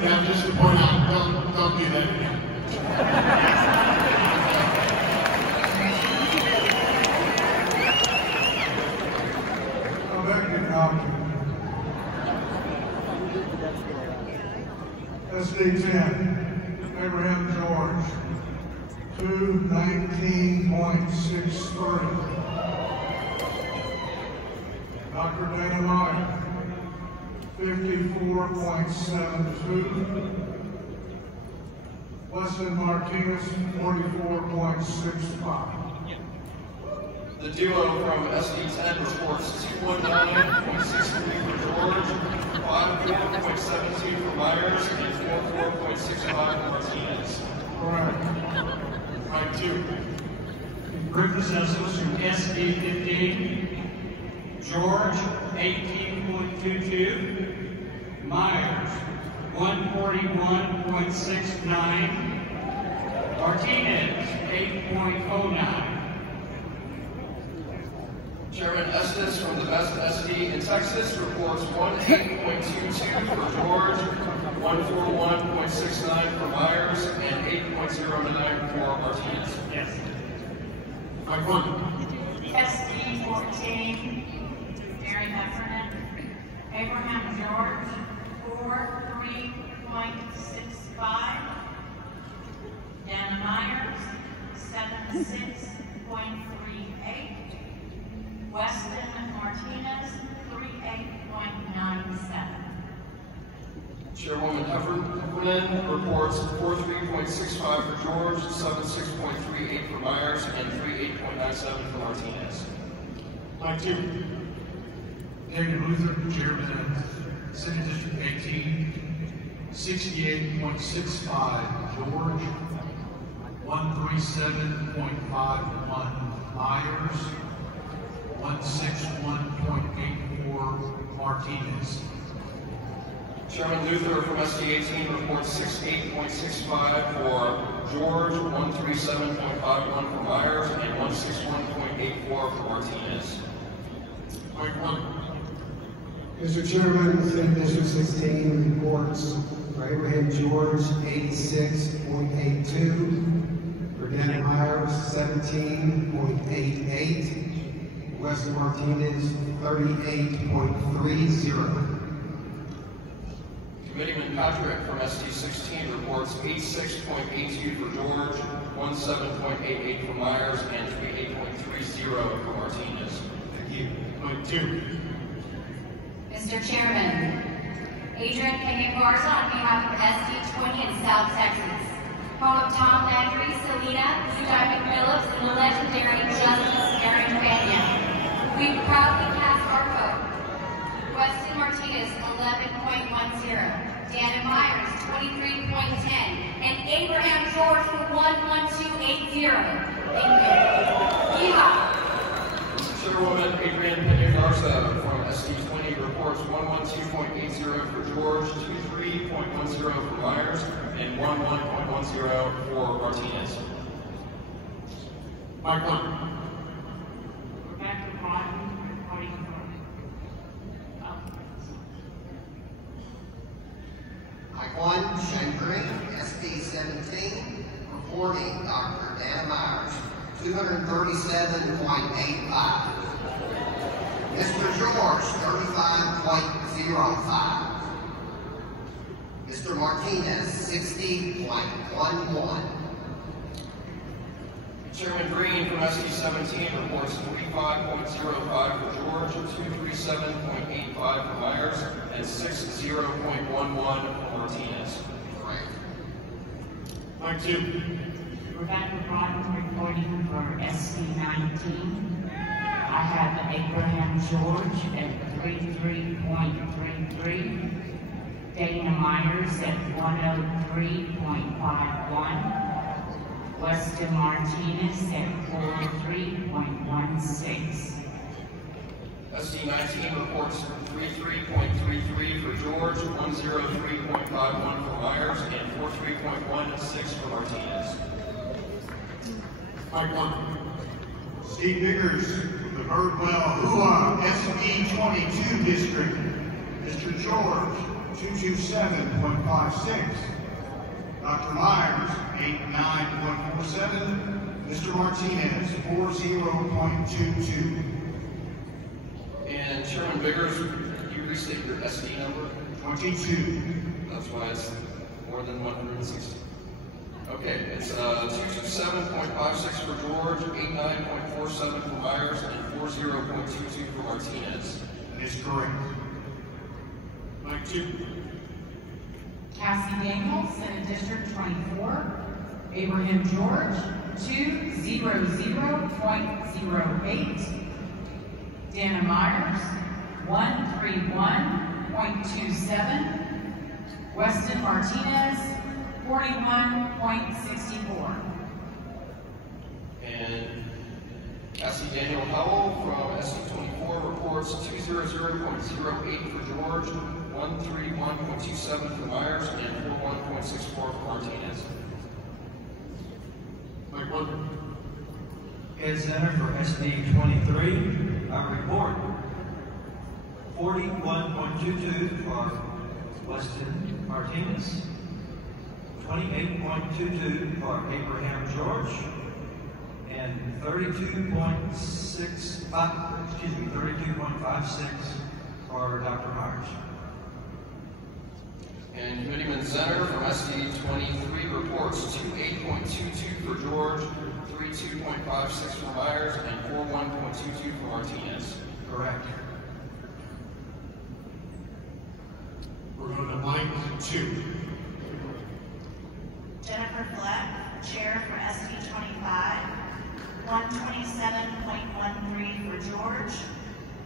Yeah, just to point out, don't do that again. SD 10, Abraham George, 219.63. Dr. Dana Myers, 54.72. Weston Martinez, 44.65. The duo from SD10 reports 219.63 for George, 54.72 for Myers, and 44.65 for Martinez. Correct. Mike 2. Group assessments from SB 15. George, 18.22. Myers, 141.69. Martinez, 8.09. Chairman, SD Texas from the best SD in Texas reports 18.22 for George, 141.69 for Myers, and 8.09 for Martinez. Yes. Mike 1. SD 14, Mary Heffernan. Abraham George, 43.65. Dana Myers, 76.38. Weston Martinez, 38.97. Chairwoman Heffernan reports 43.65 for George, 76.38 for Myers, and 38.97 for Martinez. Mike 2. David Luther, Chairman of Senate District 18, 68.65 George, 137.51 Myers, 161.84 Martinez. Chairman Luther from SD 18 reports 68.65 for George, 137.51 for Myers, and 161.84 for Martinez. Mike 1. Mr. Chairman, Senate District 16 reports for Abraham George, 86.82, for Dana Myers, 17.88, Weston Martinez, 38.30. Committeeman Patrick from SD 16 reports 86.82 for George, 17.88 for Myers, and 38.30 for Martinez. Thank you. Mike 2. Mr. Chairman, Adrian Peña Garza on behalf of SD 20 in South Texas. Home of Tom Landry, Selena, Blue Diamond Phillips, and the legendary Justice Aaron Peña. We proudly cast our vote. Weston Martinez, 11.10. Dana Myers, 23.10. And Abraham George for 11280. Thank you. Yeehaw. Chairwoman Adrian Peña Garza from SD 20 reports 112.80 for George, 23.10 for Myers, and 11.10 for Martinez. Mike 1. Rebecca Broughton, reporting for Mike 1, Shane Green, SD 17, reporting Dr. Dana Myers, 237.85. Mr. George, 35.05. Mr. Martinez, 60.11. Chairman Green from SD 17 reports 45.05 for George, 237.85 for Myers, and 60.11 for Martinez. Mike 2. Rebecca Broughton reporting for SD 19. I have Abraham George at 33.33. Dana Myers at 103.51. Weston Martinez at 43.16. SD 19 reports 33.33 for George, 103.51 for Myers, and 43.16 for Martinez. Mike 1. Steve Biggers from the Birdwell Hua SB 22 district. Mr. George, 227.56. Dr. Myers, 89.47. Mr. Martinez, 40.22. And Chairman Biggers, you restate your SD number? 22. That's why it's more than 160. Okay, it's 227.56 for George, 89.47 for Myers, and 40.22 for Martinez. That is correct. Mike 2. Cassie Daniels, Senate District 24. Abraham George, 200.08. Dana Myers, 131.27. Weston Martinez, 41.64. And Cassie Daniel Howell from SD24 reports 200.08 for George, 131.27 for Myers, and 41.64 for Martinez. Mike 1. Ed Center for SD 23. Our report, 41.22 for Weston Martinez, 28.22 for Abraham George, and 32.56 for Dr. Myers. And Committeeman Zenner from SD 23 reports 28.22 for George, 32.56 for Myers, and 41.22 for Martinez. Correct. We're going to line 2. Jennifer Fleck, Chair for SD 25, 127.13 for George,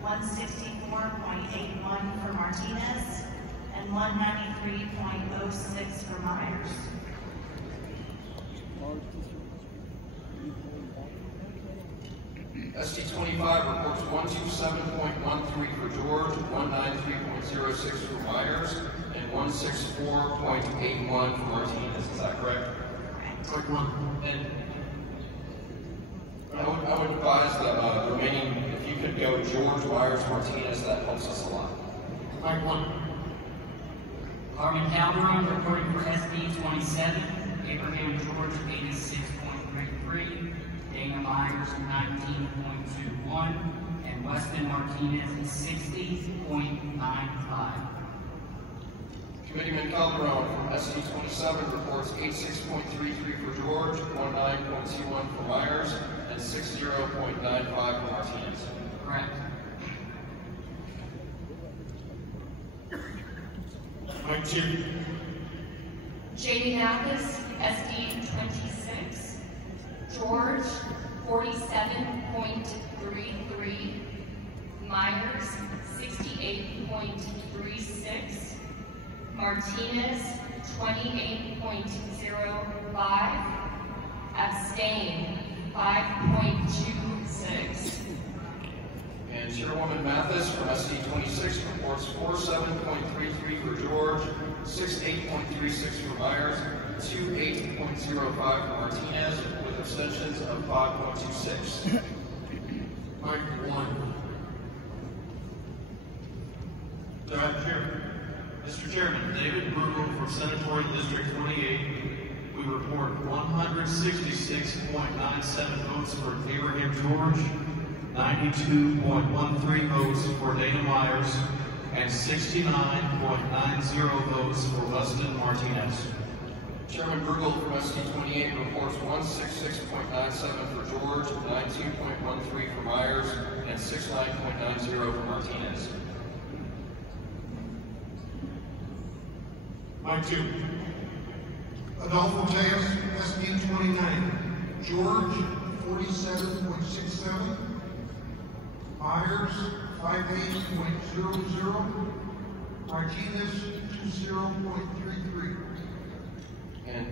164.81 for Martinez, and 193.06 for Myers. SD 25 reports 127.13 for George, 193.06 for Myers, and 164.81 for Martinez. Is that correct? Correct. And I would advise the remaining, if you could go George, Myers, Martinez, that helps us a lot. Mike 1. Carmen Calderon reporting for SD 27, Abraham George 86.33, Dana Myers 19.21, and Weston Martinez 60.95. Committeeman Calderon from SD 27 reports 86.33 for George, 19.21 for Myers, and 60.95 for Martinez. Correct. Mike 2. Jamie Mathis, SD 26, George 47.33, Myers 68.36, Martinez 28.05, abstain 5.26. And Chairwoman Mathis from SD 26 reports 47.33 for George, 68.36 for Myers, 28.05 for Martinez, with abstentions of 5.26. Mike 1. Mr. Chairman, David Brugel from Senatorial District 28. We report 166.97 votes for Abraham George, 92.13 votes for Dana Myers, and 69.90 votes for Weston Martinez. Chairman Brugel from SD 28 reports 166.97 for George, 92.13 for Myers, and 69.90 for Martinez. Mike 2. Adolfo Tejas, SD 29. George, 47.67. Myers, 58.00. Martinez, 20.33. And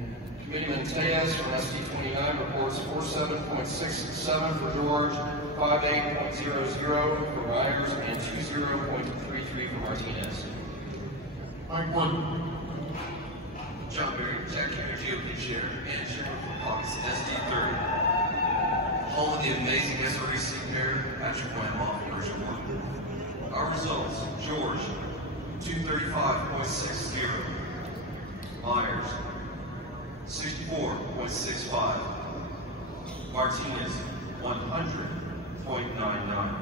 Committeeman Tejas from SD 29 reports 47.67 for George, 58.00 for Myers, and 20.33 for Martinez. Mike 1. John Berry, Executive GOP Chair and Chairman for Caucus SD 30. Home of the amazing SREC Mayor, Patrick Whitelaw, version 1. Our results, George, 235.60. Myers, 64.65. Martinez, 100.99.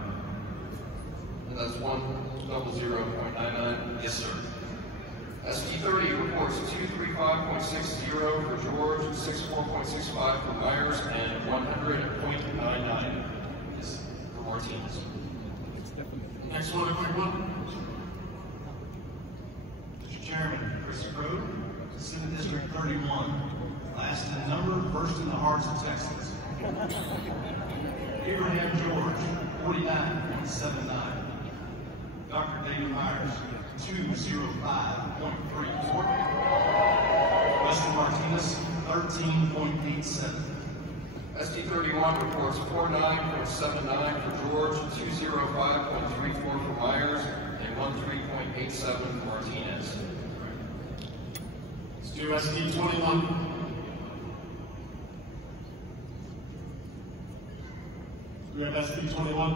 And that's 100.99. Yes, sir. SD 30 reports 235.60 for George, 64.65 for Myers, and 100.99 for Martinez. Next one, Mike 1. Mr. Chairman, Chris Crowe, Senate District 31. Last in number, first in the hearts of Texans. Abraham George, 49.79. Dr. Dana Myers, 205.34. Weston Martinez, 13.87. SD 31 reports 49.79 for George, 205.34 for Myers, and 13.87 for Martinez. Let's do SD 21. We have SD 21.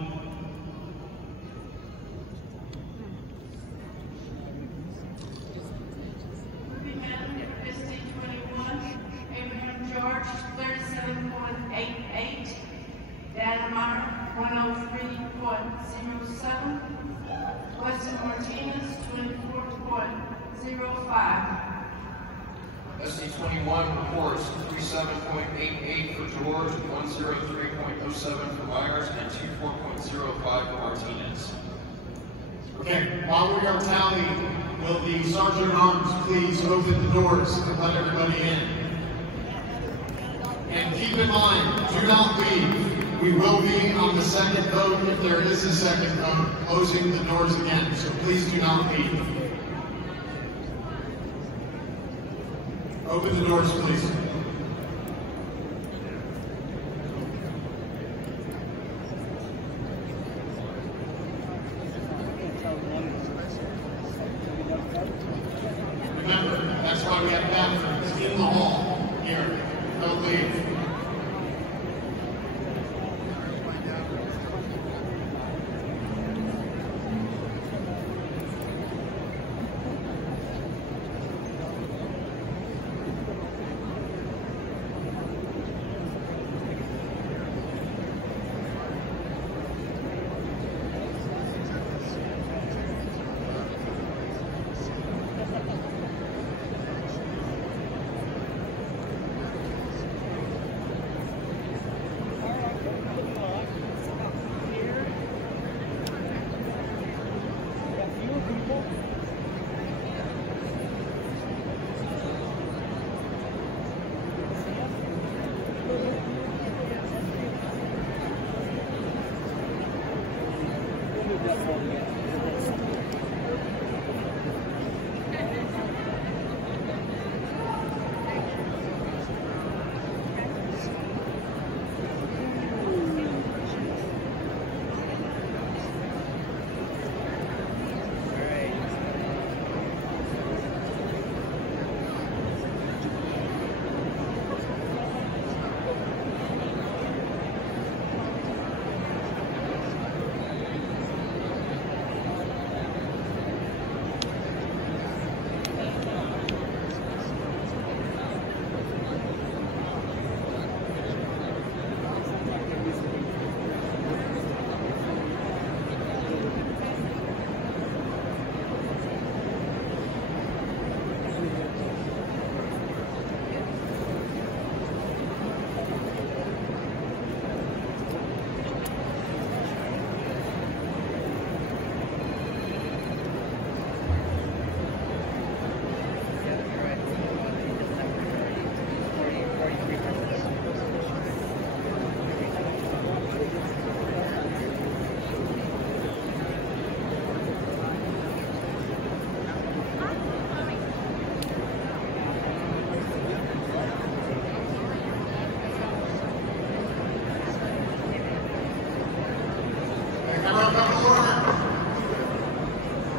SD21 reports 37.88 for George, 103.07 for Myers, and 24.05 for Martinez. Okay, while we are tallying, will the Sergeant at Arms please open the doors and let everybody in? And keep in mind, do not leave. We will be on the second vote, if there is a second vote, closing the doors again, so please do not leave. Open the doors, please. Remember, that's why we have bathrooms in the hall here. Don't leave.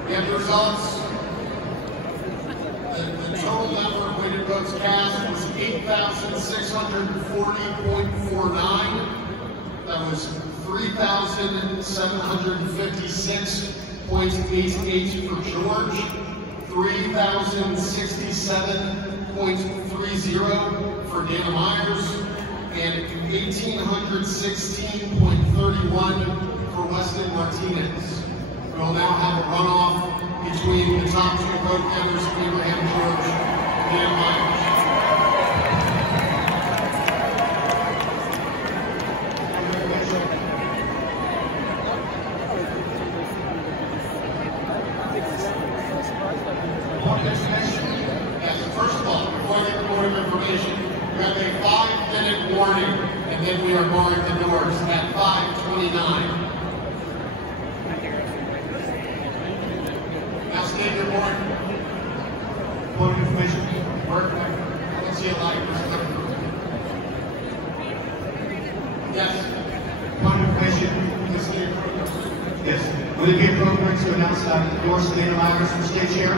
We have the results. The total number of weighted votes cast was 8,640.49. That was 3,756.88 for George, 3,067.30 for Dana Myers, and 1,816.31 for Weston Martinez. We will now have a runoff between the top two vote getters, Abraham George and Dana Myers. Yes, first of all, before I get the board of information, we have a 5-minute warning, and then we are barring the doors at 5:29. Now state your board. Board of information. Work. I can see a light. Yes. Point of information. Yes. Would it be appropriate to announce the doors to Dana Myers for state chair?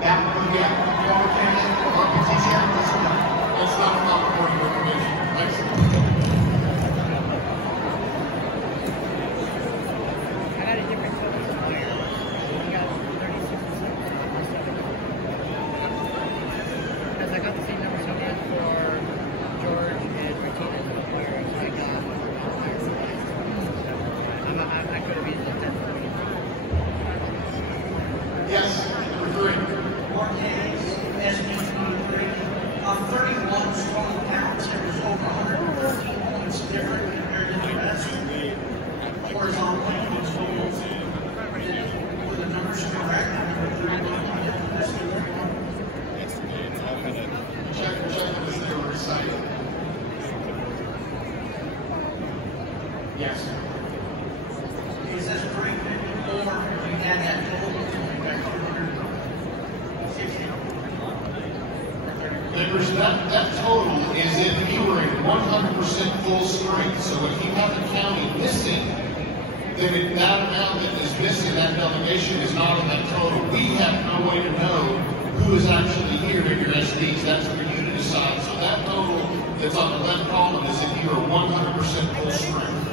That one, yeah. Former candidate or PT chair? Yes or no? That's not about the board of information. Thanks. I got a different focus on here. We got 36%. Because I got the same numbers you did for George and Martinez and Myers. I got I could have easily done that. Yes, we're three. Martinez, SB23, members, that total is if you were in 100% full strength. So if you have a county missing, then that amount that is missing, that delegation is not on that total. We have no way to know who is actually here in your SDs. That's for you to decide. So that total that's on the left column is if you are 100% full strength.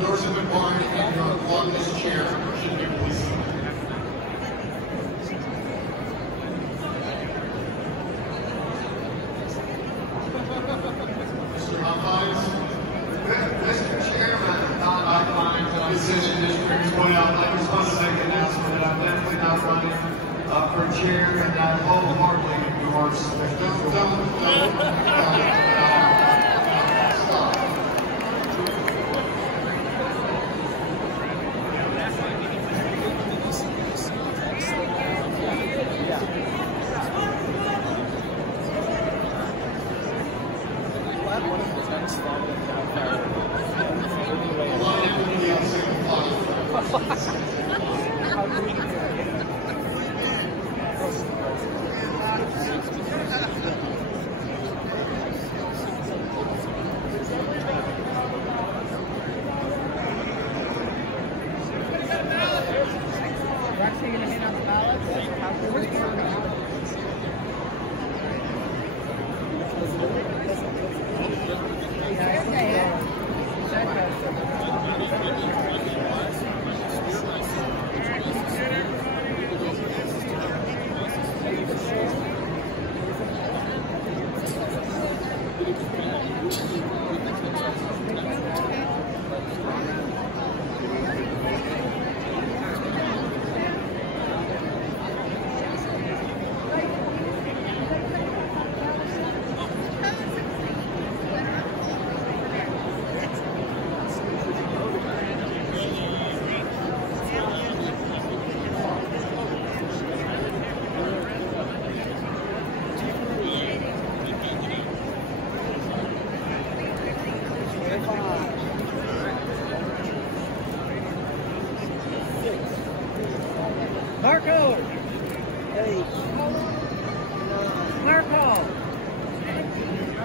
Those who have been barred and your plug this chair should be released. Mr. Hopkins? Mr. Chairman, I find decision district point out, I just want to make an announcement that I'm definitely not running for chair, and I wholeheartedly endorse. Stop. Marco! Hey. Marco!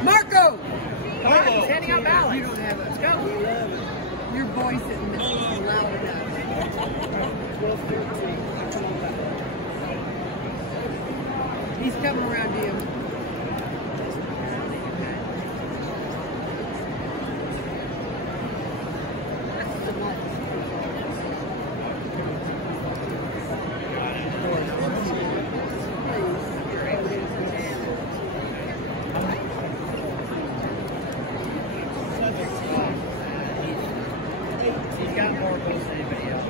Marco! Come on, he's handing out ballots. You don't have it. Let's go. Your voice isn't loud enough. He's coming around to you. He's got more votes than anybody else.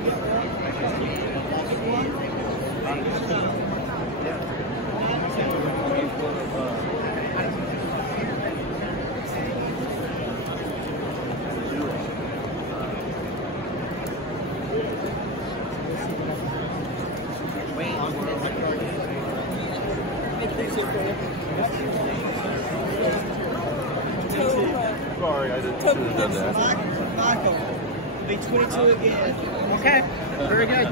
Sorry, I didn't should have done that. Michael, be 22 again. Okay, very good.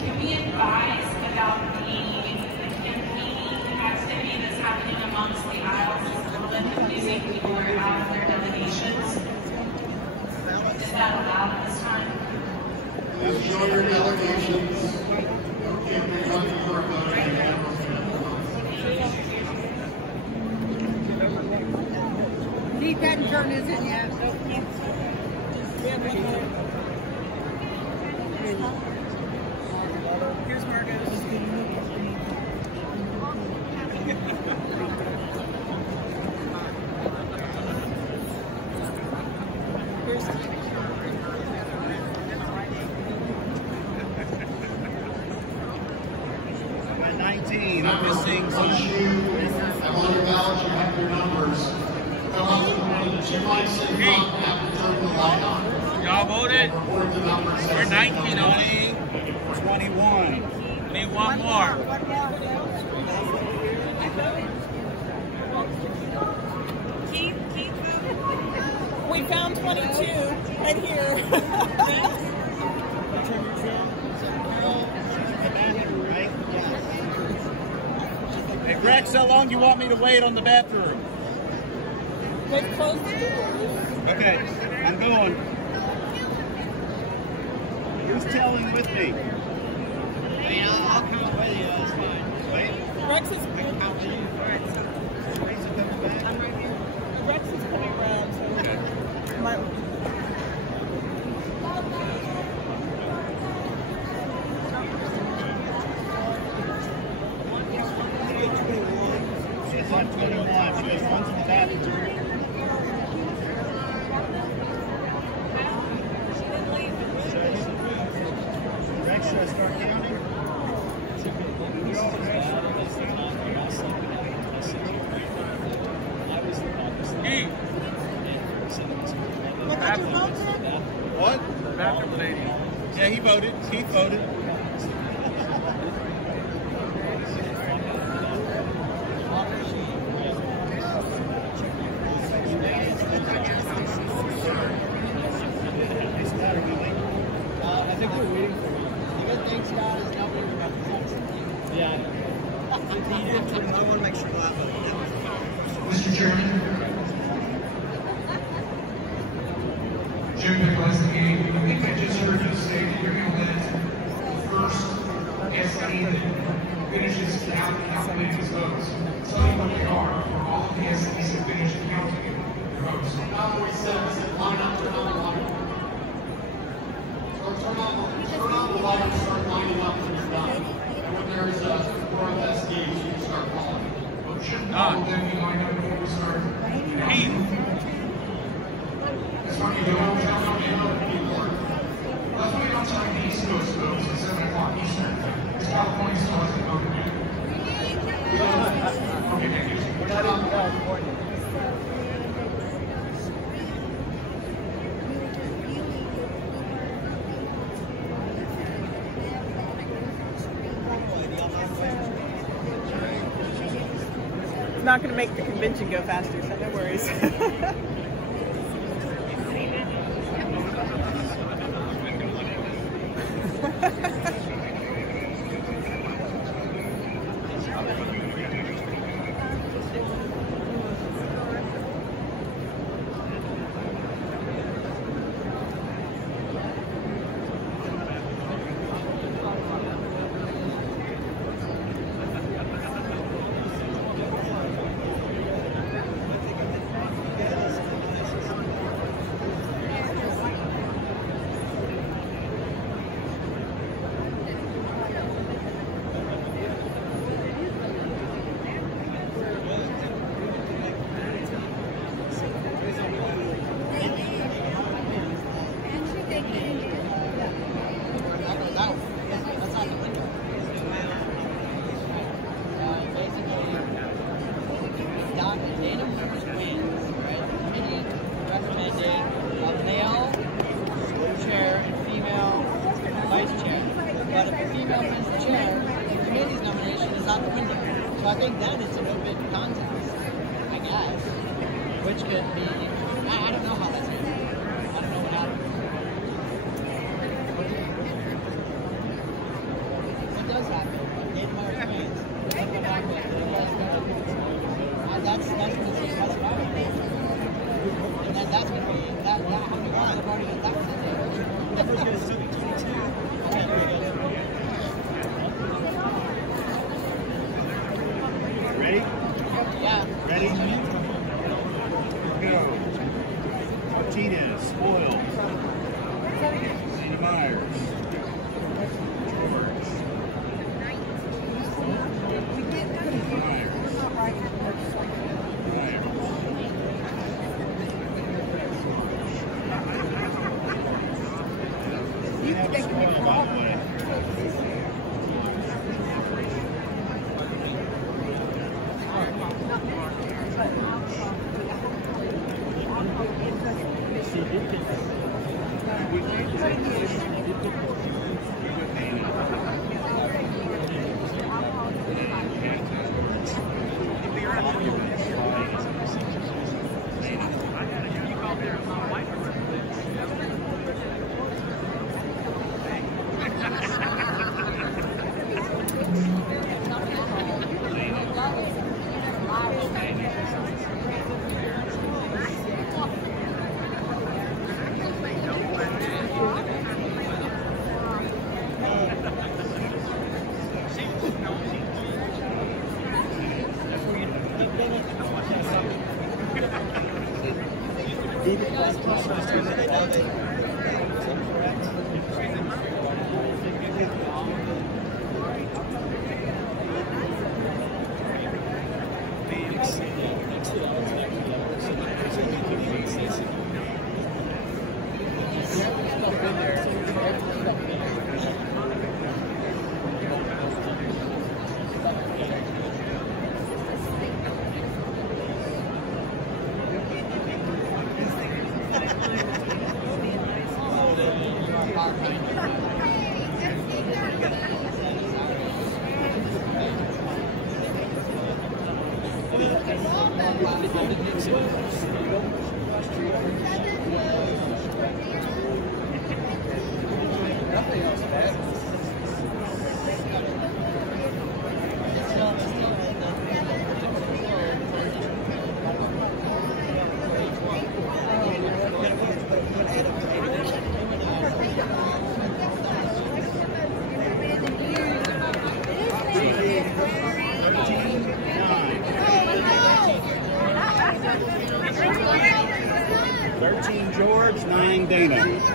Can we advise about the campaigning activity that's happening amongst the aisles? We're confusing people who are out of their delegations. Is that allowed at this time? Please show your delegations. You can't be running for a vote in the Keith hadn't turned his in yet. Here's Marcos. Once you have all your ballots, you have your numbers. Come up to the 2 mics and come up after turn the light on. Y'all voted? Report the numbers. We're 19 on it. 21. Need one more. We found 22 right here. Hey, Rex, how long do you want me to wait on the bathroom? They've closed the doors. Okay, I'm going. Who's telling with me? Yeah, I'll come with you. That's fine. Wait. Rex is good. I'm right here. Rex is coming around, so might. She's on 21. She has one to the bathroom. Rex, should I start counting? Hey. What? Bathroom lady. Yeah, he voted. Keith voted. I think we're waiting for you. The good thing, Scott, is nobody represents you. Yeah. I want to make sure that. Mr. Chairman, Jim Nicholas, I think I just heard you say that you're going to let the first SE that finishes counting his votes tell you what they are for all of the SEs that finish counting their votes. Now we said line up, turn on the light. Turn on the light and start lining up when you're done. And when there's a four of SDs, you can start calling. Well, shouldn't all of them be lined up before we start? That's why you don't tell how many other people are. That's why you don't tell the East Coast votes at 7 o'clock Eastern. Because California still hasn't voted yet. Okay, thank you. We're not in California. It's not going to make the convention go faster, so no worries. So I think then it's an open contest, I guess, which could be, I don't know how that's going to be. I don't know what happens. What does happen? Native American fans. That's what happens. That's going to see that's what happens. And then that's going to be, that how many guys have already got that percentage? The first going to still be 22. Okay, very good. Ready? Yeah. Ready? Go. Martinez, Spoil. Sandy Myers. George, 9 Dana.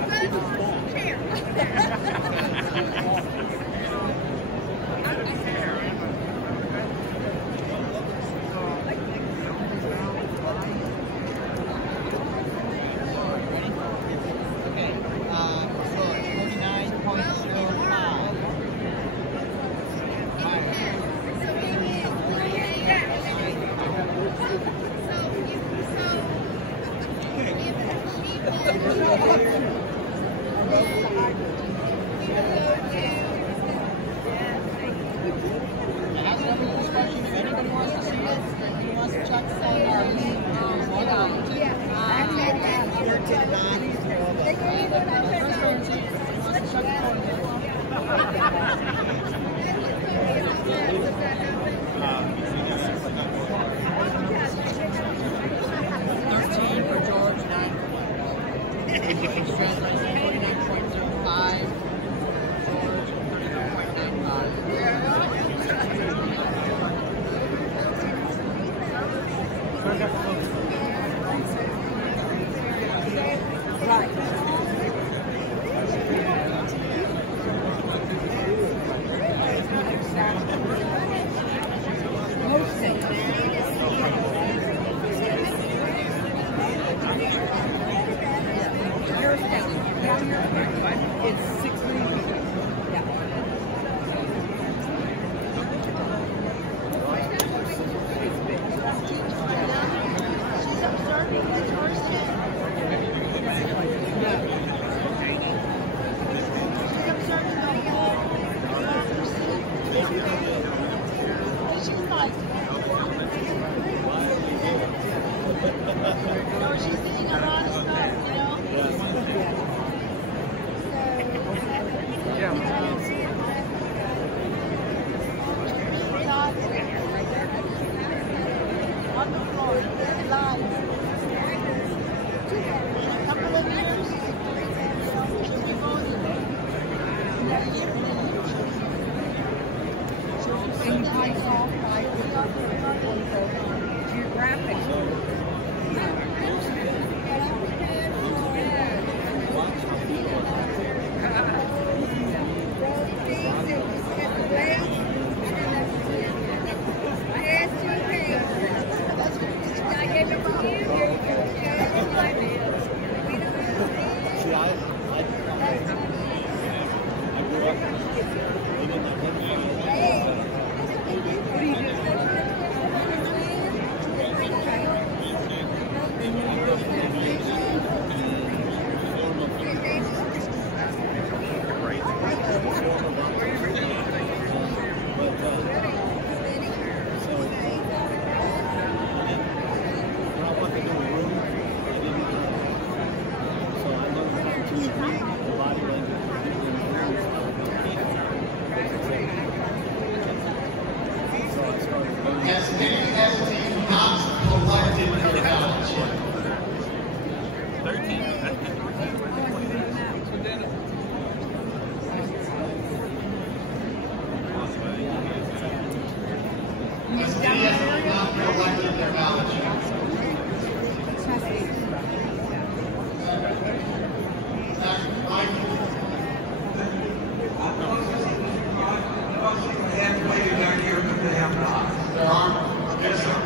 not. There are. Yes, sir.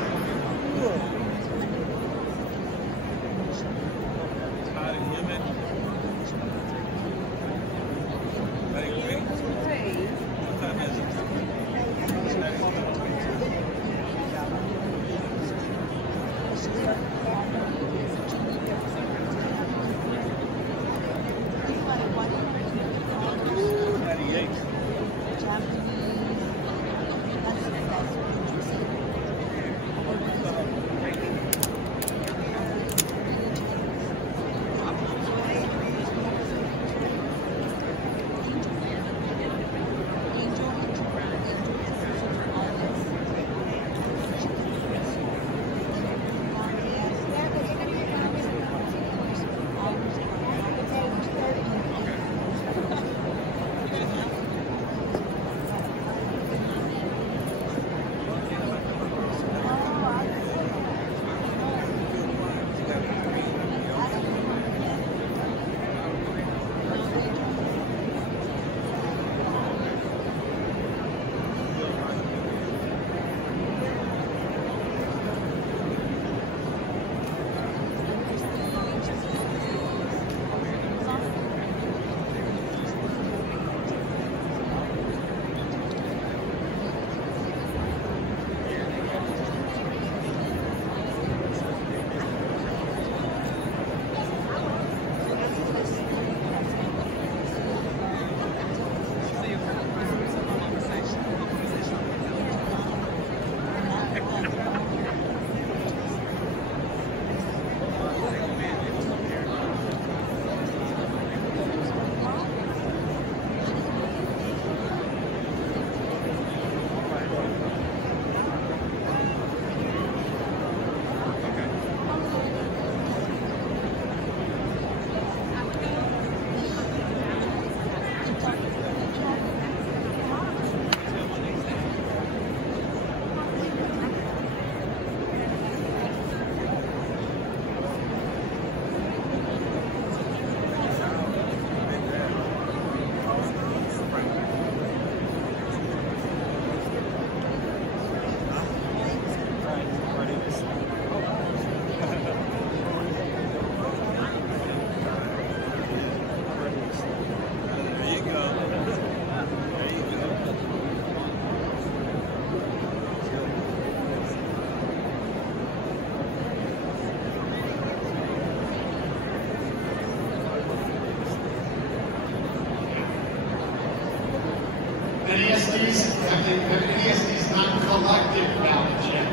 NESD's not collected ballots yet.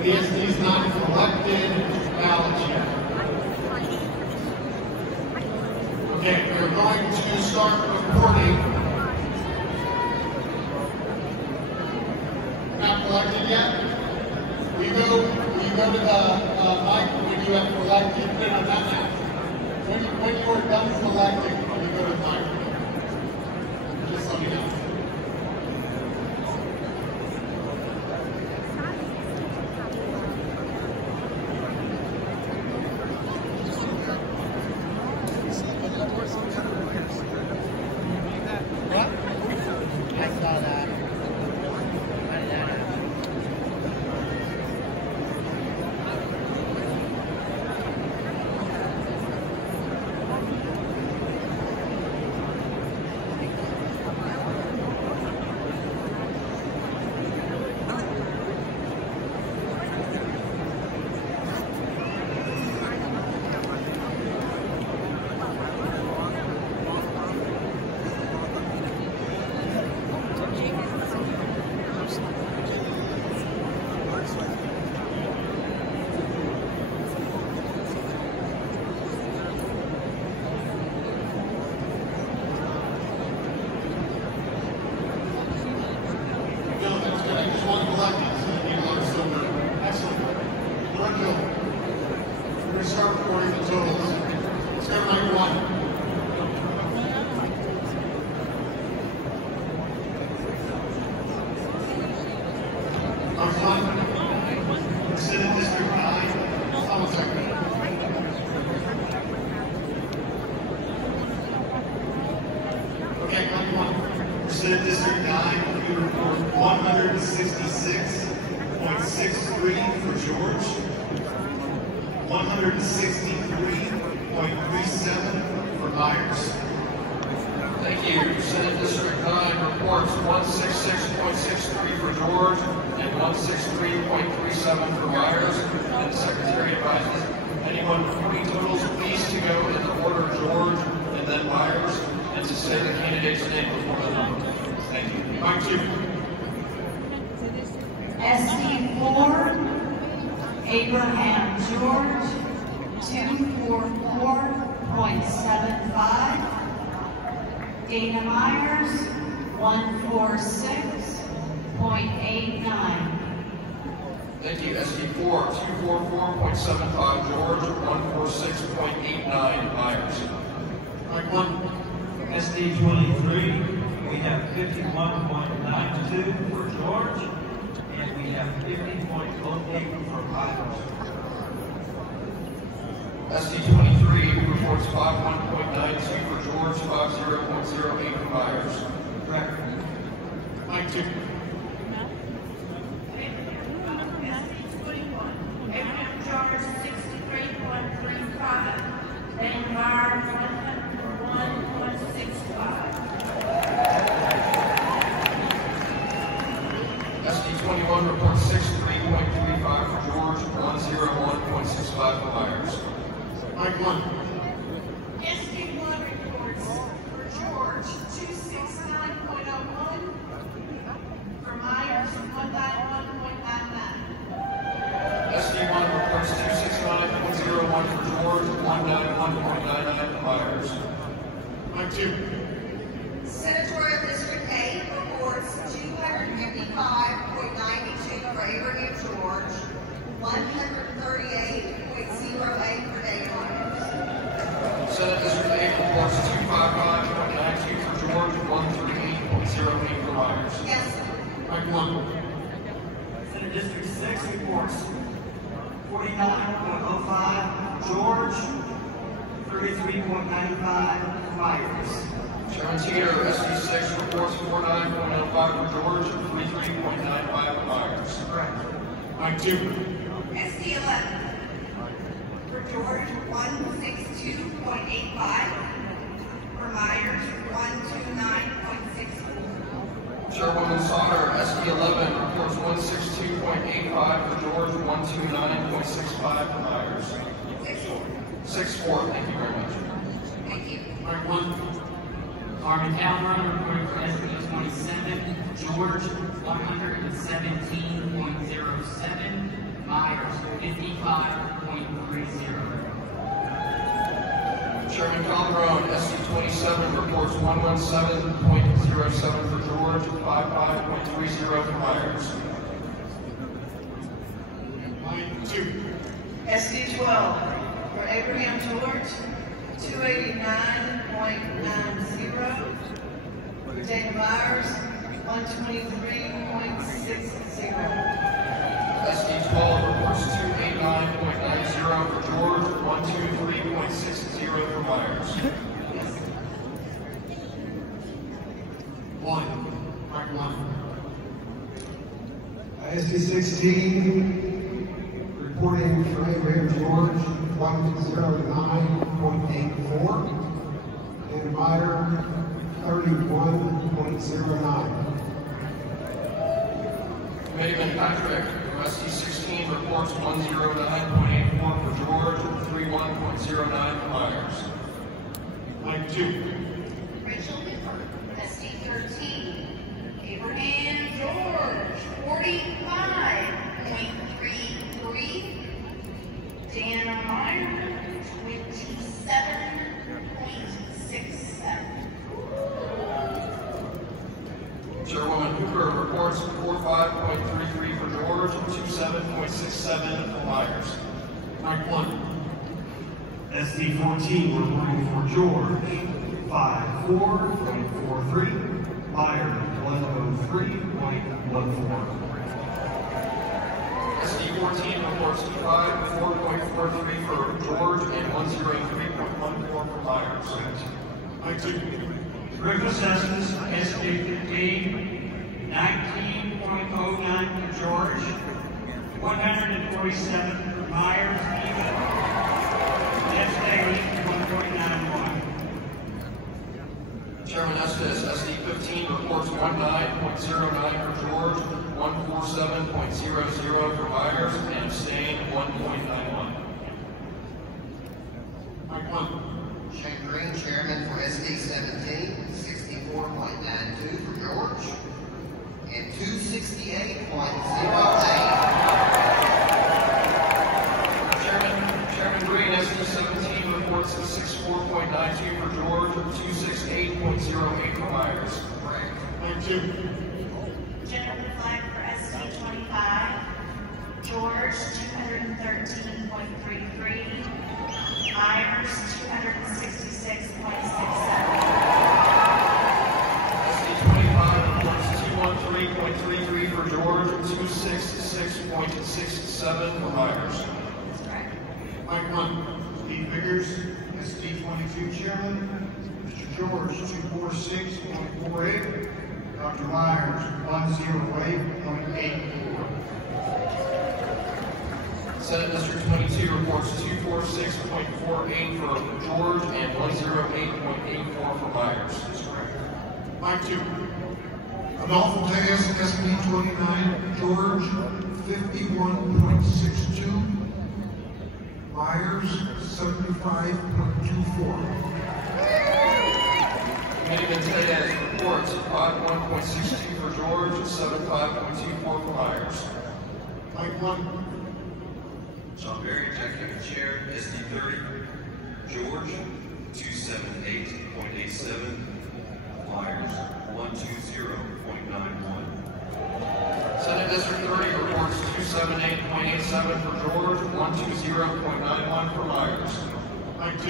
NESD's not collected ballots yet. Okay, we're going to start reporting. Not collected yet? Will you go to the mic when you have collected? Put it on that map. When you are done collecting, you go to the mic. Just let me know. For Senate District 9, we report 166.63 for George, 163.37 for Myers. Thank you. Senate District 9 reports 166.63 for George and 163.37 for Myers. And the Secretary advises anyone reporting totals please to go in the order George and then Myers, and to say the candidate's name before the number. Thank you. Thank you. SD4, Abraham George, 244.75. Dana Myers, 146.89. Thank you. SD4, 244.75 George, 146.89 Myers. Mike 1. SD23, we have 51.92 for George, and we have 50.08 for Myers. SD23 reports 51.92 for George, 50.08 for Myers. Correct. Mike 2. Abraham George, 63.35. Dan Myers, 101.65. SD21 reports 63.35 for George, 101.65 for Myers. Mike 1. SD1 reports for George, 269.01. For Myers, 191.99. SD1 reports 269.01 for George, 191.99 for Myers. Mike 2. Senatorial District 8 reports 255.92 for Abraham George, 138.08 for Dave Myers. Senate District 8 reports 255.92 for George, 138.08 for Myers. Yes, sir. Mike 1. Senate District 6 reports 49.05 George, 33.95 Myers. Chairman Teeter, SD6 reports 49.05 for George, 33.95 for Myers. Correct. Mike 2. SD11 for George, 162.85. For Myers, 129.64. Chairwoman Sauter, SD11 reports 162.85 for George, 129.65 for Myers. 6-4. Thank you very much. Thank you. Mike 1. Carmen Calderon reporting for SD 27, George 117.07, Myers 55.30. Chairman Calderon, SD27 reports 117.07 for George, 55.30 for Myers. Mike 2. SD12 for Abraham George, 289.90. For Dana Myers, 123.60. SD12 reports 289.90 for George, 123.60 for Myers. 1. Mike 1. SD16, reporting for Abraham George, 109.84, and Meyer, 31.09. Committeeman Patrick, SD16 reports 109.84 for George, 31.09 for Myers. Mike 2. Rachel Gifford, SD13. Abraham George, 45.33. Dana Meyer, 27.67. Chairwoman Hooper reports 45.33 for George, 27.67 for Myers. Mike 1. SD14 reporting for George, 54.43, Myers 103.14. SD14 reports 54.43 for George and 103.14 for Myers. Mike 2. Rufus Estes, SD 15, 19.09 for George, 147 for Myers, even. Next Daly, 1.91. Chairman Estes, SD 15, reports 19.09 for George, 147.00 for Myers, and abstained 1.91. Mike 1. Shane Green, Chairman for SD 17, 64.92 for George, and 268.08. Chairman Green, SD 17, reports 64.92 for George, 268.08 for Myers. Mike 2. General flag for SD 25, George 213.33, Myers 266.67. SD 25 reports 213.33 for George, 266.67 for Myers. Mike 1. Steve Biggers, SD 22 Chairman. Mr. George, 246.48. Dr. Myers, 108.84. Senate District 22 reports 246.48 for George and 108.84 for Myers. Mike 2. Adolfo Tejas, SD 29, George, 51.62. Myers, 75.24. Committeeman Tejas reports 51.62 for George, 75.24 for Myers. Mike 1. John Berry, Executive Chair, SD 30. George, 278.87. Myers, 120.91. Senate District 30 reports 278.87 for George, 120.91 for Myers. Mike 2.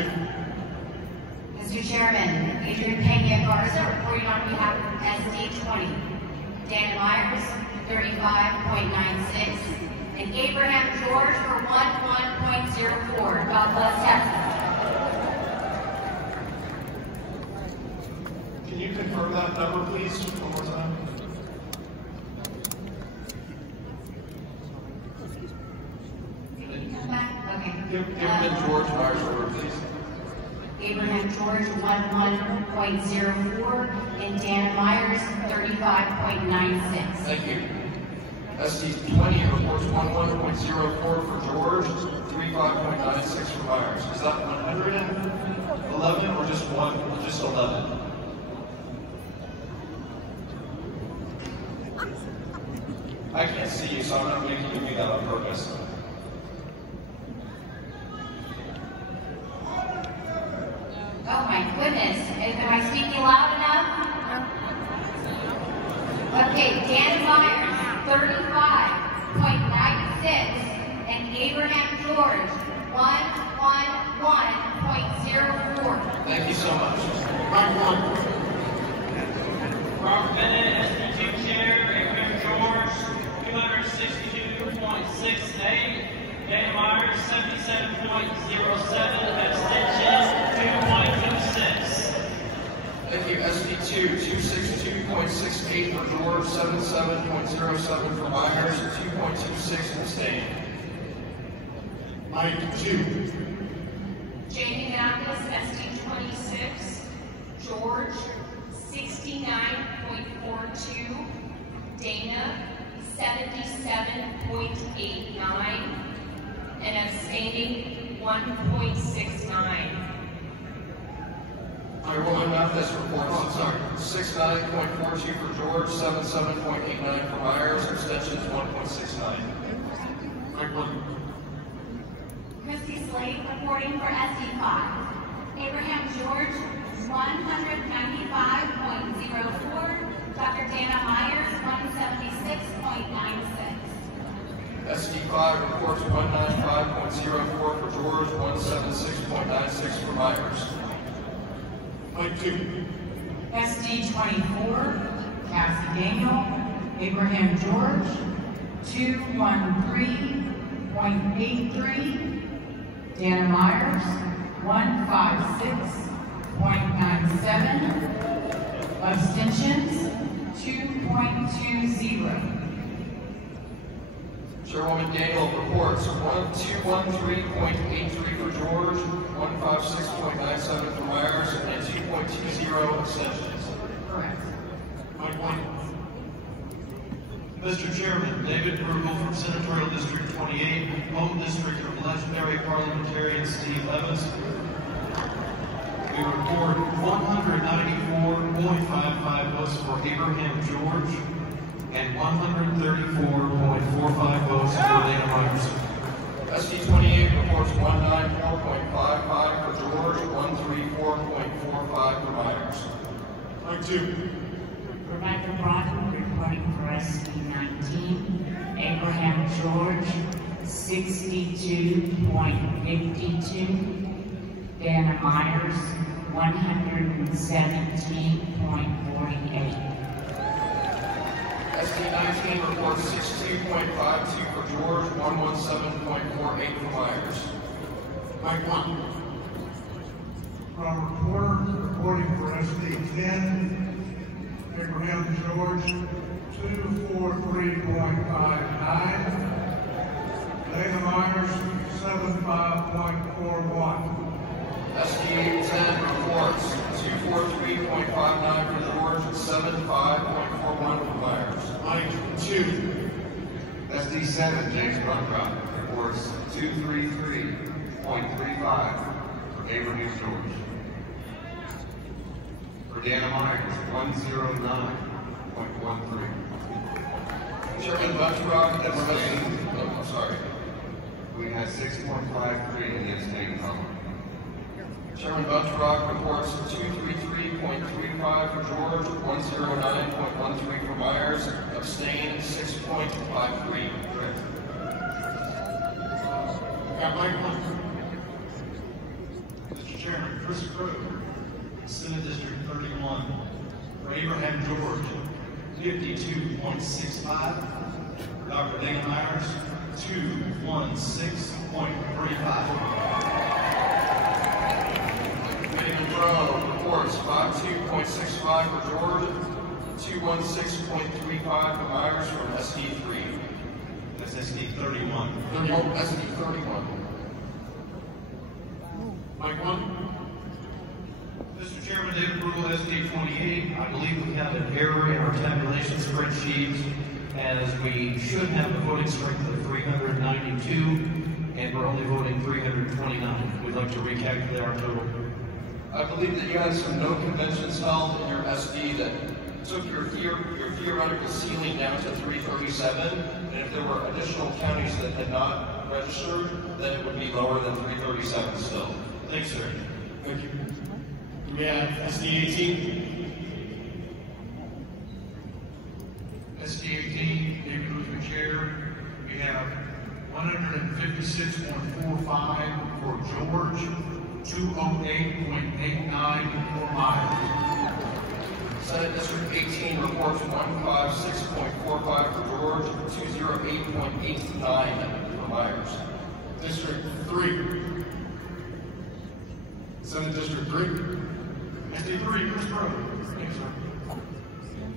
Mr. Chairman, Adrian Pena Garza reporting on behalf of SD 20. Dan Myers, 35.96. And Abraham George for 11.04. God bless Texas. Can you confirm that number, please, one more time? Okay. Give George Myers order, please. Abraham George, 11.04. And Dan Myers, 35.96. Thank you. SD 20 reports 11.04 for George, 35.96 for Myers. Is that 111 or just 11? I can't see you, so I'm not making you do that on purpose. Oh my goodness. Am I speaking loud enough? Okay, Dan Myers, 35.96. And Abraham George, 111.04. Thank you so much. Mike 1. Robert Bennett, SD2 Chair, Abraham George, 262.68. Dana Myers, 77.07. Abstention, 2.26. Thank you. SD2, 262.68 for George, 77.07 for Myers, 2.26 abstain. Mike 2. Jamie Mathis, SD 26, George 69.42, Dana 77.89, and abstaining 1.69. Chairwoman Mathis reports 69.42 for George, 77.89 for Myers, abstentions 1.69. Mike 1. Christy Slade reporting for SD5. Abraham George, 195.04. Dr. Dana Myers, 176.96. SD5 reports 195.04 for George, 176.96 for Myers. Mike 2. SD24, Cassie Daniel, Abraham George, 213.83. Dana Myers, 156.97. Abstentions? 2.20. Chairwoman Daniel reports 213.83 for George, 156.97 for Myers, and 2.20 abstentions. Correct. Mike 1. Mr. Chairman, David Brugel from Senatorial District 28, home district of legendary parliamentarian Steve Evans. We report 194.55 votes for Abraham George and 134.45 votes for Dana Myers. SD 28 reports 194.55 for George, 134.45 for Myers. Mike 2. Rebecca Broughton reporting for SD 19. Abraham George, 62.52. Dana Myers, 117.48. SD 19 reports 62.52 for George, 117.48 for Myers. Mike 1. Robert Porter reporting for SD 10. Abraham George, 243.59. Dana Myers, 75.41. SD 10 reports 243.59 for George and 75.41 for Myers. Mike 2. SD 7, James Buncroft, reports 233.35 for Abraham George. For Dana Myers, 109.13. Chairman Buncroft, I'm sorry. We had 6.53 in the abstaining column. Chairman Buncroft reports 233.35 for George, 109.13 for Myers, abstain 6.53. Got Mike 1. Mr. Chairman, Chris Crowe, Senate District 31, for Abraham George, 52.65. For Dr. Dana Myers, 216.35. David Crowe reports 52.65 for George, 216.35 for Myers from SD 3. That's SD 31. SD 31. Mike 1. Mr. Chairman, David Brugel, SD 28. I believe we have an error in our tabulation spreadsheet, as we should have a voting strength of 392, and we're only voting 329. We'd like to recalculate our total. I believe that you had some no conventions held in your SD that took your theoretical ceiling down to 337, and if there were additional counties that had not registered, then it would be lower than 337 still. Thanks, sir. Thank you. We have SD 18. SD 18, David Luther Chair. We have 156.45 for George, 208.89 for Myers. Senate District 18 reports 156.45 for George, 208.89 for Myers. District 3. Senate District 3. SD 3, Chris Crowe. Thanks, sir.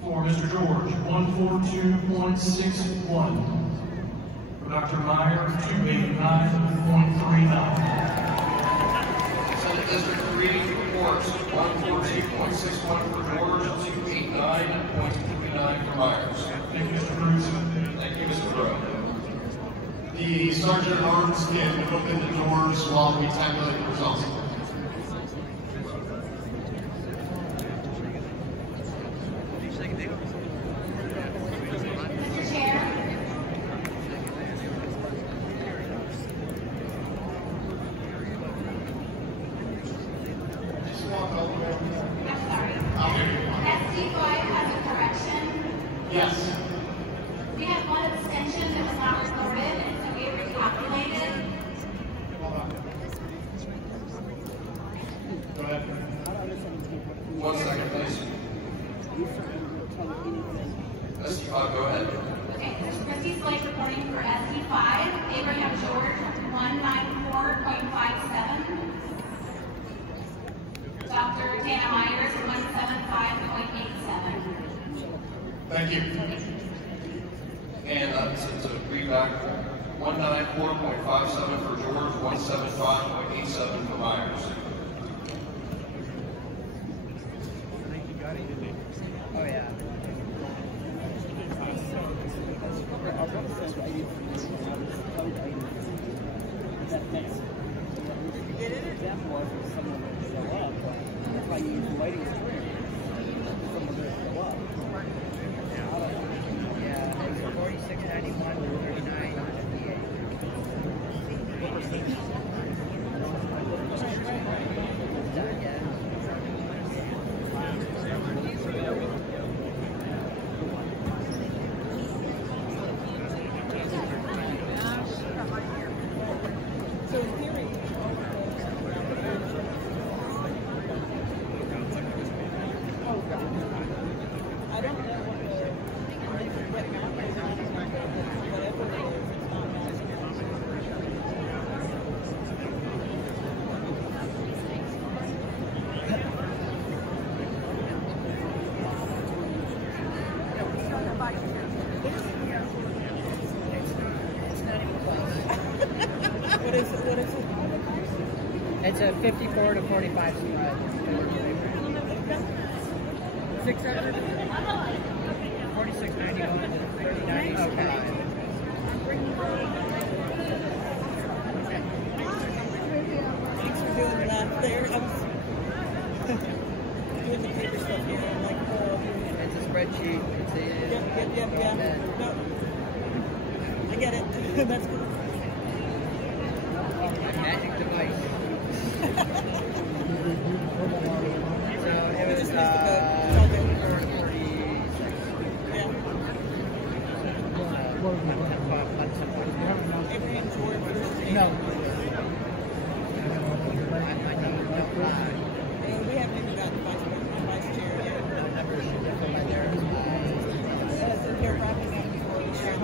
For Mr. George, 142.61. For Dr. Meyer, 289.39. Senate District 3 reports 142.61 for George, 289.39 for Myers. Thank you, Mr. Bruce. Thank you, Mr. Crowe. The Sergeant at Arms can open the doors while we tabulate the results. Mr. Chair, Just walk all the way over. I'm sorry. I'll give you one. SD5 has a correction. Yes. We had one abstention that was not recorded, and so we recalculated. Go ahead. 1 second, please. SD5, go ahead. Okay, this is Christy Slade reporting for SD5. Abraham George, 194.57. Dr. Dana Myers, 175.87. Thank you. And to read back, 194.57 for George, 175.87 for Myers. Oh yeah. That's why you use the waiting string. Someone will show up. Yeah, it's 46.91 to 39.58. Done yet. So in theory, I don't know what the wet mount is, whatever it is, it's not What is it? What is it? It's a 54 to 45 spread. 600? 46.91 to 39. Okay. Thanks for doing the math there. I was doing the paper stuff here. I'm like, It's a spreadsheet. It's a Yep. No. I get it. That's cool. magic device. So it was 4 to 46. Abraham George versus No. We haven't even gotten vice chair yet. They're wrapping up before the chair.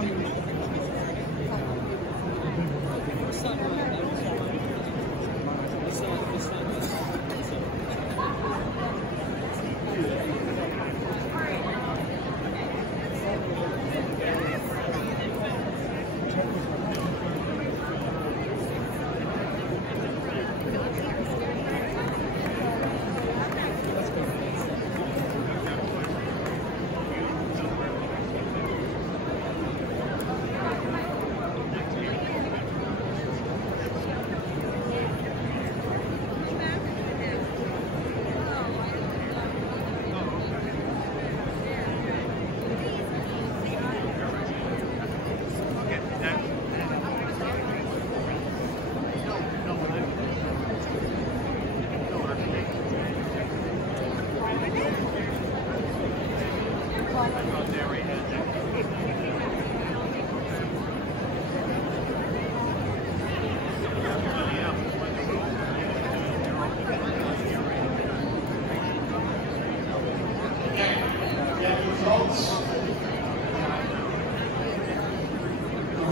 The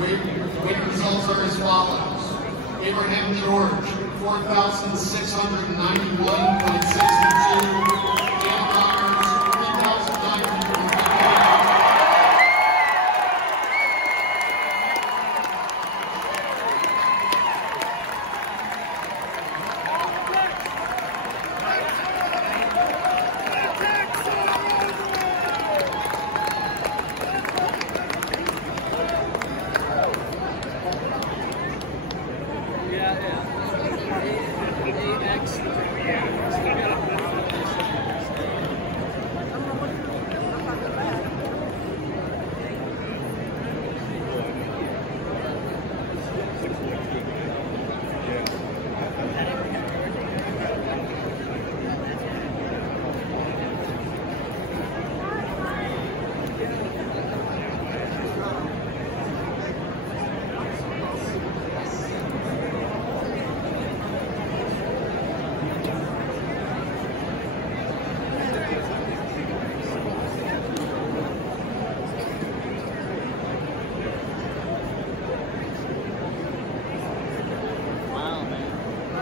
weight results are as follows. Abraham George, 4,691.62. Dan Myers, 3,945.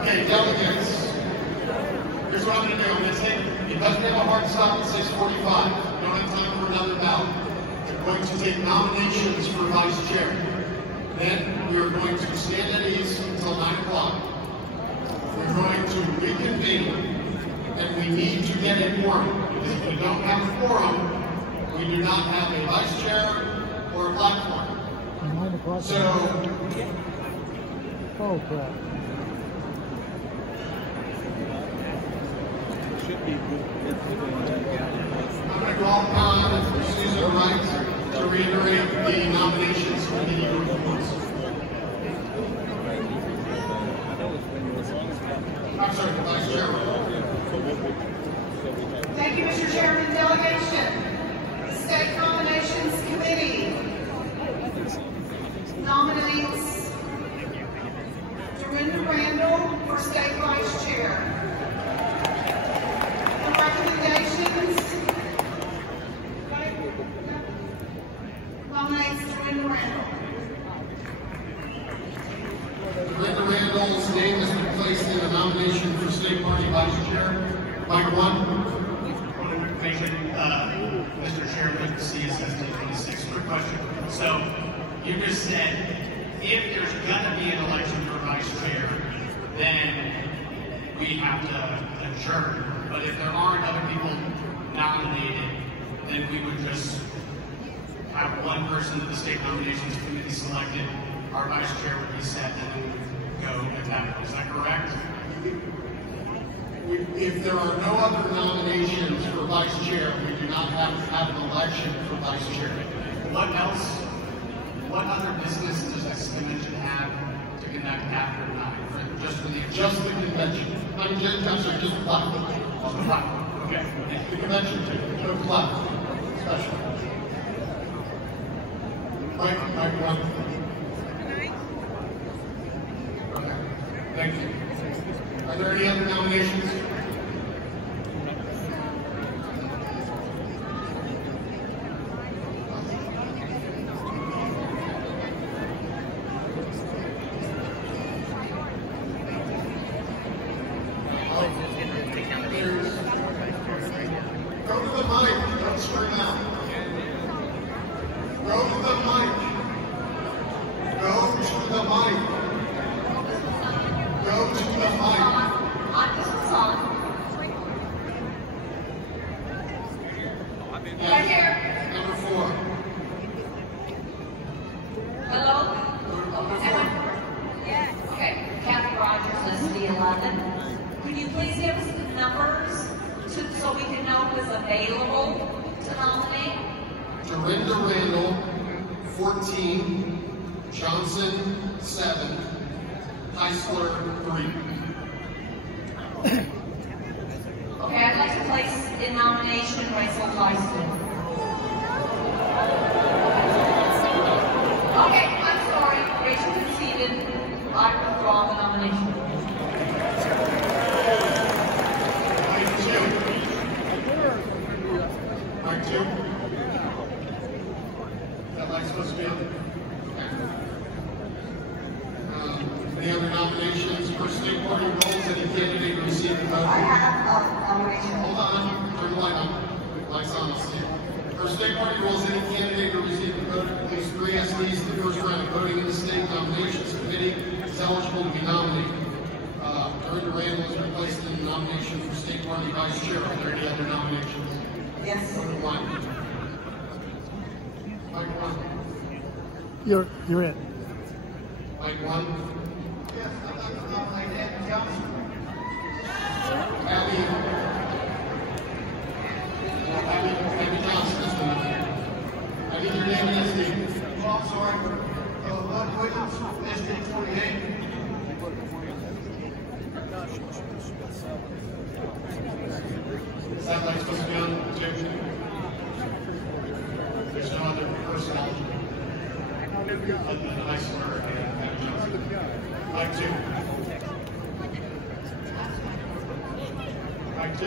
Okay, delegates, here's what I'm going to do. I'm going to take, because we have a hard stop at 6:45, we don't have time for another ballot. going to take nominations for vice chair. Then we are going to stand at ease until 9 o'clock. We're going to reconvene, and we need to get a quorum. Because if we don't have a quorum, we do not have a vice chair or a platform. So, oh crap. I'm going to call upon Susan Wright to reiterate the nominations committee reports. I'm sorry, the Vice Chairman. Thank you, Mr. Chairman. Delegation. The State Nominations Committee nominates Dorinda Randall for State Vice Chair. The recommendations nominates Dorinda Randall. Dorinda Randall's name has been placed in the nomination for State Party Vice Chair. Mike 1. Mr. Chairman, CSSD 26. Quick question. So, you just said if there's going to be an election for vice chair, then we have to adjourn. But if there aren't other people nominated, then we would just have one person that the State Nominations Committee selected. Our vice chair would be set, and then we would go at that. Is that correct? If there are no other nominations for vice chair, we do not have to have an election for vice chair. What else? What other business does this convention have to conduct after 9? Just the convention. I'm sorry, just the platform. Okay. The convention too. No platform. Special. Mike 1. Okay. Thank you. Are there any other nominations? Go to the mic. Don't scream out. Go to the mic. Go to the mic. Go to the mic. Right here. Number 4. Hello? Okay, Kathy Rogers, SD 11. Could you please give us the numbers so we can know who is available to nominate? Dorinda Randall, 14. Johnson, 7. Heisler, 3. Okay, I'd like to place in nomination Rachel Heisler. Okay, I'm sorry. Rachel conceded. I withdraw the nomination. Mike 2. Is that like supposed to be on? Any other nominations for State Party roles? Any candidate received a vote? I have a nomination. Hold on. Turn the light on. Lights on. I'll see it. For State Party roles, any candidate who received a vote of at least 3 SDs in the first round of voting in the State Nominations Committee is eligible to be nominated. Dorinda Randall has been placed in the nomination for State Party Vice Chair. Are there any other nominations? Yes. Mike 1. You're in. Mike 1. Abby Johnson is the nominee. I need your name and SD. Oh, I'm sorry. Bud Williams, SD 28. Is that like supposed to be on Jim? There's no other person eligible. Other than Heisler and Abby Johnson. Mike 2. Mike 2.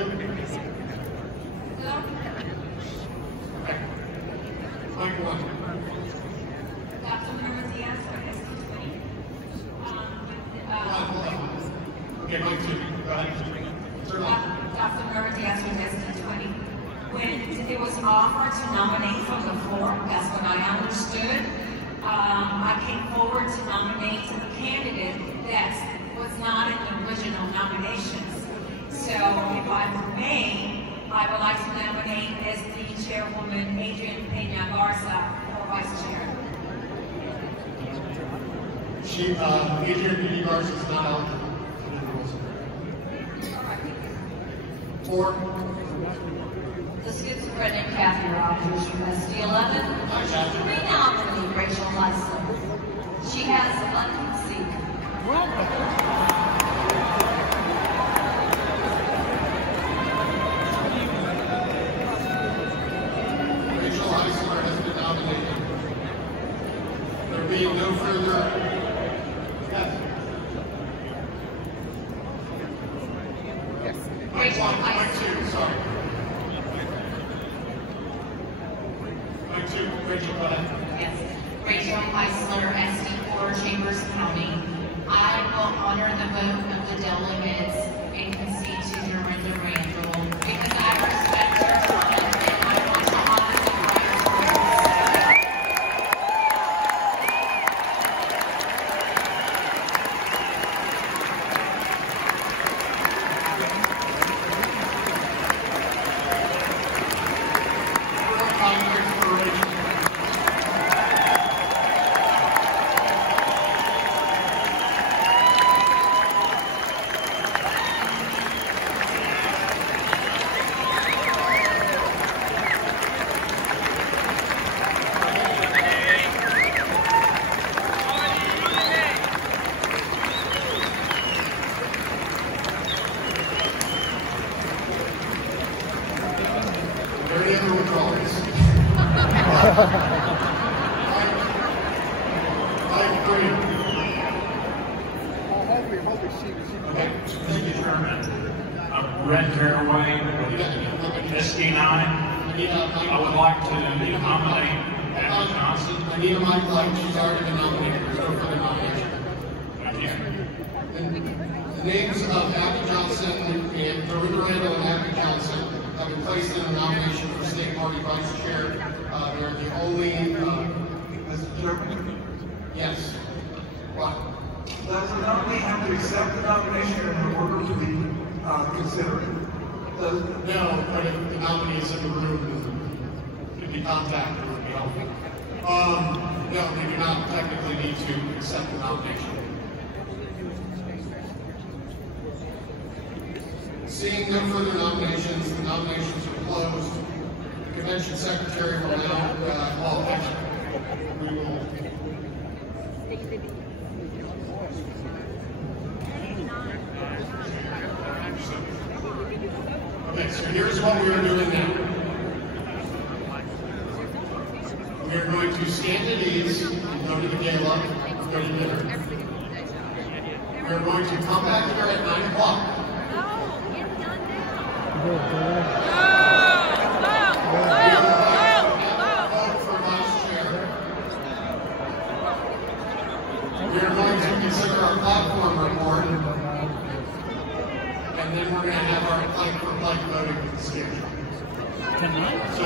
Okay. Mike 1. Okay, Mike 2. Go ahead. Turn on. Dr. Murray, the SD 20. When it was offer to nominate from the floor. That's what I understood. I came forward to nominate a candidate that was not in the original nominations. So if I may, I would like to nominate as the chairwoman Adrian Peña Garza for vice chair. Adrian Peña Garza is not eligible. Four. The schizophrenic Kathy Rogers from SD11. Renominate Rachel Lyson. She has unconceived. Rachel Eisler has been nominated. There being no further. Yes. Rachel Mike two, sorry. Mike two, Rachel, go ahead. Yes. Rachel Eisler, SD4, Chambers County. I will honor the vote of the delegates and concede to Dorinda Randall because I respect her time and I want to honor the Red Fairway, SD9. I would like to nominate Abby Johnson. I need a mic light. She's already been nominated. There's no further nomination. Thank you. The names of Abby Johnson and Dorinda Randall and Abby Johnson have been placed in the nomination for state party vice chair. They're the only. Mr. Chairman? Yes. What? Does the nominee have to accept the nomination in order to be considered? No, but if the nominee is in the room, could be contacted, would be helpful. No, they do not technically need to accept the nomination. Seeing no further nominations, the nominations are closed. The convention secretary will now call action. We will. Okay, so here's what we are doing now. We are going to stand at ease and go to the gala, go to dinner. We are going to come back here at 9 o'clock. We are going to consider our platform report, and then we're going to have our plank voting with the schedule. So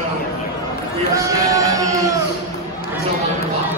we are standing at ease until 9 o'clock.